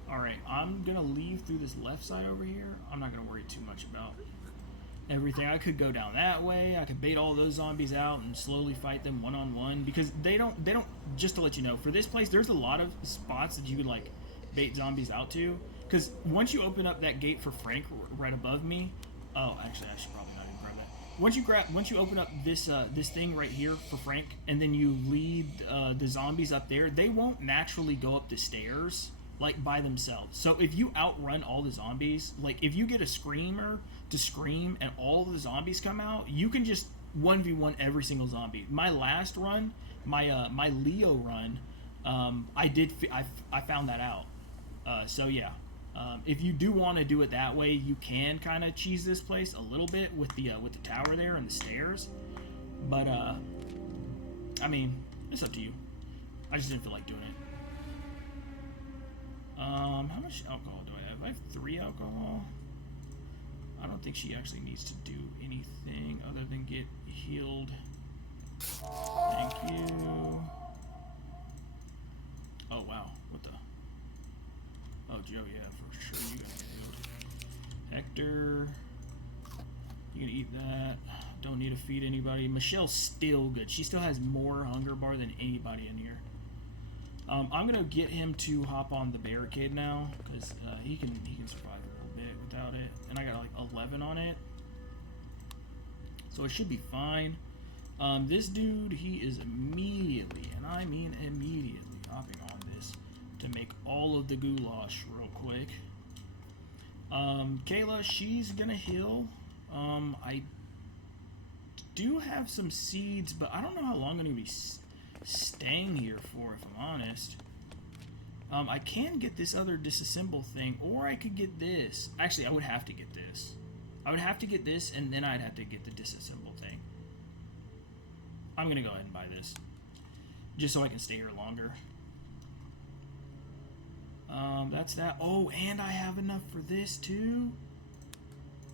Alright, I'm gonna leave through this left side over here. I'm not gonna worry too much about everything. I could go down that way. I could bait all those zombies out and slowly fight them one-on-one. Because they don't, just to let you know, for this place, there's a lot of spots that you could, like, bait zombies out to. Because once you open up that gate for Frank right above me... Oh, actually, I should probably not even grab that. Once you open up this this thing right here for Frank, and then you lead the zombies up there, they won't naturally go up the stairs like by themselves. So if you outrun all the zombies, like if you get a screamer to scream and all of the zombies come out, you can just 1v1 every single zombie. My last run, my Leo run, I found that out. So yeah, if you do want to do it that way, you can kind of cheese this place a little bit with the tower there and the stairs. But I mean, it's up to you. I just didn't feel like doing it. How much alcohol do I have? I have 3 alcohol. I don't think she actually needs to do anything other than get healed. Thank you. Oh wow, what the? Oh Joe, yeah, for sure you got healed. Hector, you can eat that. Don't need to feed anybody. Michelle's still good. She still has more hunger bar than anybody in here. I'm gonna get him to hop on the barricade now because he can survive a little bit without it, and I got like 11 on it, so it should be fine. This dude, he is immediately, and I mean immediately, hopping on this to make all of the goulash real quick. Kayla, she's gonna heal. I do have some seeds, but I don't know how long I'm gonna be staying here for, if I'm honest. I can get this other disassemble thing, or I could get this. Actually, I would have to get this. I would have to get this, and then I'd have to get the disassemble thing. I'm gonna go ahead and buy this, just so I can stay here longer. That's that. Oh, and I have enough for this too.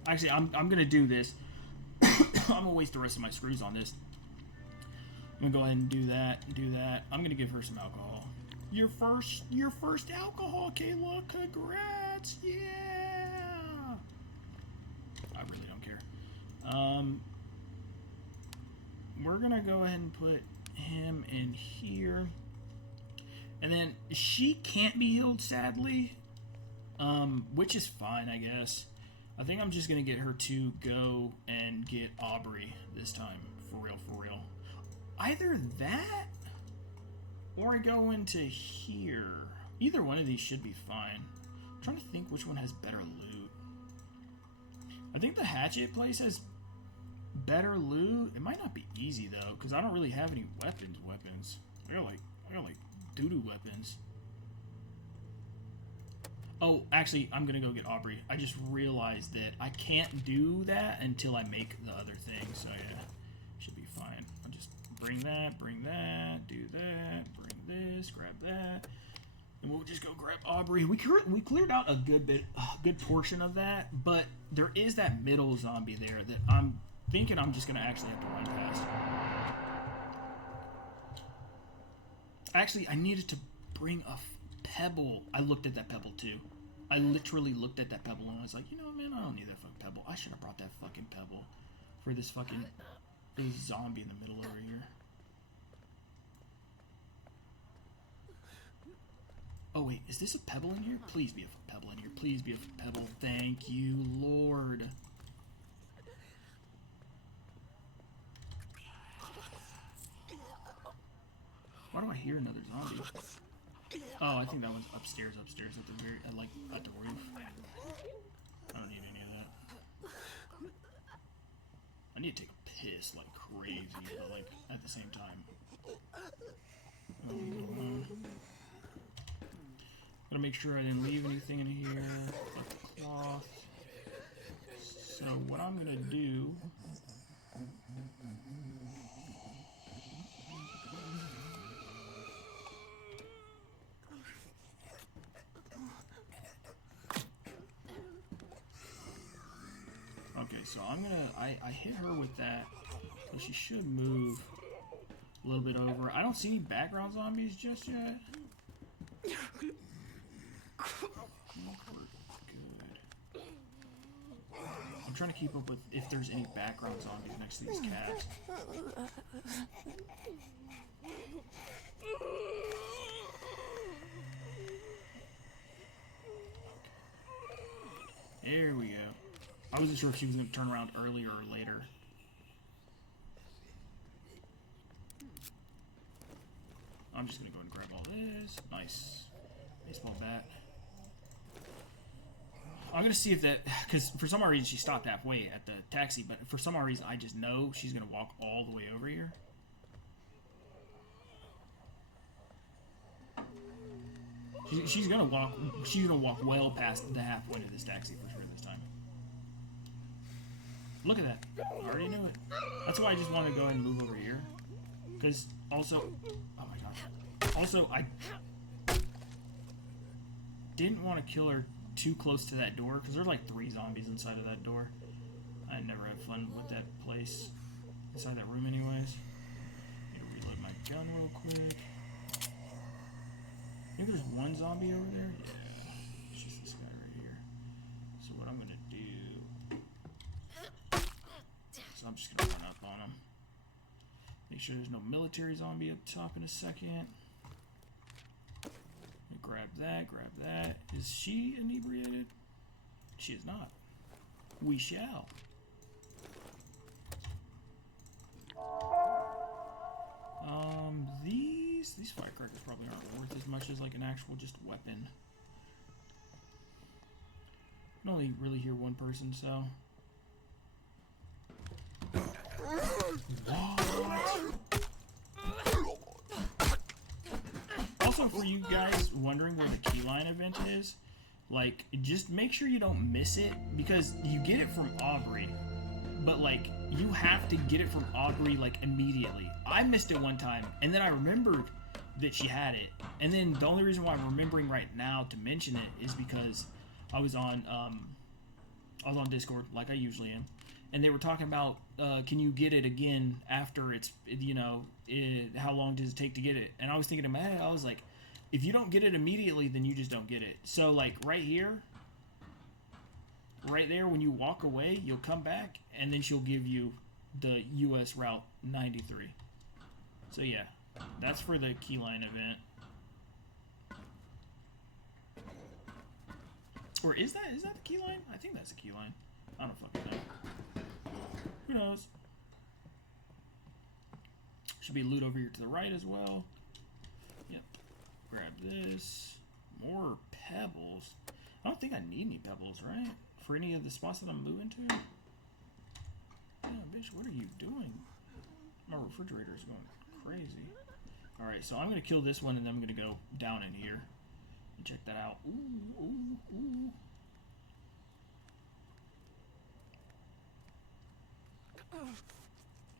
Actually, I'm gonna do this. I'm gonna waste the rest of my screws on this. I'm gonna go ahead and do that. I'm gonna give her some alcohol. Your first alcohol, Kayla. Congrats! Yeah. I really don't care. We're gonna go ahead and put him in here, and then she can't be healed, sadly. Which is fine, I guess. I think I'm just gonna get her to go and get Aubrey this time, for real. Either that, or I go into here. Either one of these should be fine. I'm trying to think which one has better loot. I think the hatchet place has better loot. It might not be easy though, because I don't really have any weapons. I got like doo-doo weapons. Oh, actually, I'm gonna go get Aubrey. I just realized that I can't do that until I make the other thing, so yeah, should be fine. I'll just bring that, do that, bring this, grab that, and we'll just go grab Aubrey. We cleared out a good portion of that, but there is that middle zombie there that I'm thinking I'm just gonna actually have to run past. Actually, I needed to bring a pebble. I looked at that pebble too. I literally looked at that pebble and I was like, you know, man, I don't need that fucking pebble. I should have brought that fucking pebble for this fucking zombie in the middle over here. Oh wait, is this a pebble in here? Please be a pebble in here. Please be a pebble. Thank you, Lord. Why do I hear another zombie? Oh, I think that one's upstairs at the very, at the roof. I don't need any of that. I need to take a piss like crazy, but like at the same time. Gotta make sure I didn't leave anything in here. Like the cloth. So what I'm gonna do. Okay, so I'm gonna, I hit her with that, so she should move a little bit over. I don't see any background zombies just yet. Good. I'm trying to keep up with if there's any background zombies next to these cats. There we go. I wasn't sure if she was going to turn around earlier or later. I'm just going to go and grab all this. Nice. Baseball bat. I'm gonna see if that, because for some odd reason she stopped halfway at the taxi, but for some odd reason I just know she's gonna walk all the way over here. She's gonna walk. She's gonna walk well past the half point of this taxi for sure this time. Look at that! I already knew it. That's why I just want to go ahead and move over here. Because also, oh my gosh. Also, I didn't want to kill her too close to that door because there's like 3 zombies inside of that door. I never had fun with that place inside that room, anyways. Need to reload my gun real quick. I think there's 1 zombie over there. Yeah, it's just this guy right here. So what I'm gonna do? So I'm just gonna run up on him. Make sure there's no military zombie up top in a second. Grab that, grab that. Is she inebriated? She is not. We shall. These firecrackers probably aren't worth as much as like an actual just weapon. I can only really hear 1 person, so. Also, for you guys wondering where the keyline event is, like, just make sure you don't miss it, because you get it from Aubrey, but, like, you have to get it from Aubrey, like, immediately. I missed it one time, and then I remembered that she had it, and then the only reason why I'm remembering right now to mention it is because I was on Discord, like I usually am, and they were talking about, can you get it again after it's, you know, how long does it take to get it? And I was thinking in my head, I was like, if you don't get it immediately, then you just don't get it. So, like, right here, right there, when you walk away, you'll come back, and then she'll give you the U.S. Route 93. So, yeah, that's for the keyline event. Or is that the keyline? I think that's the keyline. I don't fucking know. Who knows? Should be loot over here to the right as well. Yep. Grab this. More pebbles. I don't think I need any pebbles, right? For any of the spots that I'm moving to? Yeah, bitch, what are you doing? My refrigerator is going crazy. Alright, so I'm going to kill this one and then I'm going to go down in here. And check that out. Ooh, ooh, ooh.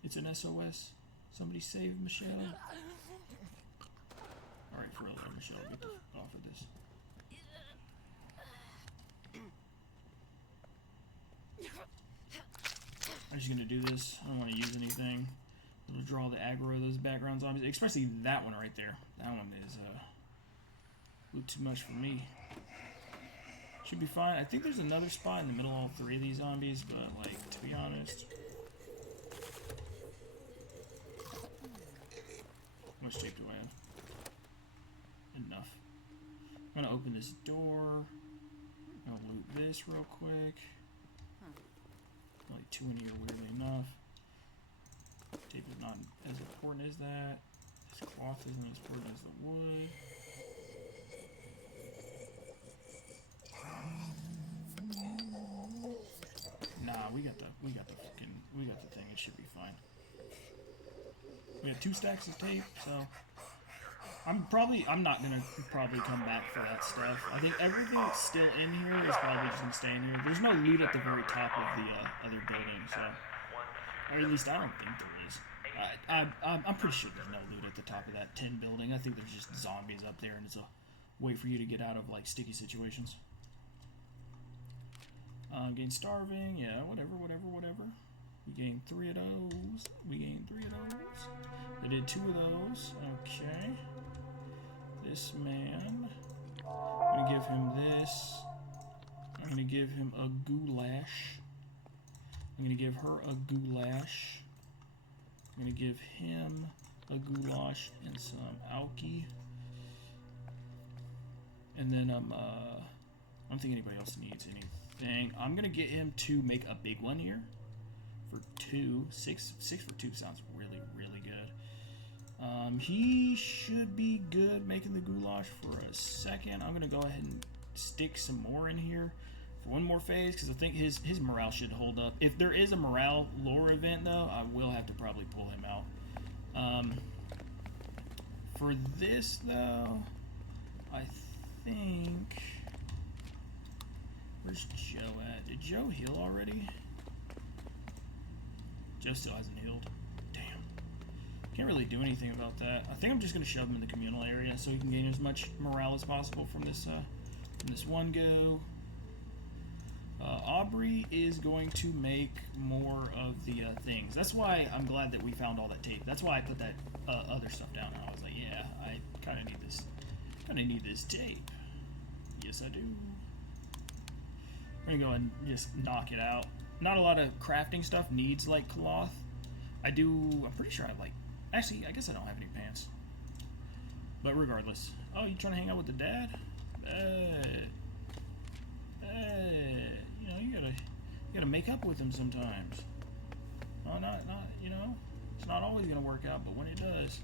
It's an SOS. Somebody save Michelle. Alright, for real though, Michelle, get the fuck off of this. I'm just gonna do this. I don't want to use anything. It'll draw the aggro of those background zombies, especially that one right there. That one is a little too much for me. Should be fine. I think there's another spot in the middle of all 3 of these zombies, but like, to be honest, how much tape do I have? Enough. I'm gonna open this door. I'm gonna loot this real quick. Only 2 in here, weirdly enough. Tape is not as important as that. This cloth isn't as important as the wood. Nah, we got the thing. It should be fine. We have 2 stacks of tape, so I'm not gonna come back for that stuff. I think everything that's still in here is probably just gonna stay in here. There's no loot at the very top of the other building, so, or at least I don't think there is. I'm pretty sure there's no loot at the top of that tin building. I think there's just zombies up there, and it's a way for you to get out of like sticky situations. Gain starving, yeah, whatever. We gained 3 of those. They did 2 of those. Okay. This man. I'm gonna give him this. I'm gonna give him a goulash. I'm gonna give her a goulash. I'm gonna give him a goulash and some alky. And then I don't think anybody else needs anything. I'm gonna get him to make a big one here. For 2, 6 for 2 sounds really, really good. He should be good making the goulash for a second. I'm gonna go ahead and stick some more in here for one more phase, because I think his morale should hold up. If there is a morale lore event, though, I will have to probably pull him out. For this, though, I think... Where's Joe at? Did Joe heal already? Joe still hasn't healed. Damn. Can't really do anything about that. I think I'm just going to shove him in the communal area so he can gain as much morale as possible from this one go. Aubrey is going to make more of the things. That's why I'm glad that we found all that tape. That's why I put that other stuff down. I was like, yeah, I kind of need this. Kind of need this tape. Yes, I do. I'm gonna go and just knock it out. Not a lot of crafting stuff needs like cloth. I'm pretty sure I like. Actually, I guess I don't have any pants. But regardless. Oh, you trying to hang out with the dad? You know, you gotta make up with him sometimes. No, not, you know, it's not always gonna work out, but when it does,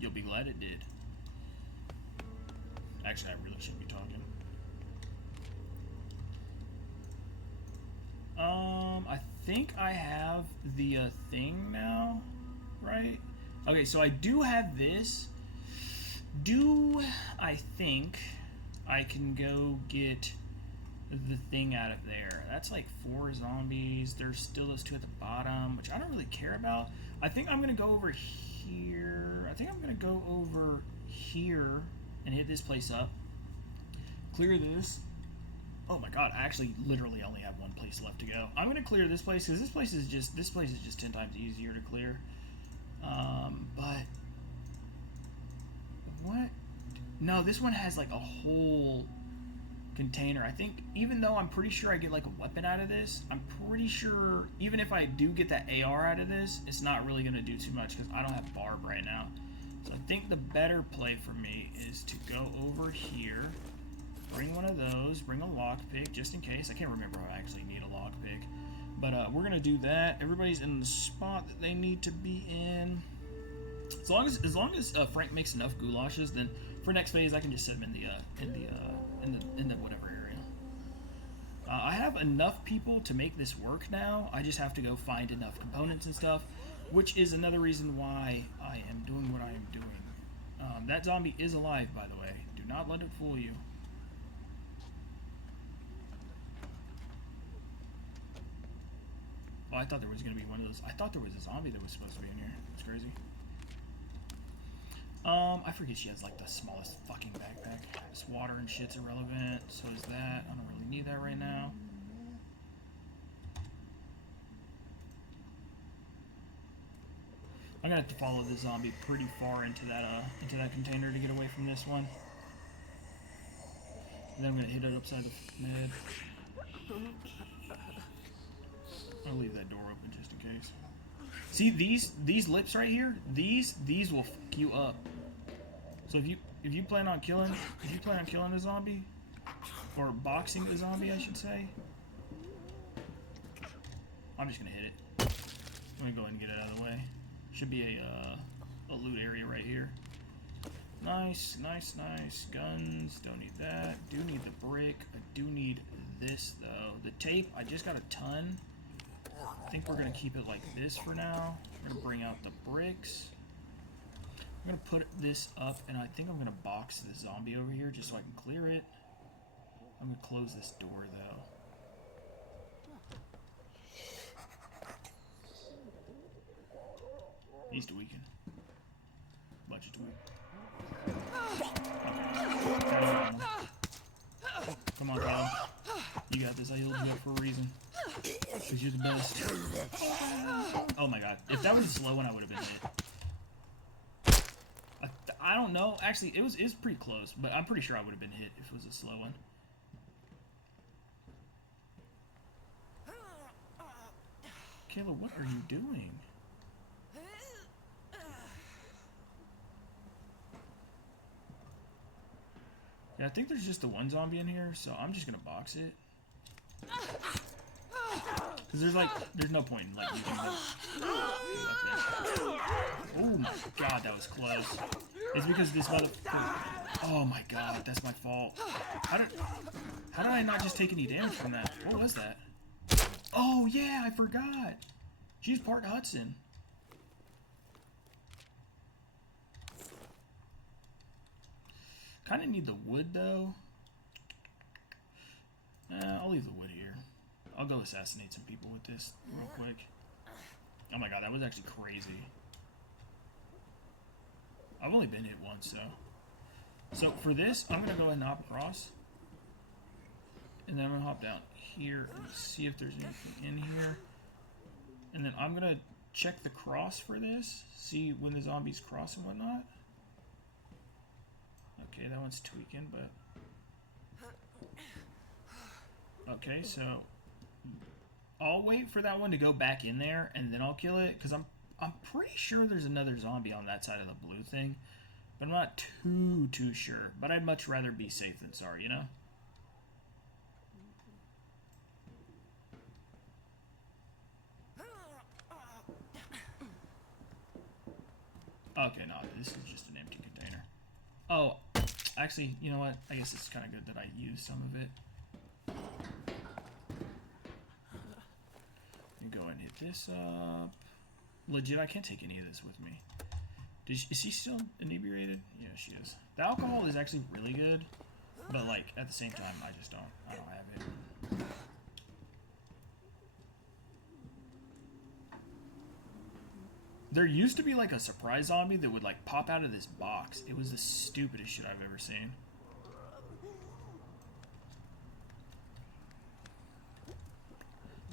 you'll be glad it did. Actually, I really shouldn't be talking. I think I have the thing now, right? Okay, so I do have this. I think I can go get the thing out of there? That's like 4 zombies. There's still those 2 at the bottom, which I don't really care about. I think I'm gonna go over here. I think I'm gonna go over here and hit this place up. Clear this. Oh my god, I actually literally only have one place left to go. I'm gonna clear this place because this place is just 10 times easier to clear. But what? No, this one has like a whole container. I think even though I'm pretty sure I get like a weapon out of this, I'm pretty sure even if I do get that AR out of this, it's not really gonna do too much because I don't have Barb right now. So I think the better play for me is to go over here. Bring one of those, bring a lockpick, just in case. I can't remember if I actually need a lockpick. But we're going to do that. Everybody's in the spot that they need to be in. As long as Frank makes enough goulashes, then for next phase I can just set him in the whatever area. I have enough people to make this work now. I just have to go find enough components and stuff, which is another reason why I am doing what I am doing. That zombie is alive, by the way. Do not let it fool you. Oh, I thought there was going to be one of those. I thought there was a zombie that was supposed to be in here. It's crazy. I forget she has like the smallest fucking backpack. This water and shit's irrelevant. So is that. I don't really need that right now. I'm gonna have to follow the zombie pretty far into that container to get away from this one. And then I'm gonna hit it upside the head. I'll leave that door open just in case. See these lips right here? These will fuck you up. So if you plan on killing a zombie, or boxing a zombie, I should say. I'm just gonna hit it. I'm gonna go ahead and get it out of the way. Should be a loot area right here. Nice, nice, nice. Guns, don't need that. Do need the brick. I do need this though. The tape, I just got a ton. I think we're gonna keep it like this for now. We're gonna bring out the bricks. I'm gonna put this up, and I think I'm gonna box the zombie over here just so I can clear it. I'm gonna close this door though. He's tweaking. Bunch of tweak. Okay. Come on, Kayla. You got this. I healed you up for a reason. Because you're the best. Oh my god. If that was a slow one, I would have been hit. I don't know. Actually, it was pretty close, but I'm pretty sure I would have been hit if it was a slow one. Kayla, what are you doing? Yeah, I think there's just the one zombie in here, so I'm just gonna box it. Cause there's no point in like using this. Oh my god, that was close. It's because this motherfucker... Oh my god, that's my fault. How did I not just take any damage from that? What was that? Oh yeah, I forgot. She's part Hudson. Kind of need the wood though. I'll leave the wood here. I'll go assassinate some people with this real quick. Oh my god, that was actually crazy. I've only been hit once, so for this, I'm gonna go ahead and hop across, and then I'm gonna hop down here and see if there's anything in here, and then I'm gonna check the cross for this, see when the zombies cross and whatnot. Okay, that one's tweaking, but okay, so I'll wait for that one to go back in there, and then I'll kill it, because I'm pretty sure there's another zombie on that side of the blue thing, but I'm not too sure. But I'd much rather be safe than sorry, you know? Okay, no, this is just an empty container. Oh, actually, you know what? I guess it's kind of good that I used some of it. Go ahead and hit this up. Legit, I can't take any of this with me. Is she still inebriated? Yeah, she is. The alcohol is actually really good, but like at the same time, I don't have it. There used to be like a surprise zombie that would like pop out of this box. It was the stupidest shit I've ever seen.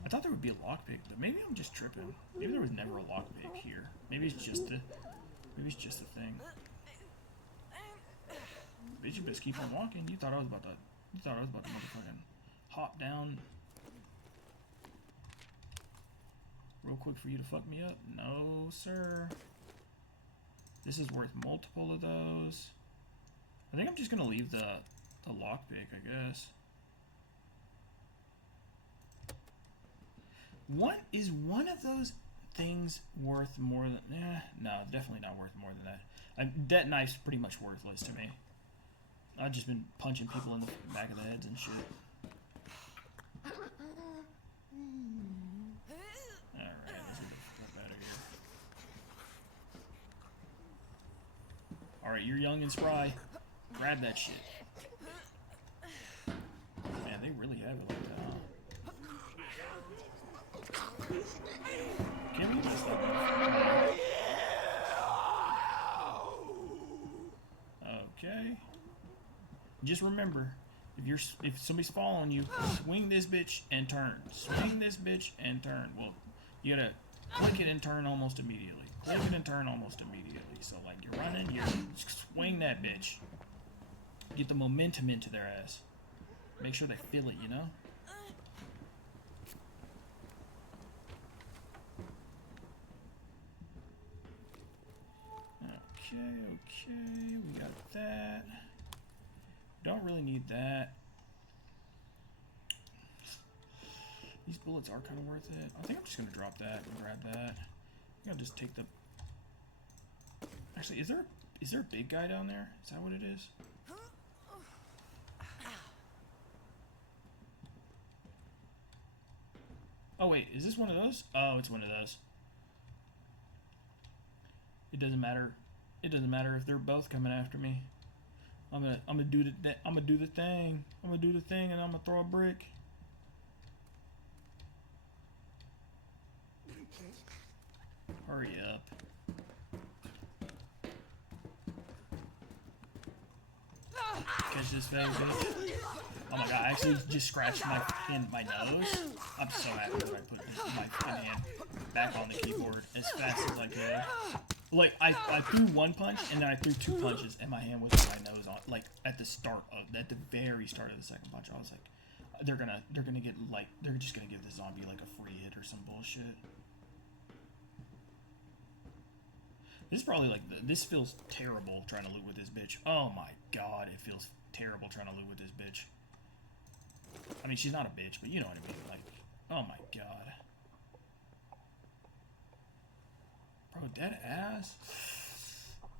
I thought there would be a lockpick, but maybe I'm just tripping. Maybe there was never a lockpick here. Maybe it's just the thing. Bitch, you best keep on walking. You thought I was about to motherfucking hop down real quick for you to fuck me up. No, sir. This is worth multiple of those. I think I'm just gonna leave the lockpick, I guess. Is one of those things worth more than... no, definitely not worth more than that. That knife's pretty much worthless to me. I've just been punching people in the back of the heads and shit. Alright, let's get the fuck out of here. Alright, you're young and spry. Grab that shit. Man, they really have it like that, huh? Can we just okay. Just remember, if somebody's following you, swing this bitch and turn. Swing this bitch and turn. Well, you gotta click it and turn almost immediately. Click it and turn almost immediately. So like you're running, you swing that bitch. Get the momentum into their ass. Make sure they feel it, you know? Okay, we got that. Don't really need that. These bullets are kind of worth it. I think I'm just gonna drop that and grab that. I think I'll just take the... Actually, is there a big guy down there? Is that what it is? Oh wait, is this one of those? Oh, it's one of those. It doesn't matter. It doesn't matter if they're both coming after me. I'm gonna do the thing. I'm gonna do the thing, and I'm gonna throw a brick. Hurry up. Catch this fat bitch. Oh my god, I actually just scratched my nose. I'm so happy that I put my hand back on the keyboard as fast as I could. Like, I threw one punch, and then I threw two punches, and my hand was on my nose on, like, at the very start of the second punch. I was like, they're gonna get, like, they're just gonna give the zombie, like, a free hit or some bullshit. This is probably, like, this feels terrible trying to loot with this bitch. Oh my god, it feels terrible trying to loot with this bitch. I mean, she's not a bitch, but you know what I mean, like, oh my god. Bro, dead ass?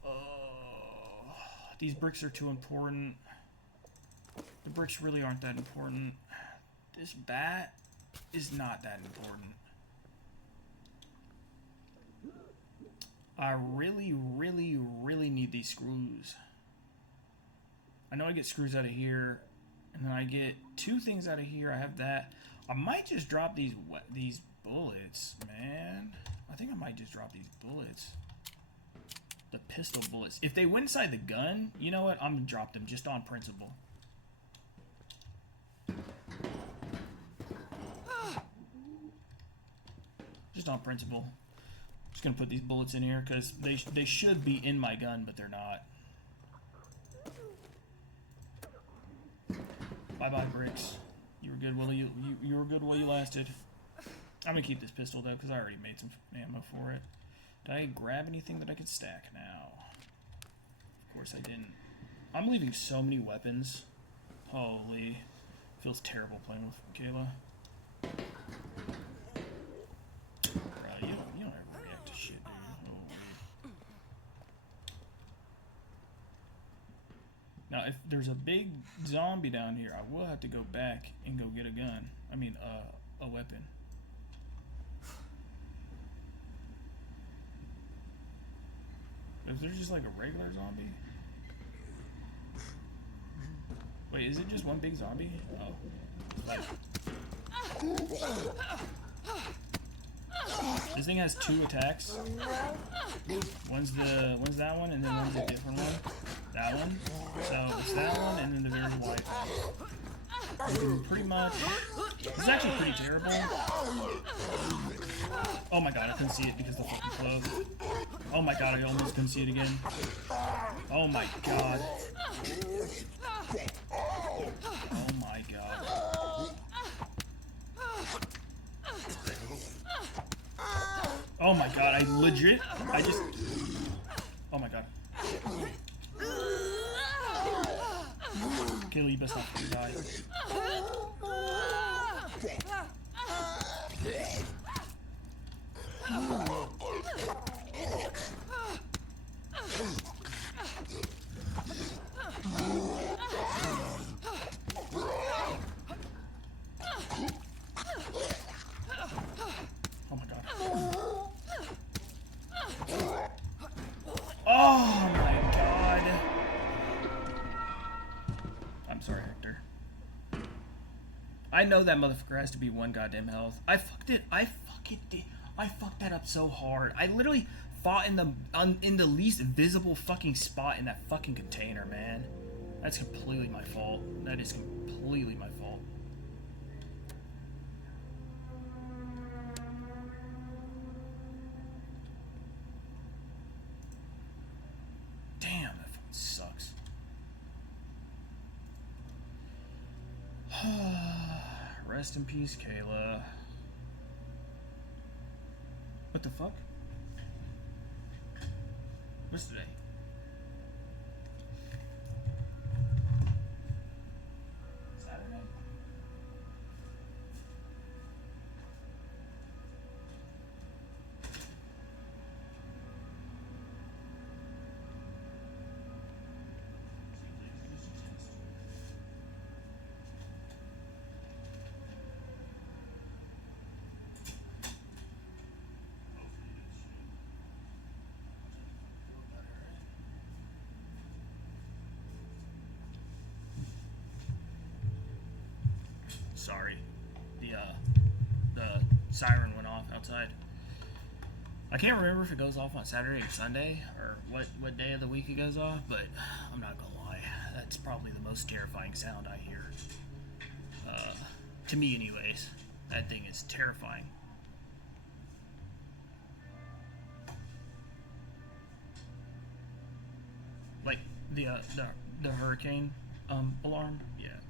Oh. These bricks are too important. The bricks really aren't that important. This bat is not that important. I really, really, really need these screws. I know I get screws out of here, and then I get 2 things out of here. I have that. I might just drop these bullets, man. I think I might just drop these bullets. The pistol bullets. If they went inside the gun, you know what? I'm gonna drop them just on principle. Just on principle. Just gonna put these bullets in here because they should be in my gun, but they're not. Bye bye bricks. You were good while you were good while you lasted. I'm gonna keep this pistol though because I already made some ammo for it. Did I grab anything that I could stack now? Of course I didn't. I'm leaving so many weapons. Holy, feels terrible playing with Kayla. Bro, you don't ever react to shit, dude. Holy. Now, if there's a big zombie down here, I will have to go back and go get a gun. I mean, a weapon. If there's just like a regular zombie. Wait, is it just one big zombie? Oh. This thing has 2 attacks. One's that one, and then one's a different one. That one. So it's that one, and then the very white one. You can pretty much. This is actually pretty terrible. Oh my god, I couldn't see it because the fucking closed. Oh my god, I almost couldn't see it again. Oh my god. Oh my god. Oh my god, I just... Oh my god. Kayla, you best not die. Oh my god. Oh my god. I'm sorry, Hector. I know that motherfucker has to be 1 goddamn health. I fucked it. I fucking did. I fucked that up so hard. I literally fought in the least visible fucking spot in that fucking container, man. That's completely my fault. That is completely my fault. Damn, that fucking sucks. Rest in peace, Kayla. What the fuck? What's today? Saturday? Sorry, the siren went off outside. I can't remember if it goes off on Saturday or Sunday, or what day of the week it goes off, but I'm not gonna lie, that's probably the most terrifying sound I hear. To me anyways, that thing is terrifying. Like the hurricane alarm, yeah.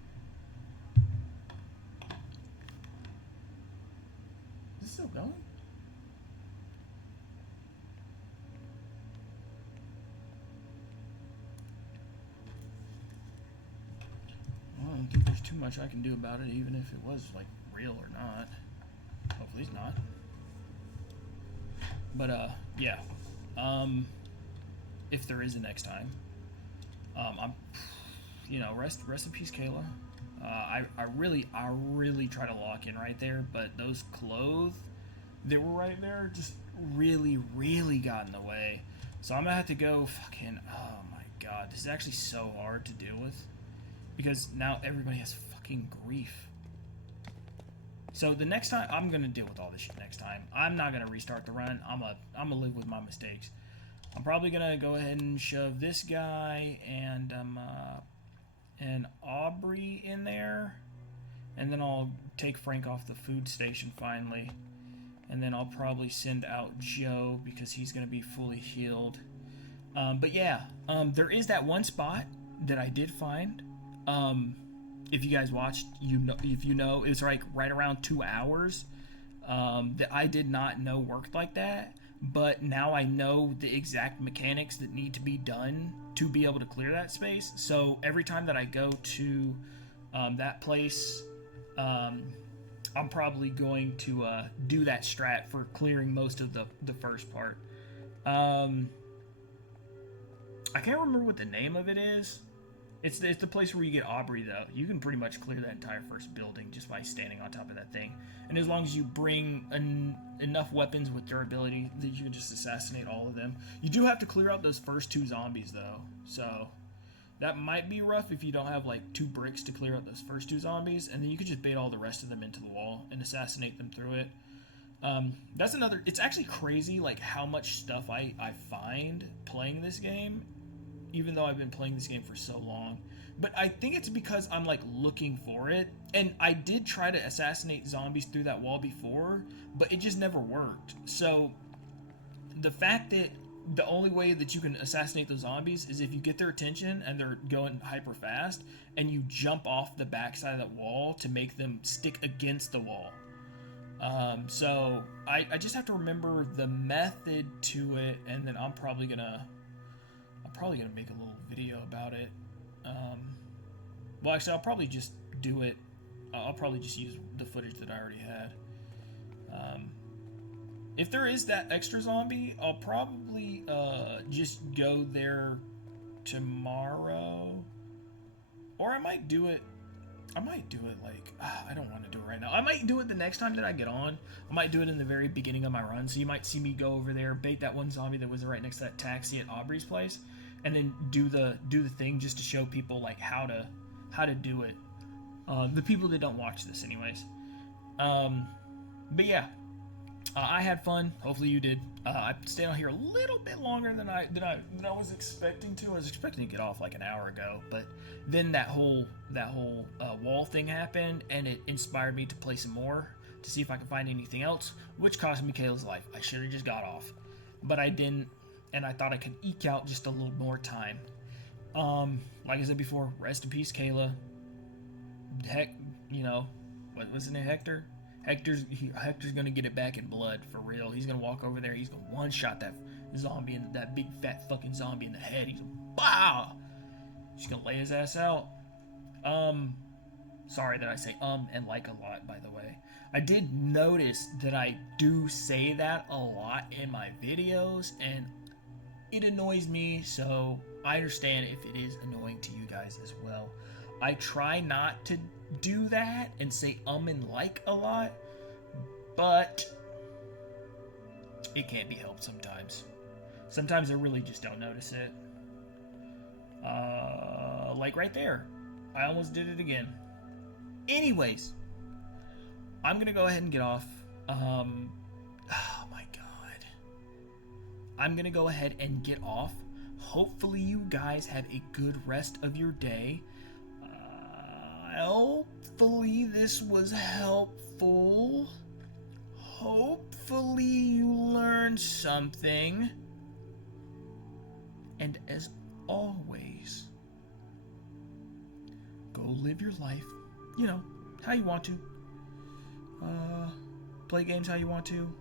Is it still going? Well, I don't think there's too much I can do about it, even if it was like real or not. Hopefully it's not. But yeah. If there is a next time, I'm, rest in peace, Kayla. I really try to lock in right there, but those clothes that were right there just really got in the way. So I'm gonna have to go fucking. Oh my god, this is actually so hard to deal with because now everybody has fucking grief. So the next time I'm gonna deal with all this shit next time. I'm not gonna restart the run. I'm gonna live with my mistakes. I'm probably gonna go ahead and shove this guy and Aubrey in there, and then I'll take Frank off the food station finally, and then I'll probably send out Joe because he's gonna be fully healed. But yeah, there is that one spot that I did find. If you guys watched, if you know, it was like right around 2 hours that I did not know worked like that. But now I know the exact mechanics that need to be done to be able to clear that space. So every time that I go to that place, I'm probably going to do that strat for clearing most of the first part. I can't remember what the name of it is. It's the place where you get Aubrey, though. You can pretty much clear that entire first building just by standing on top of that thing. And as long as you bring enough weapons with durability that you can just assassinate all of them. You do have to clear out those first 2 zombies, though. So that might be rough if you don't have, like, 2 bricks to clear out those first 2 zombies. And then you could just bait all the rest of them into the wall and assassinate them through it. That's another... It's actually crazy, like, how much stuff I find playing this game, even though I've been playing this game for so long. But I think it's because I'm, like, looking for it. And I did try to assassinate zombies through that wall before, but it just never worked. So the fact that the only way that you can assassinate those zombies is if you get their attention and they're going hyper fast, and you jump off the backside of that wall to make them stick against the wall. So I just have to remember the method to it, and then I'm probably gonna make a little video about it. Well, actually, I'll probably just do it. I'll probably just use the footage that I already had. If there is that extra zombie, I'll probably just go there tomorrow. Or I might do it like... I don't want to do it right now. I might do it the next time that I get on. I might do it in the very beginning of my run. So you might see me go over there, bait that one zombie that was right next to that taxi at Aubrey's place, and then do the thing just to show people like how to do it. The people that don't watch this, anyways. But yeah, I had fun. Hopefully you did. I stayed on here a little bit longer than I was expecting to. I was expecting to get off like an hour ago, but then that whole wall thing happened, and it inspired me to play some more to see if I can find anything else, which cost me Kayla's life. I should have just got off, but I didn't. And I thought I could eke out just a little more time. Like I said before, rest in peace, Kayla. What was his name, Hector? Hector's gonna get it back in blood, for real. He's gonna walk over there, he's gonna one-shot that zombie, and that big fat fucking zombie in the head. He's gonna, BAH! He's gonna lay his ass out. Sorry that I say and like a lot, by the way. I did notice that I do say that a lot in my videos, and it annoys me, so I understand if it is annoying to you guys as well. I try not to do that and say and like a lot, but it can't be helped sometimes. Sometimes I really just don't notice it. Like right there. I almost did it again. Anyways, I'm gonna go ahead and get off. Oh my god. I'm gonna go ahead and get off. Hopefully you guys have a good rest of your day. Hopefully this was helpful. Hopefully you learned something. And as always, go live your life, how you want to. Play games how you want to.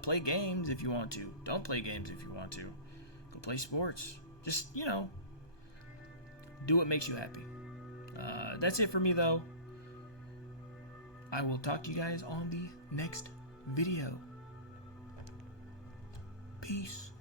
Play games if you want to. Don't play games if you want to. Go play sports. Just, do what makes you happy. That's it for me, though. I will talk to you guys on the next video. Peace.